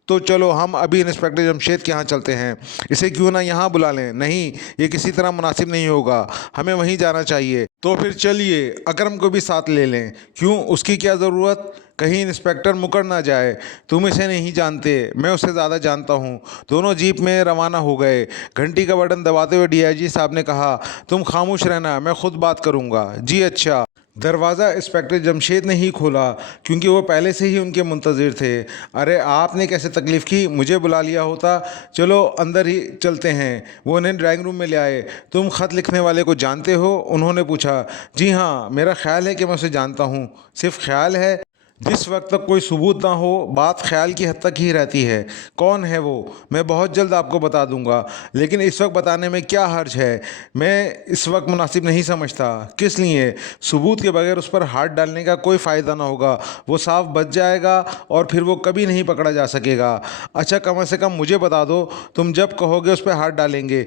तो चलो हम अभी इंस्पेक्टर जमशेद के यहाँ चलते हैं। इसे क्यों ना यहाँ बुला लें? नहीं, ये किसी तरह मुनासिब नहीं होगा, हमें वहीं जाना चाहिए। तो फिर चलिए अकरम को भी साथ ले लें। क्यों, उसकी क्या ज़रूरत? कहीं इंस्पेक्टर मुकर ना जाए। तुम इसे नहीं जानते, मैं उसे ज़्यादा जानता हूँ। दोनों जीप में रवाना हो गए। घंटी का बटन दबाते हुए डीआईजी साहब ने कहा। तुम खामोश रहना, मैं खुद बात करूँगा। जी अच्छा। दरवाज़ा इंस्पेक्टर जमशेद ने ही खोला, क्योंकि वो पहले से ही उनके मुंतज़िर थे। अरे आपने कैसे तकलीफ़ की, मुझे बुला लिया होता। चलो अंदर ही चलते हैं। वो उन्हें ड्राइंग रूम में ले आए। तुम ख़त लिखने वाले को जानते हो? उन्होंने पूछा। जी हाँ, मेरा ख्याल है कि मैं उसे जानता हूँ। सिर्फ ख्याल है? जिस वक्त तक कोई सबूत ना हो बात ख्याल की हद तक ही रहती है। कौन है वो? मैं बहुत जल्द आपको बता दूंगा, लेकिन इस वक्त बताने में क्या हर्ज है? मैं इस वक्त मुनासिब नहीं समझता। किस लिए? सबूत के बगैर उस पर हाथ डालने का कोई फ़ायदा ना होगा। वो साफ बच जाएगा और फिर वो कभी नहीं पकड़ा जा सकेगा। अच्छा कम से कम मुझे बता दो, तुम जब कहोगे उस पर हाथ डालेंगे।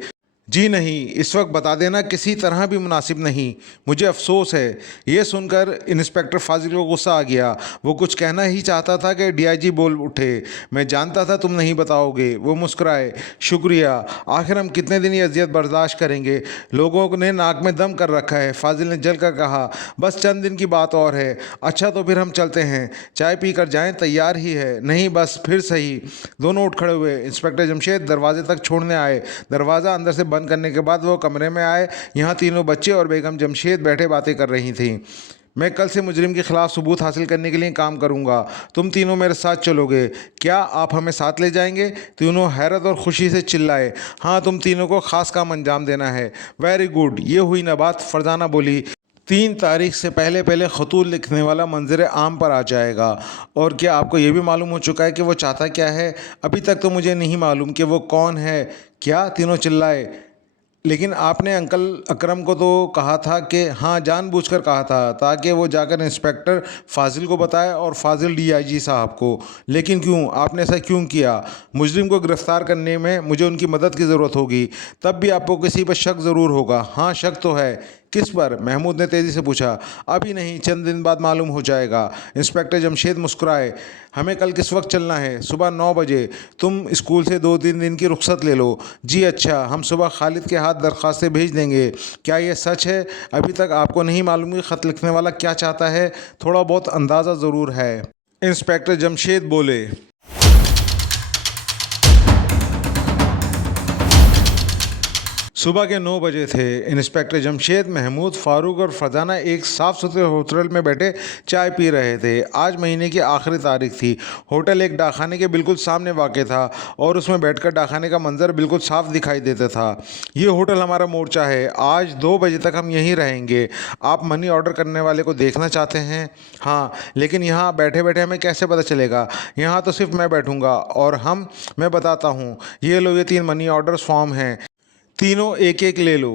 जी नहीं, इस वक्त बता देना किसी तरह भी मुनासिब नहीं। मुझे अफसोस है। ये सुनकर इंस्पेक्टर फाजिल को गुस्सा आ गया। वो कुछ कहना ही चाहता था कि डीआईजी बोल उठे। मैं जानता था तुम नहीं बताओगे। वो मुस्कुराए। शुक्रिया। आखिर हम कितने दिन ये अजियत बर्दाश्त करेंगे? लोगों ने नाक में दम कर रखा है, फाजिल ने जल कर कहा। बस चंद दिन की बात और है। अच्छा तो फिर हम चलते हैं। चाय पी कर जाएँ, तैयार ही है। नहीं बस फिर सही। दोनों उठ खड़े हुए। इंस्पेक्टर जमशेद दरवाजे तक छोड़ने आए। दरवाज़ा अंदर से बंद करने के बाद वो कमरे में आए। यहाँ तीनों बच्चे और बेगम जमशेद बैठे बातें कर रही थीं। मैं कल से मुजरिम के खिलाफ सबूत हासिल करने के लिए काम करूंगा। तुम तीनों मेरे साथ चलोगे? क्या आप हमें साथ ले जाएंगे? तीनों हैरत और खुशी से चिल्लाए। हाँ, तुम तीनों को खास काम अंजाम देना है। Very good. ये हुई ना बात, फरजाना बोली। 3 तारीख से पहले पहले खतूत लिखने वाला मंजर आम पर आ जाएगा। और क्या आपको ये भी मालूम हो चुका है कि वो चाहता क्या है? अभी तक तो मुझे नहीं मालूम कि वो कौन है। क्या? तीनों चिल्लाए। लेकिन आपने अंकल अकरम को तो कहा था कि हाँ, जानबूझकर कहा था ताकि वो जाकर इंस्पेक्टर फाजिल को बताए और फाजिल डीआईजी साहब को। लेकिन क्यों? आपने ऐसा क्यों किया? मुजरिम को गिरफ्तार करने में मुझे उनकी मदद की ज़रूरत होगी। तब भी आपको किसी पर शक ज़रूर होगा। हाँ शक तो है। किस पर? महमूद ने तेज़ी से पूछा। अभी नहीं, चंद दिन बाद मालूम हो जाएगा। इंस्पेक्टर जमशेद मुस्कुराए। हमें कल किस वक्त चलना है? सुबह 9 बजे। तुम स्कूल से 2-3 दिन की रुख्सत ले लो। जी अच्छा, हम सुबह खालिद के हाथ दरख्वास्तें भेज देंगे। क्या यह सच है? अभी तक आपको नहीं मालूम कि ख़त लिखने वाला क्या चाहता है? थोड़ा बहुत अंदाज़ा ज़रूर है। इंस्पेक्टर जमशेद बोले। सुबह के 9 बजे थे। इंस्पेक्टर जमशेद, महमूद, फ़ारूक और फरजाना एक साफ़ सुथरे होटल में बैठे चाय पी रहे थे। आज महीने की आखिरी तारीख थी। होटल एक डाकखाने के बिल्कुल सामने वाक़ था और उसमें बैठकर डाकखाने का मंजर बिल्कुल साफ दिखाई देता था। ये होटल हमारा मोर्चा है। आज 2 बजे तक हम यहीं रहेंगे। आप मनी ऑर्डर करने वाले को देखना चाहते हैं? हाँ, लेकिन यहाँ बैठे बैठे हमें कैसे पता चलेगा? यहाँ तो सिर्फ मैं बैठूँगा और मैं बताता हूँ। ये लो, ये 3 मनी ऑर्डर्स फॉर्म हैं। तीनों एक एक ले लो।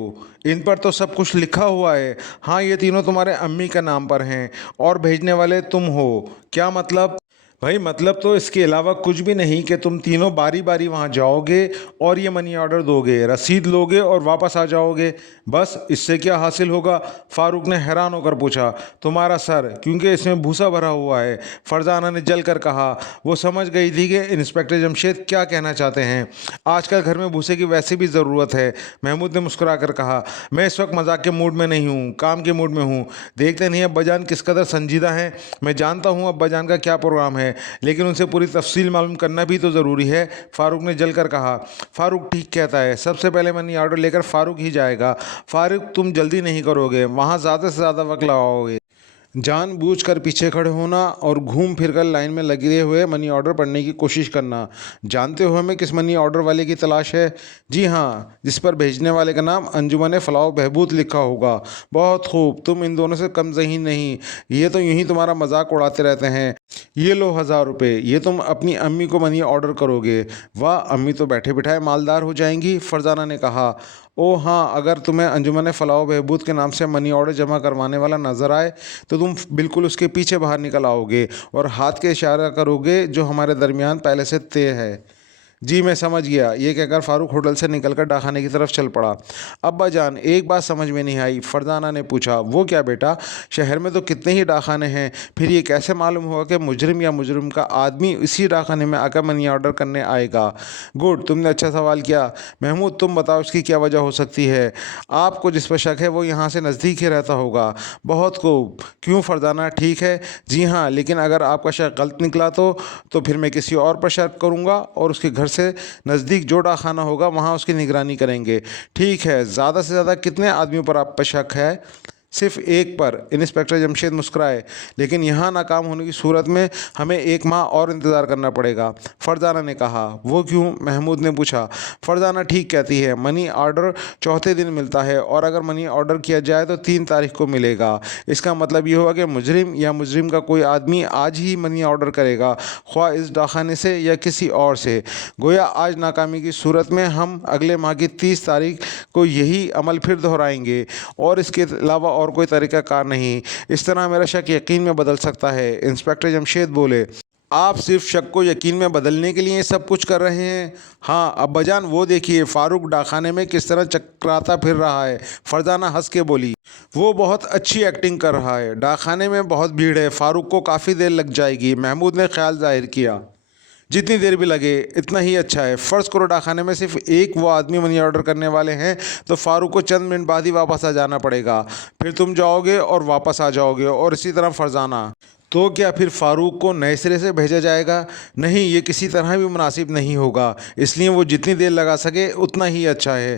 इन पर तो सब कुछ लिखा हुआ है। हाँ, ये तीनों तुम्हारे अम्मी का नाम पर हैं और भेजने वाले तुम हो। क्या मतलब? भाई, मतलब तो इसके अलावा कुछ भी नहीं कि तुम तीनों बारी बारी वहाँ जाओगे और ये मनी ऑर्डर दोगे, रसीद लोगे और वापस आ जाओगे। बस, इससे क्या हासिल होगा? फारूक ने हैरान होकर पूछा। तुम्हारा सर, क्योंकि इसमें भूसा भरा हुआ है, फरजाना ने जल कर कहा। वो समझ गई थी कि इंस्पेक्टर जमशेद क्या कहना चाहते हैं। आजकल घर में भूसे की वैसे भी ज़रूरत है। महमूद ने मुस्कुरा कर कहा। मैं इस वक्त मजाक के मूड में नहीं हूँ, काम के मूड में हूँ। देखते नहीं अब्बाजान किस कदर संजीदा हैं। मैं जानता हूँ अब्बाजान का क्या प्रोग्राम है, लेकिन उनसे पूरी तफसील मालूम करना भी तो ज़रूरी है। फारूक ने जलकर कहा। फारूक ठीक कहता है। सबसे पहले मनी ऑर्डर लेकर फारूक ही जाएगा। फारूक, तुम जल्दी नहीं करोगे, वहाँ ज़्यादा से ज़्यादा वक्त लगाओगे। जानबूझकर पीछे खड़े होना और घूम फिरकर लाइन में लगे हुए मनी ऑर्डर पढ़ने की कोशिश करना। जानते हो हमें किस मनी ऑर्डर वाले की तलाश है? जी हाँ, जिस पर भेजने वाले का नाम अंजुमन फलाह बहबूद लिखा होगा। बहुत खूब, तुम इन दोनों से कम ज़हीन नहीं। ये तो यूं ही तुम्हारा मजाक उड़ाते रहते हैं। ये लो 1000 रुपये, ये तुम अपनी अम्मी को मनी ऑर्डर करोगे। वाह, अम्मी तो बैठे बिठाए मालदार हो जाएंगी, फरजाना ने कहा। ओ हाँ, अगर तुम्हें अंजुमन फलाह बहबूद के नाम से मनी ऑर्डर जमा करवाने वाला नज़र आए तो तुम बिल्कुल उसके पीछे बाहर निकल आओगे और हाथ के इशारा करोगे जो हमारे दरमियान पहले से तय है। जी मैं समझ गया, ये कहकर फारूक होटल से निकलकर डाकखाने की तरफ चल पड़ा। अब्बा जान, एक बात समझ में नहीं आई, फरजाना ने पूछा। वो क्या बेटा? शहर में तो कितने ही डाकखाने हैं, फिर ये कैसे मालूम होगा कि मुजरिम या मुजरिम का आदमी इसी डाकखाने में आकर मनी ऑर्डर करने आएगा? गुड, तुमने अच्छा सवाल किया। महमूद, तुम बताओ इसकी क्या वजह हो सकती है? आपको जिस पर शक है वो यहाँ से नज़दीक ही रहता होगा। बहुत खूब। क्यों फरजाना, ठीक है? जी हाँ, लेकिन अगर आपका शक गलत निकला तो फिर मैं किसी और पर शक करूँगा और उसके घर से नज़दीक जो डाकखाना होगा वहाँ उसकी निगरानी करेंगे। ठीक है, ज़्यादा से ज़्यादा कितने आदमियों पर आप पर शक है? सिर्फ एक पर। इंस्पेक्टर जमशेद मुस्कुराए। लेकिन यहाँ नाकाम होने की सूरत में हमें 1 माह और इंतज़ार करना पड़ेगा, फरजाना ने कहा। वो क्यों? महमूद ने पूछा। फरजाना ठीक कहती है। मनी ऑर्डर चौथे दिन मिलता है और अगर मनी ऑर्डर किया जाए तो 3 तारीख को मिलेगा। इसका मतलब ये होगा कि मुजरिम या मुजरिम का कोई आदमी आज ही मनी ऑर्डर करेगा, ख्वाह इस डाकखाने से या किसी और से। गोया आज नाकामी की सूरत में हम अगले माह की 30 तारीख को यही अमल फिर दोहराएंगे और इसके अलावा और कोई तरीक़ाकार नहीं। इस तरह मेरा शक यकीन में बदल सकता है। इंस्पेक्टर जमशेद बोले। आप सिर्फ शक को यकीन में बदलने के लिए सब कुछ कर रहे हैं? हाँ अब्बाजान, वो देखिए फारूक डाकखाने में किस तरह चकराता फिर रहा है, फरजाना हंस के बोली। वो बहुत अच्छी एक्टिंग कर रहा है। डाकखाने में बहुत भीड़ है, फारूक को काफ़ी देर लग जाएगी, महमूद ने ख्याल जाहिर किया। जितनी देर भी लगे इतना ही अच्छा है। फ़र्ज़ करो डाकखाने में सिर्फ एक वो आदमी मनी ऑर्डर करने वाले हैं तो फ़ारूक को चंद मिनट बाद ही वापस आ जाना पड़ेगा। फिर तुम जाओगे और वापस आ जाओगे और इसी तरह फरजाना। तो क्या फिर फ़ारूक को नए सिरे से भेजा जाएगा? नहीं, ये किसी तरह भी मुनासिब नहीं होगा, इसलिए वो जितनी देर लगा सके उतना ही अच्छा है।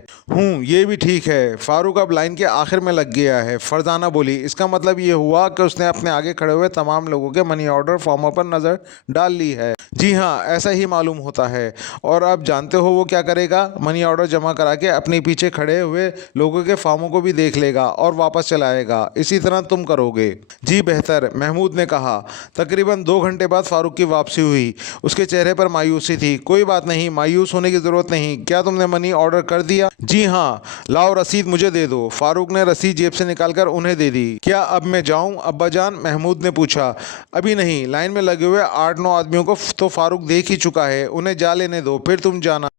ये भी ठीक है। फ़ारूक अब लाइन के आखिर में लग गया है, फरजाना बोली। इसका मतलब ये हुआ कि उसने अपने आगे खड़े हुए तमाम लोगों के मनी ऑर्डर फॉर्मों पर नज़र डाल ली है। जी हाँ, ऐसा ही मालूम होता है। और अब जानते हो वो क्या करेगा? मनी ऑर्डर जमा करा के अपने पीछे खड़े हुए लोगों के फॉर्मों को भी देख लेगा और वापस चलाएगा। इसी तरह तुम करोगे। जी बेहतर, महमूद ने कहा। कहा। तकरीबन 2 घंटे बाद फारूक की वापसी हुई। उसके चेहरे पर मायूसी थी। कोई बात नहीं, मायूस होने की ज़रूरत नहीं। क्या तुमने मनी ऑर्डर कर दिया? जी हाँ। लाओ रसीद मुझे दे दो। फारूक ने रसीद जेब से निकालकर उन्हें दे दी। क्या अब मैं जाऊं अब्बाजान? महमूद ने पूछा। अभी नहीं, लाइन में लगे हुए 8-9 आदमियों को तो फारूक देख ही चुका है। उन्हें जा लेने दो, फिर तुम जाना।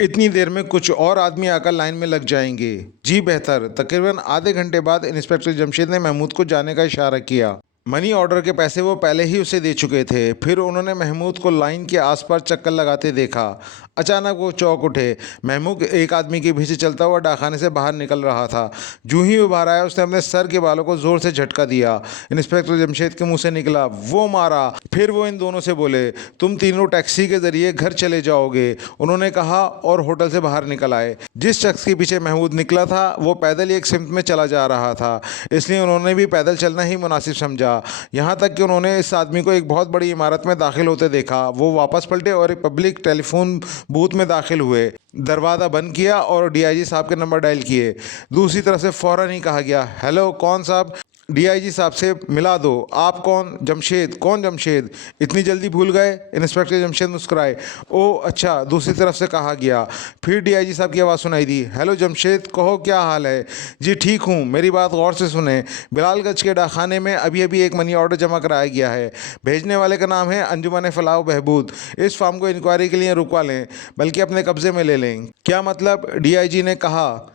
इतनी देर में कुछ और आदमी आकर लाइन में लग जाएंगे। जी बेहतर। तकरीबन आधे घंटे बाद इंस्पेक्टर जमशेद ने महमूद को जाने का इशारा किया। मनी ऑर्डर के पैसे वो पहले ही उसे दे चुके थे। फिर उन्होंने महमूद को लाइन के आसपास चक्कर लगाते देखा। अचानक वो चौंक उठे। महमूद एक आदमी के पीछे चलता हुआ डाकखाने से बाहर निकल रहा था। जूं ही वो बाहर आया, उसने अपने सर के बालों को जोर से झटका दिया। इंस्पेक्टर जमशेद के मुंह से निकला, वो मारा। फिर वो इन दोनों से बोले, तुम तीनों टैक्सी के जरिए घर चले जाओगे। उन्होंने कहा और होटल से बाहर निकल आए। जिस शख्स के पीछे महमूद निकला था वो पैदल एक सिमत में चला जा रहा था, इसलिए उन्होंने भी पैदल चलना ही मुनासिब समझा। यहाँ तक कि उन्होंने इस आदमी को एक बहुत बड़ी इमारत में दाखिल होते देखा। वो वापस पलटे और एक पब्लिक टेलीफोन बूथ में दाखिल हुए। दरवाज़ा बंद किया और डीआईजी साहब के नंबर डायल किए। दूसरी तरफ से फ़ौरन ही कहा गया, हेलो कौन साहब? डीआईजी साहब से मिला दो। आप कौन? जमशेद। कौन जमशेद? इतनी जल्दी भूल गए? इंस्पेक्टर जमशेद मुस्कुराए। ओह अच्छा। दूसरी तरफ से कहा गया। फिर डीआईजी साहब की आवाज़ सुनाई दी, हेलो जमशेद, कहो क्या हाल है? जी ठीक हूँ। मेरी बात गौर से सुने। बिलालगंज के डाकखाने में अभी अभी एक मनी ऑर्डर जमा कराया गया है। भेजने वाले का नाम है अंजुमन फलाह बहबूद। इस फॉर्म को इंक्वायरी के लिए रुकवा लें, बल्कि अपने कब्जे में ले लें। क्या मतलब? डीआईजी ने कहा।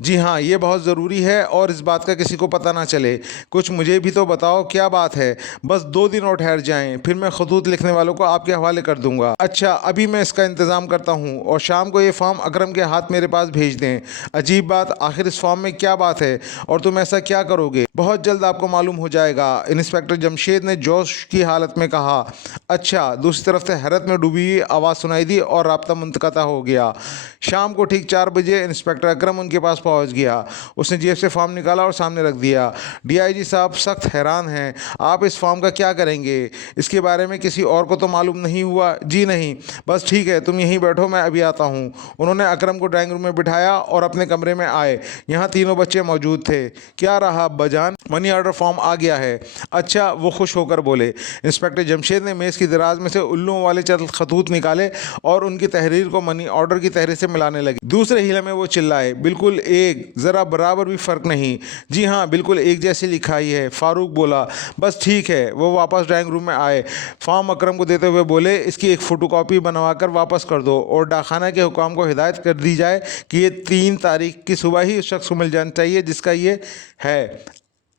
जी हाँ, ये बहुत ज़रूरी है और इस बात का किसी को पता ना चले। कुछ मुझे भी तो बताओ, क्या बात है? बस 2 दिन और ठहर जाएं, फिर मैं खतूत लिखने वालों को आपके हवाले कर दूंगा। अच्छा, अभी मैं इसका इंतज़ाम करता हूँ और शाम को ये फॉर्म अकरम के हाथ मेरे पास भेज दें। अजीब बात, आखिर इस फॉर्म में क्या बात है और तुम ऐसा क्या करोगे? बहुत जल्द आपको मालूम हो जाएगा। इंस्पेक्टर जमशेद ने जोश की हालत में कहा। अच्छा। दूसरी तरफ से हैरत में डूबी हुई आवाज़ सुनाई दी और राब्ता मुनक़ता हो गया। शाम को ठीक 4 बजे इंस्पेक्टर अकरम उनके पास पहुंच गया। उसने जेब से फॉर्म निकाला और सामने रख दिया। डीआईजी साहब सख्त हैरान हैं। आप इस फॉर्म का क्या करेंगे? इसके बारे में किसी और को तो मालूम नहीं हुआ? जी नहीं। बस ठीक है, तुम यहीं बैठो, मैं अभी आता हूँ। उन्होंने अकरम को ड्राइंग रूम में बिठाया और अपने कमरे में आए। यहाँ तीनों बच्चे मौजूद थे। क्या रहा अब्बाजान? मनी ऑर्डर फॉर्म आ गया है। अच्छा। वो खुश होकर बोले। इंस्पेक्टर जमशेद ने मेज़ की दराज में से उल्लुओं वाले चंद खतूत निकाले और उनकी तहरीर को मनी ऑर्डर की तहरीर से मिलाने लगे। दूसरे हीले में वो चिल्लाए, बिल्कुल एक, ज़रा बराबर भी फ़र्क नहीं। जी हाँ, बिल्कुल एक जैसी लिखाई है। फारूक बोला। बस ठीक है। वो वापस ड्राइंग रूम में आए। फॉर्म अकरम को देते हुए बोले, इसकी एक फ़ोटोकॉपी बनवा कर वापस कर दो और डाकखाना के हुकाम को हिदायत कर दी जाए कि ये 3 तारीख की सुबह ही उस शख्स को मिल जाना चाहिए जिसका ये है।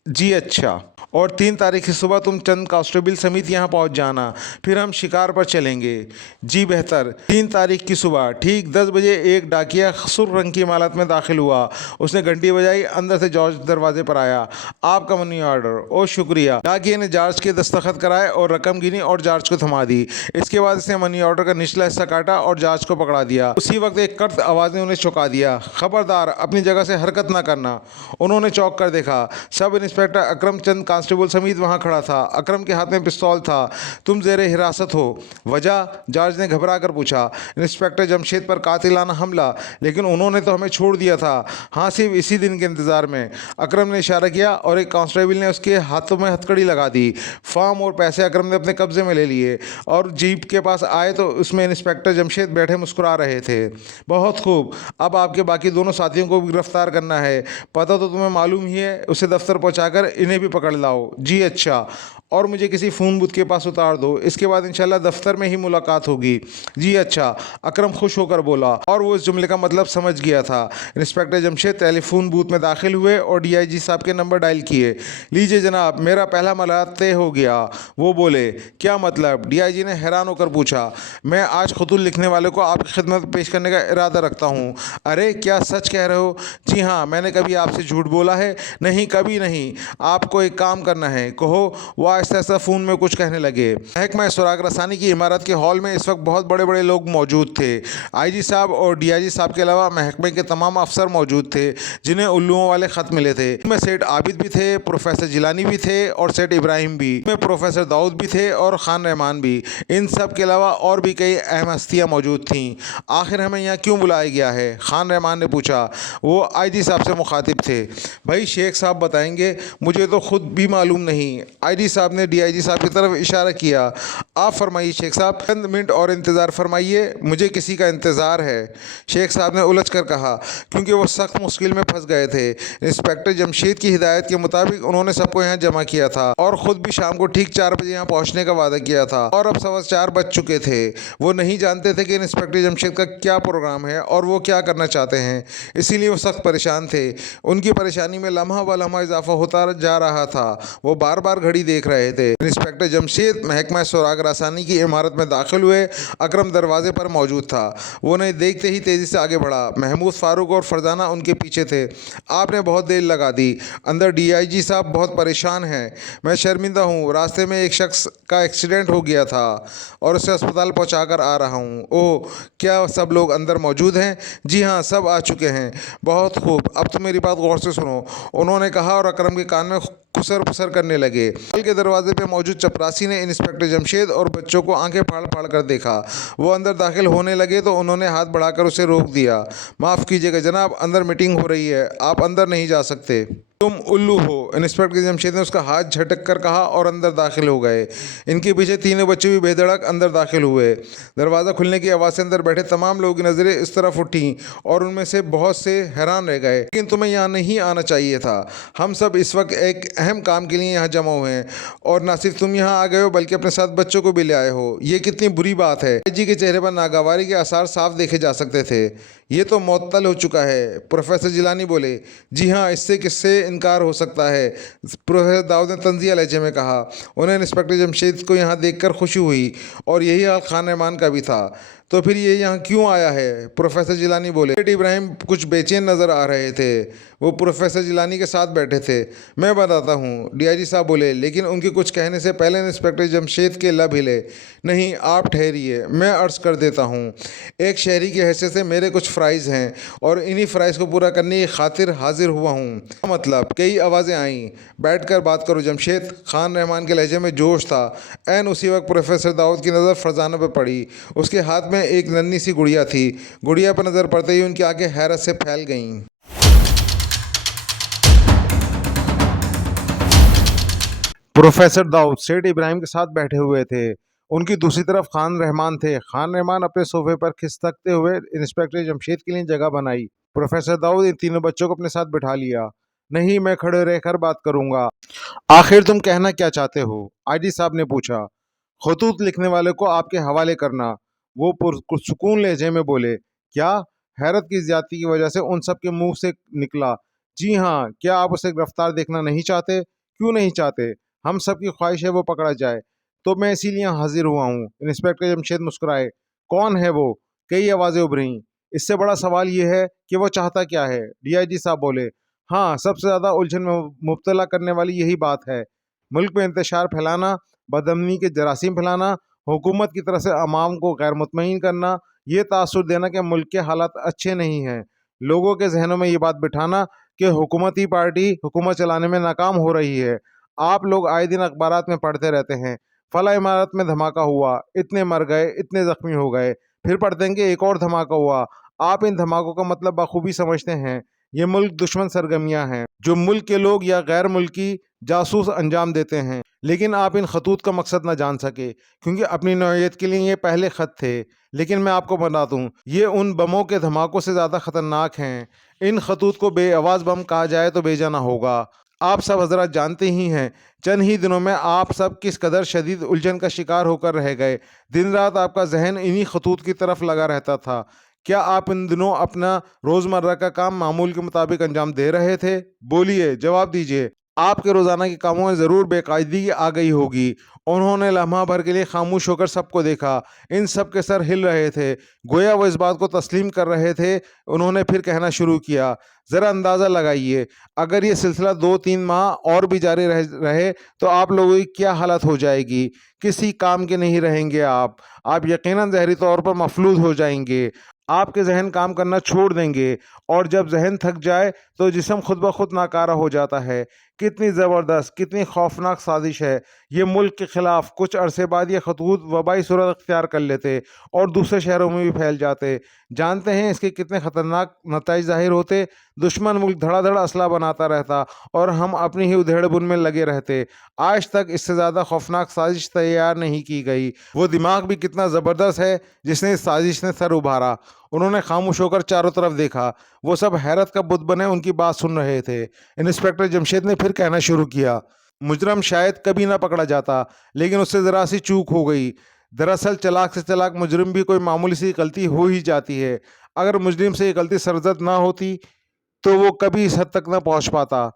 जी अच्छा। और 3 तारीख की सुबह तुम चंद कांस्टेबल समेत यहाँ पहुँच जाना, फिर हम शिकार पर चलेंगे। जी बेहतर। 3 तारीख की सुबह ठीक 10 बजे एक डाकिया सुर्ख रंग की इमारत में दाखिल हुआ। उसने घंटी बजाई। अंदर से जॉर्ज दरवाजे पर आया। आपका मनी ऑर्डर। ओ शुक्रिया। डाकिया ने जॉर्ज के दस्तखत कराए और रकम गिनी और जॉर्ज को थमा दी। इसके बाद इसने मनी ऑर्डर का निचला हिस्सा काटा और जॉर्ज को पकड़ा दिया। उसी वक्त एक कर्द आवाज़ ने उन्हें चौंका दिया, खबरदार अपनी जगह से हरकत ना करना। उन्होंने चौंक कर देखा। सब इंस्पेक्टर अकरम चंद कांस्टेबल समीत वहां खड़ा था। अकरम के हाथ में पिस्तौल था। तुम ज़ेरे हिरासत हो। वजह? जॉर्ज ने घबरा कर पूछा। इंस्पेक्टर जमशेद पर कातिलाना हमला। लेकिन उन्होंने तो हमें छोड़ दिया था। हाँ, सिर्फ इसी दिन के इंतज़ार में। अकरम ने इशारा किया और एक कांस्टेबल ने उसके हाथों में हथकड़ी लगा दी। फॉर्म और पैसे अकरम ने अपने कब्जे में ले लिए और जीप के पास आए तो उसमें इंस्पेक्टर जमशेद बैठे मुस्कुरा रहे थे। बहुत खूब। अब आपके बाकी दोनों साथियों को भी गिरफ्तार करना है। पता तो तुम्हें मालूम ही है। उसे दफ्तर पहुंचाकर इन्हें भी पकड़ लाओ। जी अच्छा। और मुझे किसी फ़ोन बूथ के पास उतार दो। इसके बाद इंशाल्लाह दफ्तर में ही मुलाकात होगी। जी अच्छा। अकरम खुश होकर बोला और वो इस जुमले का मतलब समझ गया था। इंस्पेक्टर जमशेद टेलीफोन बूथ में दाखिल हुए और डीआईजी साहब के नंबर डायल किए। लीजिए जनाब, मेरा पहला मरहला तय हो गया। वो बोले। क्या मतलब? डीआईजी ने हैरान होकर पूछा। मैं आज खतूत लिखने वाले को आपकी खिदमत में पेश करने का इरादा रखता हूँ। अरे क्या सच कह रहे हो? जी हाँ, मैंने कभी आपसे झूठ बोला है? नहीं, कभी नहीं। आपको एक काम करना है। कहो। वो आहिस्ता आहिस्ता फ़ोन में कुछ कहने लगे। महकमा सुराग रसानी की इमारत के हॉल में इस वक्त बहुत बड़े बड़े लोग मौजूद थे। आईजी साहब और डीआईजी साहब के अलावा महकमे के तमाम अफसर मौजूद थे जिन्हें उल्लुओं वाले ख़त मिले थे। इनमें सेठ आबिद भी थे, प्रोफेसर जिलानी भी थे और सेठ इब्राहिम भी। इनमें प्रोफेसर दाऊद भी थे और खान रहमान भी। इन सब के अलावा और भी कई अहम हस्तियाँ मौजूद थीं। आखिर हमें यहाँ क्यों बुलाया गया है? खान रहमान ने पूछा। वो आईजी साहब से मुखातिब थे। भाई शेख साहब बताएंगे, मुझे तो खुद भी मालूम नहीं। आईजी साहब साहब ने डीआईजी साहब की तरफ इशारा किया। आप फरमाइए शेख साहब, चंद मिनट और इंतज़ार फरमाइए, मुझे किसी का इंतज़ार है। शेख साहब ने उलझ कर कहा, क्योंकि वो सख्त मुश्किल में फंस गए थे। इंस्पेक्टर जमशेद की हिदायत के मुताबिक उन्होंने सबको यहाँ जमा किया था और ख़ुद भी शाम को ठीक 4 बजे यहाँ पहुँचने का वादा किया था, और अब 4:15 बज चुके थे। वो नहीं जानते थे कि इंस्पेक्टर जमशेद का क्या प्रोग्राम है और वो क्या करना चाहते हैं, इसीलिए वो सख्त परेशान थे। उनकी परेशानी में लम्हा ब लम्हा इजाफा होता जा रहा था। वो बार बार घड़ी देख रहे थे। इंस्पेक्टर जमशेद महकमा सुराग रसानी की इमारत में दाखिल हुए। अकरम दरवाजे पर मौजूद था। वो उन्हें देखते ही तेज़ी से आगे बढ़ा। महमूद फारूक और फरजाना उनके पीछे थे। आपने बहुत देर लगा दी। अंदर डीआईजी साहब बहुत परेशान हैं। मैं शर्मिंदा हूँ। रास्ते में एक शख्स का एक्सीडेंट हो गया था और उसे अस्पताल पहुँचा कर आ रहा हूँ। ओह, क्या सब लोग अंदर मौजूद हैं? जी हाँ, सब आ चुके हैं। बहुत खूब, अब तो मेरी बात गौर से सुनो, उन्होंने कहा और अकरम के कान में खुसर फुसर करने लगे। हॉल के दरवाजे पे मौजूद चपरासी ने इंस्पेक्टर जमशेद और बच्चों को आंखें फाड़ फाड़ कर देखा। वो अंदर दाखिल होने लगे तो उन्होंने हाथ बढ़ाकर उसे रोक दिया। माफ़ कीजिएगा जनाब, अंदर मीटिंग हो रही है, आप अंदर नहीं जा सकते। तुम उल्लू हो, इंस्पेक्टर जमशेद ने उसका हाथ झटक कर कहा और अंदर दाखिल हो गए। इनके पीछे तीनों बच्चे भी बेधड़क अंदर दाखिल हुए। दरवाज़ा खुलने की आवाज़ से अंदर बैठे तमाम लोगों की नज़रें इस तरफ उठी और उनमें से बहुत से हैरान रह गए। लेकिन तुम्हें यहाँ नहीं आना चाहिए था। हम सब इस वक्त एक अहम काम के लिए यहाँ जमा हुए हैं और ना सिर्फ तुम यहाँ आ गए हो बल्कि अपने साथ बच्चों को भी ले आए हो। ये कितनी बुरी बात है। जी के चेहरे पर नागवारी के आसार साफ देखे जा सकते थे। ये तो मुअत्तल हो चुका है। प्रोफेसर जिलानी बोले। जी हाँ, इससे किससे इनकार हो सकता है, प्रोफेसर दाऊद ने तंजिया लहजे में कहा। उन्हें इंस्पेक्टर जमशेद को यहाँ देखकर खुशी हुई और यही हाल खान रहमान का भी था। तो फिर ये यहाँ क्यों आया है? प्रोफेसर जिलानी बोले। इब्राहिम कुछ बेचैन नज़र आ रहे थे। वो प्रोफेसर जिलानी के साथ बैठे थे। मैं बताता हूँ, डीआईजी साहब बोले। लेकिन उनके कुछ कहने से पहले इंस्पेक्टर जमशेद के लब हिले। नहीं, आप ठहरिए, मैं अर्ज़ कर देता हूँ। एक शहरी की हैसियत से मेरे कुछ फ़राइज़ हैं और इन्हीं फ़राइज़ को पूरा करने की खातिर हाजिर हुआ हूँ। मतलब? कई आवाज़ें आईं। बैठ कर बात करो जमशेद। खान रहमान के लहजे में जोश था। ऐन उसी वक्त प्रोफेसर दाऊद की नज़र फरजाना पर पड़ी। उसके हाथ में एक नन्ही सी गुड़िया थी। गुड़िया पर नज़र पड़ते ही उनकी आंखें हैरत से फैल गईं। प्रोफेसर दाऊद सेठ इब्राहिम के साथ बैठे हुए थे। उनकी दूसरी तरफ खान रहमान थे। खान रहमान अपने सोफे पर खिसकते हुए इंस्पेक्टर जमशेद के लिए जगह बनाई। प्रोफेसर दाऊद इन तीनों बच्चों को अपने साथ बिठा लिया। नहीं, मैं खड़े रहकर बात करूंगा। आखिर तुम कहना क्या चाहते हो? आईजी साहब ने पूछा। खतूत लिखने वाले को आपके हवाले करना। वो पुरसुकून लहजे में बोले। क्या? हैरत की ज्यादती की वजह से उन सब के मुंह से निकला। जी हाँ, क्या आप उसे गिरफ्तार देखना नहीं चाहते? क्यों नहीं चाहते? हम सब की ख्वाहिश है वो पकड़ा जाए, तो मैं इसीलिए हाजिर हुआ हूँ। इंस्पेक्टर जमशेद मुस्कुराए। कौन है वो? कई आवाज़ें उभरीं। इससे बड़ा सवाल ये है कि वो चाहता क्या है? डीआईजी साहब बोले। हाँ, सबसे ज़्यादा उलझन में मुब्तला करने वाली यही बात है। मुल्क में इंतशार फैलाना, बदअमनी के जरासीम फैलाना, हुकूमत की तरफ से अवाम को गैर मुतमईन करना, ये तासुर देना कि मुल्क के हालात अच्छे नहीं हैं। लोगों के जहनों में ये बात बिठाना कि हुकूमती पार्टी हुकूमत चलाने में नाकाम हो रही है। आप लोग आए दिन अखबारात में पढ़ते रहते हैं, फला इमारत में धमाका हुआ, इतने मर गए, इतने ज़ख्मी हो गए। फिर पढ़ते हैं कि एक और धमाका हुआ। आप इन धमाकों का मतलब बखूबी समझते हैं। ये मुल्क दुश्मन सरगर्मियां हैं जो मुल्क के लोग या गैर मुल्की जासूस अंजाम देते हैं। लेकिन आप इन खतूत का मकसद न जान सके क्योंकि अपनी नौइयत के लिए ये पहले ख़त थे। लेकिन मैं आपको बता दूँ, ये उन बमों के धमाकों से ज़्यादा ख़तरनाक हैं। इन खतूत को बेआवाज़ बम कहा जाए तो बेजाना होगा। आप सब हजरत जानते ही हैं, चंद ही दिनों में आप सब किस कदर शदीद उलझन का शिकार होकर रह गए। दिन रात आपका जहन इन्हीं खतूत की तरफ लगा रहता था। क्या आप इन दिनों अपना रोज़मर्रा का काम मामूल के मुताबिक अंजाम दे रहे थे? बोलिए, जवाब दीजिए। आपके रोज़ाना के कामों में ज़रूर बेकायदगी आ गई होगी। उन्होंने लम्हा भर के लिए खामोश होकर सबको देखा। इन सब के सर हिल रहे थे, गोया वो इस बात को तस्लीम कर रहे थे। उन्होंने फिर कहना शुरू किया। ज़रा अंदाज़ा लगाइए, अगर ये सिलसिला 2-3 माह और भी जारी रहे तो आप लोगों की क्या हालत हो जाएगी। किसी काम के नहीं रहेंगे आप यकीनन ज़हरी तौर पर मफलूज हो जाएंगे। आपके जहन काम करना छोड़ देंगे और जब जहन थक जाए तो जिस्म खुद ब खुद नाकारा हो जाता है। कितनी ज़बरदस्त, कितनी खौफनाक साजिश है। ये मुल्क के ख़िलाफ़ कुछ अरसे बाद ये खतूत वबाई सूरत अख्तियार कर लेते और दूसरे शहरों में भी फैल जाते। जानते हैं इसके कितने ख़तरनाक नताइज ज़ाहिर होते। दुश्मन मुल्क धड़ाधड़ असला बनाता रहता और हम अपनी ही उधेड़-बुन में लगे रहते। आज तक इससे ज़्यादा खौफनाक साजिश तैयार नहीं की गई। वो दिमाग भी कितना ज़बरदस्त है जिसने इस साजिश ने सर उभारा। उन्होंने खामोश होकर चारों तरफ देखा। वो सब हैरत का बुत बने उनकी बात सुन रहे थे। इंस्पेक्टर जमशेद ने फिर कहना शुरू किया, मुजरम शायद कभी ना पकड़ा जाता, लेकिन उससे ज़रा सी चूक हो गई। दरअसल चालाक से चालाक मुजरिम भी कोई मामूली सी गलती हो ही जाती है। अगर मुजरिम से ये गलती सरजद ना होती तो वो कभी इस हद तक ना पहुंच पाता।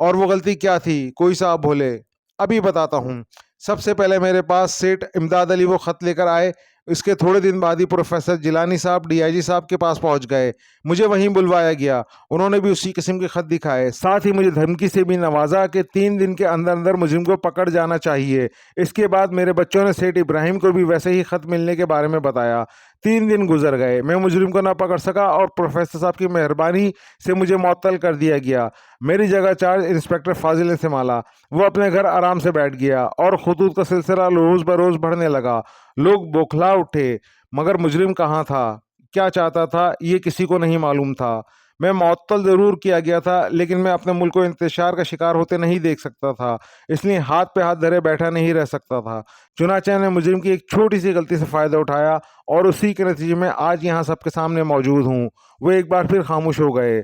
और वो गलती क्या थी, कोई सा आप बोले? अभी बताता हूँ। सबसे पहले मेरे पास सेठ इमदाद अली वो ख़त लेकर आए। इसके थोड़े दिन बाद ही प्रोफेसर जिलानी साहब डीआईजी साहब के पास पहुंच गए। मुझे वहीं बुलवाया गया। उन्होंने भी उसी किस्म के ख़त दिखाए। साथ ही मुझे धमकी से भी नवाजा कि 3 दिन के अंदर अंदर मुजरिम को पकड़ जाना चाहिए। इसके बाद मेरे बच्चों ने सेठ इब्राहिम को भी वैसे ही ख़त मिलने के बारे में बताया। 3 दिन गुजर गए, मैं मुजरिम को ना पकड़ सका और प्रोफेसर साहब की मेहरबानी से मुझे मुअत्तल कर दिया गया। मेरी जगह चार्ज इंस्पेक्टर फाजिल ने संभाला। वो अपने घर आराम से बैठ गया और खतूत का सिलसिला रोज़ बरोज़ बढ़ने लगा। लोग बौखला उठे, मगर मुजरिम कहाँ था, क्या चाहता था, ये किसी को नहीं मालूम था। मैं मुअत्तल ज़रूर किया गया था, लेकिन मैं अपने मुल्क को इंतशार का शिकार होते नहीं देख सकता था, इसलिए हाथ पे हाथ धरे बैठा नहीं रह सकता था। चुनांचे मैंने मुजरिम की एक छोटी सी गलती से फ़ायदा उठाया और उसी के नतीजे में आज यहाँ सबके सामने मौजूद हूँ। वो एक बार फिर खामोश हो गए।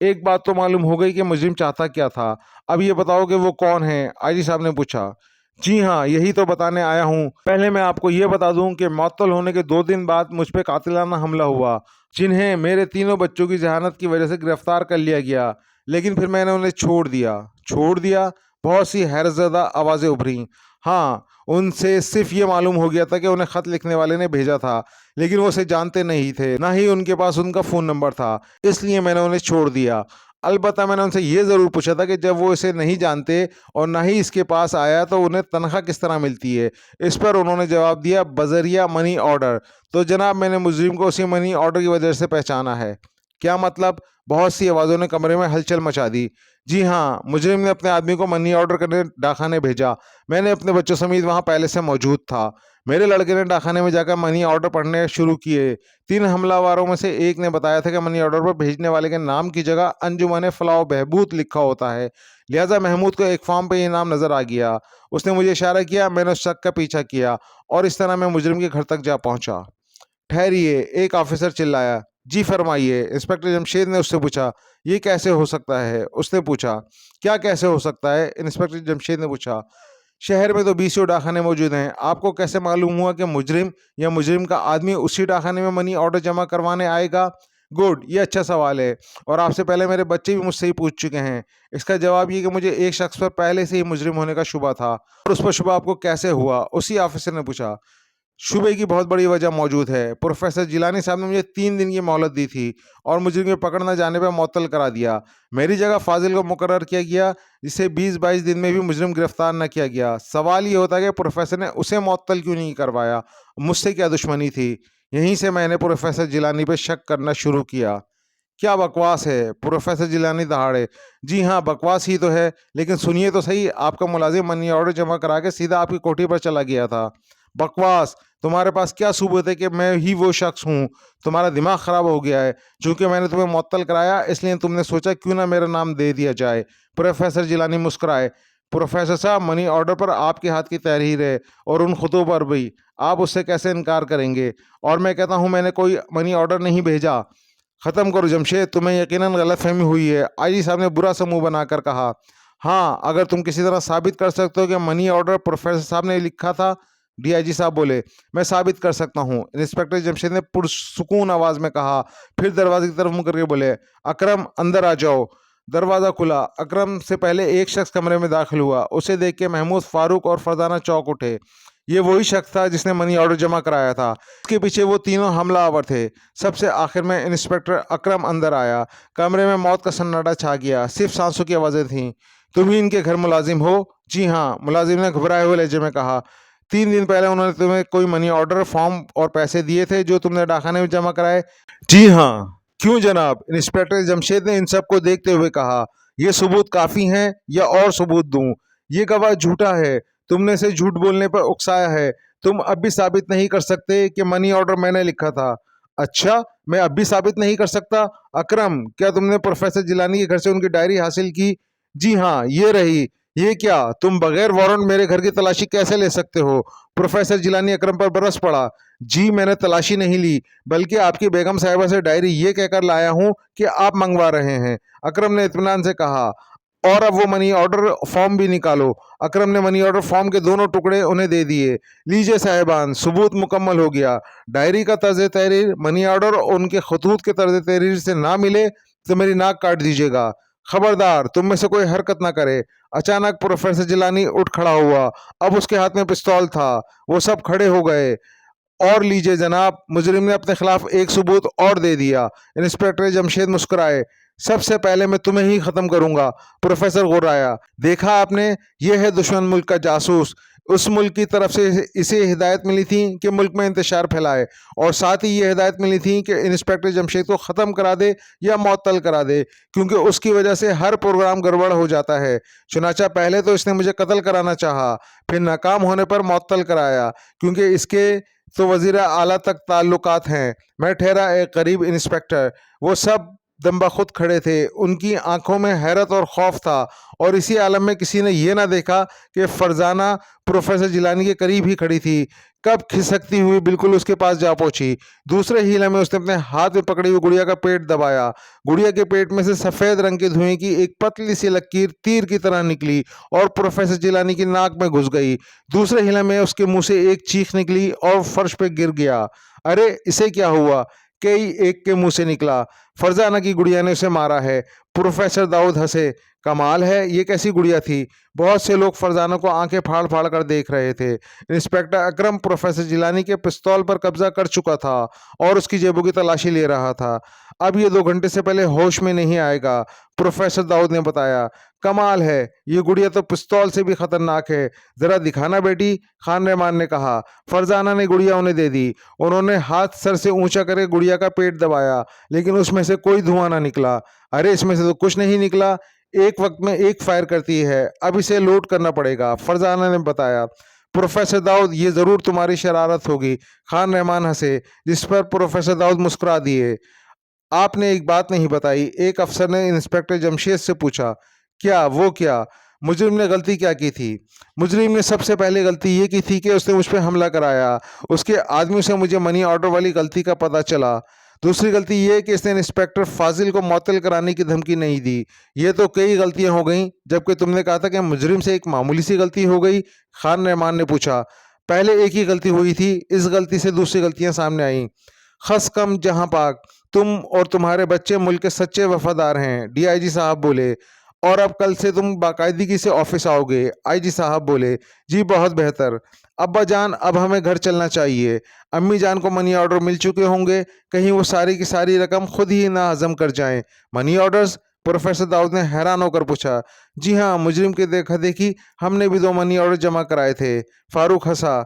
एक बात तो मालूम हो गई कि मुजरिम चाहता क्या था। अब ये बताओ कि वो कौन है? आईजी साहब ने पूछा। जी हाँ, यही तो बताने आया हूँ। पहले मैं आपको ये बता दूं कि मुअत्तल होने के 2 दिन बाद मुझ पे कातिलाना हमला हुआ, जिन्हें मेरे तीनों बच्चों की जहानत की वजह से गिरफ्तार कर लिया गया। लेकिन फिर मैंने उन्हें छोड़ दिया। छोड़ दिया? बहुत सी हैरतज़दा आवाज़ें उभरीं। हाँ, उनसे सिर्फ ये मालूम हो गया था कि उन्हें ख़त लिखने वाले ने भेजा था, लेकिन वो उसे जानते नहीं थे, ना ही उनके पास उनका फ़ोन नंबर था। इसलिए मैंने उन्हें छोड़ दिया। अलबत्ता मैंने उनसे ये ज़रूर पूछा था कि जब वो इसे नहीं जानते और ना ही इसके पास आया तो उन्हें तनख्वाह किस तरह मिलती है। इस पर उन्होंने जवाब दिया, बज़रिया मनी ऑर्डर। तो जनाब मैंने मुजरिम को उसी मनी ऑर्डर की वजह से पहचाना है। क्या मतलब? बहुत सी आवाज़ों ने कमरे में हलचल मचा दी। जी हाँ, मुजरिम ने अपने आदमी को मनी ऑर्डर करने डाकखाने भेजा। मैंने अपने बच्चों समेत वहाँ पहले से मौजूद था। मेरे लड़के ने डाकखाने में जाकर मनी ऑर्डर पढ़ने शुरू किए। 3 हमलावरों में से एक ने बताया था कि मनी ऑर्डर पर भेजने वाले के नाम की जगह अंजुमन फलाह बहबूद लिखा होता है। लिहाजा महमूद को एक फॉर्म पे ये नाम नजर आ गया। उसने मुझे इशारा किया, मैंने उस शख्स का पीछा किया और इस तरह मैं मुजरिम के घर तक जा पहुंचा। ठहरिए, एक ऑफिसर चिल्लाया। जी फरमाइए, इंस्पेक्टर जमशेद ने उससे पूछा। ये कैसे हो सकता है? उसने पूछा। क्या कैसे हो सकता है? इंस्पेक्टर जमशेद ने पूछा। शहर में तो 20 डाकखाने मौजूद हैं, आपको कैसे मालूम हुआ कि मुजरिम या मुजरिम का आदमी उसी डाकखाने में मनी ऑर्डर जमा करवाने आएगा? गुड, ये अच्छा सवाल है और आपसे पहले मेरे बच्चे भी मुझसे ही पूछ चुके हैं। इसका जवाब ये कि मुझे एक शख्स पर पहले से ही मुजरिम होने का शुबा था। और उस पर शुबा आपको कैसे हुआ? उसी ऑफिसर ने पूछा। शुबे की बहुत बड़ी वजह मौजूद है। प्रोफेसर जिलानी साहब ने मुझे 3 दिन की मोहलत दी थी और मुजरिम के पकड़ न जाने पर मुअत्तल करा दिया। मेरी जगह फाजिल को मुकर्रर किया गया, जिसे 20-22 दिन में भी मुजरिम गिरफ्तार न किया गया। सवाल ये होता है कि प्रोफेसर ने उसे मुअत्तल क्यों नहीं करवाया? मुझसे क्या दुश्मनी थी? यहीं से मैंने प्रोफेसर जिलानी पर शक करना शुरू किया। क्या बकवास है? प्रोफेसर जिलानी दहाड़े। जी हाँ, बकवास ही तो है, लेकिन सुनिए तो सही। आपका मुलाजिम मनी ऑर्डर जमा करा के सीधा आपकी कोठी पर चला गया था। बकवास! तुम्हारे पास क्या सबूत है कि मैं ही वो शख्स हूँ? तुम्हारा दिमाग ख़राब हो गया है। चूंकि मैंने तुम्हें मुअत्तल कराया, इसलिए तुमने सोचा क्यों ना मेरा नाम दे दिया जाए। प्रोफेसर जिलानी मुस्कुराए। प्रोफेसर साहब, मनी ऑर्डर पर आपके हाथ की तहरीर है और उन खुतों पर भी। आप उससे कैसे इनकार करेंगे? और मैं कहता हूँ मैंने कोई मनी ऑर्डर नहीं भेजा। ख़त्म करो जमशेद, तुम्हें यकीनन गलतफहमी हुई है। आईजी साहब ने बुरा सा मुंह बनाकर कहा। हाँ, अगर तुम किसी तरह साबित कर सकते हो कि मनी ऑर्डर प्रोफेसर साहब ने लिखा था। डीआईजी साहब बोले। मैं साबित कर सकता हूँ, इंस्पेक्टर जमशेद ने पुरसुकून आवाज में कहा। फिर दरवाजे की तरफ मुंह करके बोले, अकरम अंदर आ जाओ। दरवाज़ा खुला। अकरम से पहले एक शख्स कमरे में दाखिल हुआ। उसे देख के महमूद, फारूक और फरदाना चौंक उठे। ये वही शख्स था जिसने मनी ऑर्डर जमा कराया था। इसके पीछे वो तीनों हमलावर थे। सबसे आखिर में इंस्पेक्टर अकरम अंदर आया। कमरे में मौत का सन्नाटा छा गया, सिर्फ सांसों की आवाज़ें थीं। तुम ही इनके घर मुलाजिम हो? जी हाँ, मुलाजिम ने घबराए हुए लहजे में कहा। 3 दिन पहले उन्होंने तुम्हें कोई मनी ऑर्डर, फॉर्म और पैसे दिए थे जो तुमने डाकखाने में जमा कराए? जी हाँ। क्यों जनाब? इंस्पेक्टर जमशेद ने इन सब को देखते हुए कहा। ये सबूत काफ़ी हैं या और सबूत दूं? ये गवाह झूठा है, तुमने इसे झूठ बोलने पर उकसाया है। तुम अब भी साबित नहीं कर सकते कि मनी ऑर्डर मैंने लिखा था। अच्छा, मैं अब भी साबित नहीं कर सकता? अकरम, क्या तुमने प्रोफेसर जिलानी के घर से उनकी डायरी हासिल की? जी हाँ, ये रही। ये क्या, तुम बगैर वारंट मेरे घर की तलाशी कैसे ले सकते हो? प्रोफेसर जिलानी अकरम पर बरस पड़ा। जी, मैंने तलाशी नहीं ली, बल्कि आपकी बेगम साहिबा से डायरी ये कहकर लाया हूँ कि आप मंगवा रहे हैं। अकरम ने इत्मीनान से कहा। और अब वो मनी ऑर्डर फॉर्म भी निकालो। अकरम ने मनी ऑर्डर फॉर्म के दोनों टुकड़े उन्हें दे दिए। लीजिए साहिबान, सबूत मुकम्मल हो गया। डायरी का तर्ज तहरीर मनी ऑर्डर और उनके खतूत के तर्ज तहरीर से ना मिले तो मेरी नाक काट दीजिएगा। खबरदार, तुम में से कोई हरकत ना करे। अचानक प्रोफेसर जिलानी उठ खड़ा हुआ। अब उसके हाथ में पिस्तौल था। वो सब खड़े हो गए। और लीजिए जनाब, मुजरिम ने अपने खिलाफ एक सबूत और दे दिया। इंस्पेक्टर जमशेद मुस्कुराए। सबसे पहले मैं तुम्हें ही खत्म करूंगा। प्रोफेसर गुर्राया। देखा आपने, यह है दुश्मन मुल्क का जासूस। उस मुल्क की तरफ से इसे हिदायत मिली थी कि मुल्क में इंतशार फैलाए, और साथ ही ये हिदायत मिली थी कि इंस्पेक्टर जमशेद को ख़त्म करा दे या मअतल करा दे, क्योंकि उसकी वजह से हर प्रोग्राम गड़बड़ हो जाता है। चुनाचा पहले तो इसने मुझे कत्ल कराना चाहा, फिर नाकाम होने पर मअतल कराया, क्योंकि इसके तो वजीर आला तक ताल्लुकात हैं। मैं ठहरा एक गरीब इंस्पेक्टर। वो सब दम्बा खुद खड़े थे। उनकी आंखों में हैरत और खौफ था, और इसी आलम में किसी ने यह ना देखा कि फरजाना प्रोफेसर जिलानी के करीब ही खड़ी थी। कब खिसकती हुई बिल्कुल उसके पास जा पहुंची। दूसरे हीले में उसने अपने हाथ में पकड़ी हुई गुड़िया का पेट दबाया। गुड़िया के पेट में से सफ़ेद रंग के धुएं की एक पतली सी लकीर तीर की तरह निकली और प्रोफेसर जिलानी की नाक में घुस गई। दूसरे हीले में उसके मुंह से एक चीख निकली और फर्श पे गिर गया। अरे, इसे क्या हुआ? कई एक के मुंह से निकला। फरजाना की गुड़िया ने उसे मारा है। प्रोफेसर दाऊद हंसे। कमाल है, ये कैसी गुड़िया थी? बहुत से लोग फरजाना को आंखें फाड़ फाड़ कर देख रहे थे। इंस्पेक्टर अकरम प्रोफेसर जिलानी के पिस्तौल पर कब्जा कर चुका था और उसकी जेबों की तलाशी ले रहा था। अब ये 2 घंटे से पहले होश में नहीं आएगा, प्रोफेसर दाऊद ने बताया। कमाल है, ये गुड़िया तो पिस्तौल से भी खतरनाक है। जरा दिखाना बेटी, खान रहमान ने कहा। फरजाना ने गुड़िया उन्हें दे दी। उन्होंने हाथ सर से ऊंचा करके गुड़िया का पेट दबाया, लेकिन उसमें से कोई धुआं ना निकला। अरे, इसमें से तो कुछ नहीं निकला। एक वक्त में एक फायर करती है, अब इसे लोड करना पड़ेगा, फरजाना ने बताया। प्रोफेसर दाऊद, ये जरूर तुम्हारी शरारत होगी। खान रहमान हंसे, जिस पर प्रोफेसर दाऊद मुस्कुरा दिए। आपने एक बात नहीं बताई, एक अफसर ने इंस्पेक्टर जमशेद से पूछा। क्या? वो क्या? मुजरिम ने गलती क्या की थी? मुजरिम ने सबसे पहले गलती ये की थी कि उसने मुझ पर हमला कराया। उसके आदमियों से मुझे मनी ऑर्डर वाली गलती का पता चला। दूसरी गलती ये है कि इसने इंस्पेक्टर फाजिल को मअतल कराने की धमकी नहीं दी। ये तो कई गलतियां हो गईं, जबकि तुमने कहा था कि मुजरिम से एक मामूली सी गलती हो गई। खान रहमान ने पूछा। पहले एक ही गलती हुई थी, इस गलती से दूसरी गलतियां सामने आईं। खस कम जहां पाक, तुम और तुम्हारे बच्चे मुल्क के सच्चे वफादार हैं, डीआईजी साहब बोले। और अब कल से तुम बाकायदगी से ऑफिस आओगे, आईजी साहब बोले। जी, बहुत बेहतर। अब्बा जान, अब हमें घर चलना चाहिए। अम्मी जान को मनी ऑर्डर मिल चुके होंगे, कहीं वो सारी की सारी रकम खुद ही ना हजम कर जाएं। Money orders? प्रोफेसर दाऊद ने हैरान होकर पूछा। जी हाँ, मुजरिम की देखा देखी हमने भी 2 मनी ऑर्डर जमा कराए थे। फारूक हंसा।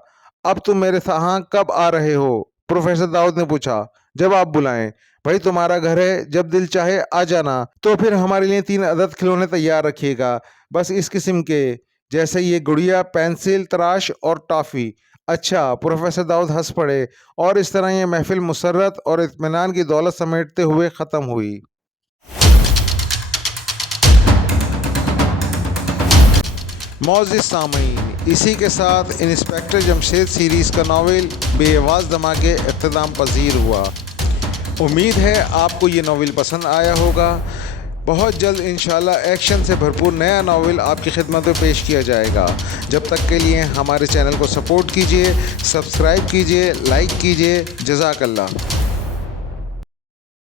अब तुम मेरे यहाँ कब आ रहे हो? प्रोफेसर दाऊद ने पूछा। जब आप बुलाएं। भाई, तुम्हारा घर है, जब दिल चाहे आ जाना। तो फिर हमारे लिए 3 अदद खिलौने तैयार रखिएगा, बस इस किस्म के, जैसे ये गुड़िया, पेंसिल, तराश और टॉफ़ी। अच्छा, प्रोफेसर दाऊद हंस पड़े, और इस तरह ये महफिल मुसर्रत और इत्मीनान की दौलत समेटते हुए ख़त्म हुई। मौजूद सामीन, इसी के साथ इंस्पेक्टर जमशेद सीरीज़ का नावल बेआवाज़ धमाके इख्तिताम पजीर हुआ। उम्मीद है आपको ये नावल पसंद आया होगा। बहुत जल्द इंशाल्लाह एक्शन से भरपूर नया नावल आपकी खिदमत में पेश किया जाएगा। जब तक के लिए हमारे चैनल को सपोर्ट कीजिए, सब्सक्राइब कीजिए, लाइक कीजिए। जज़ाकल्लाह।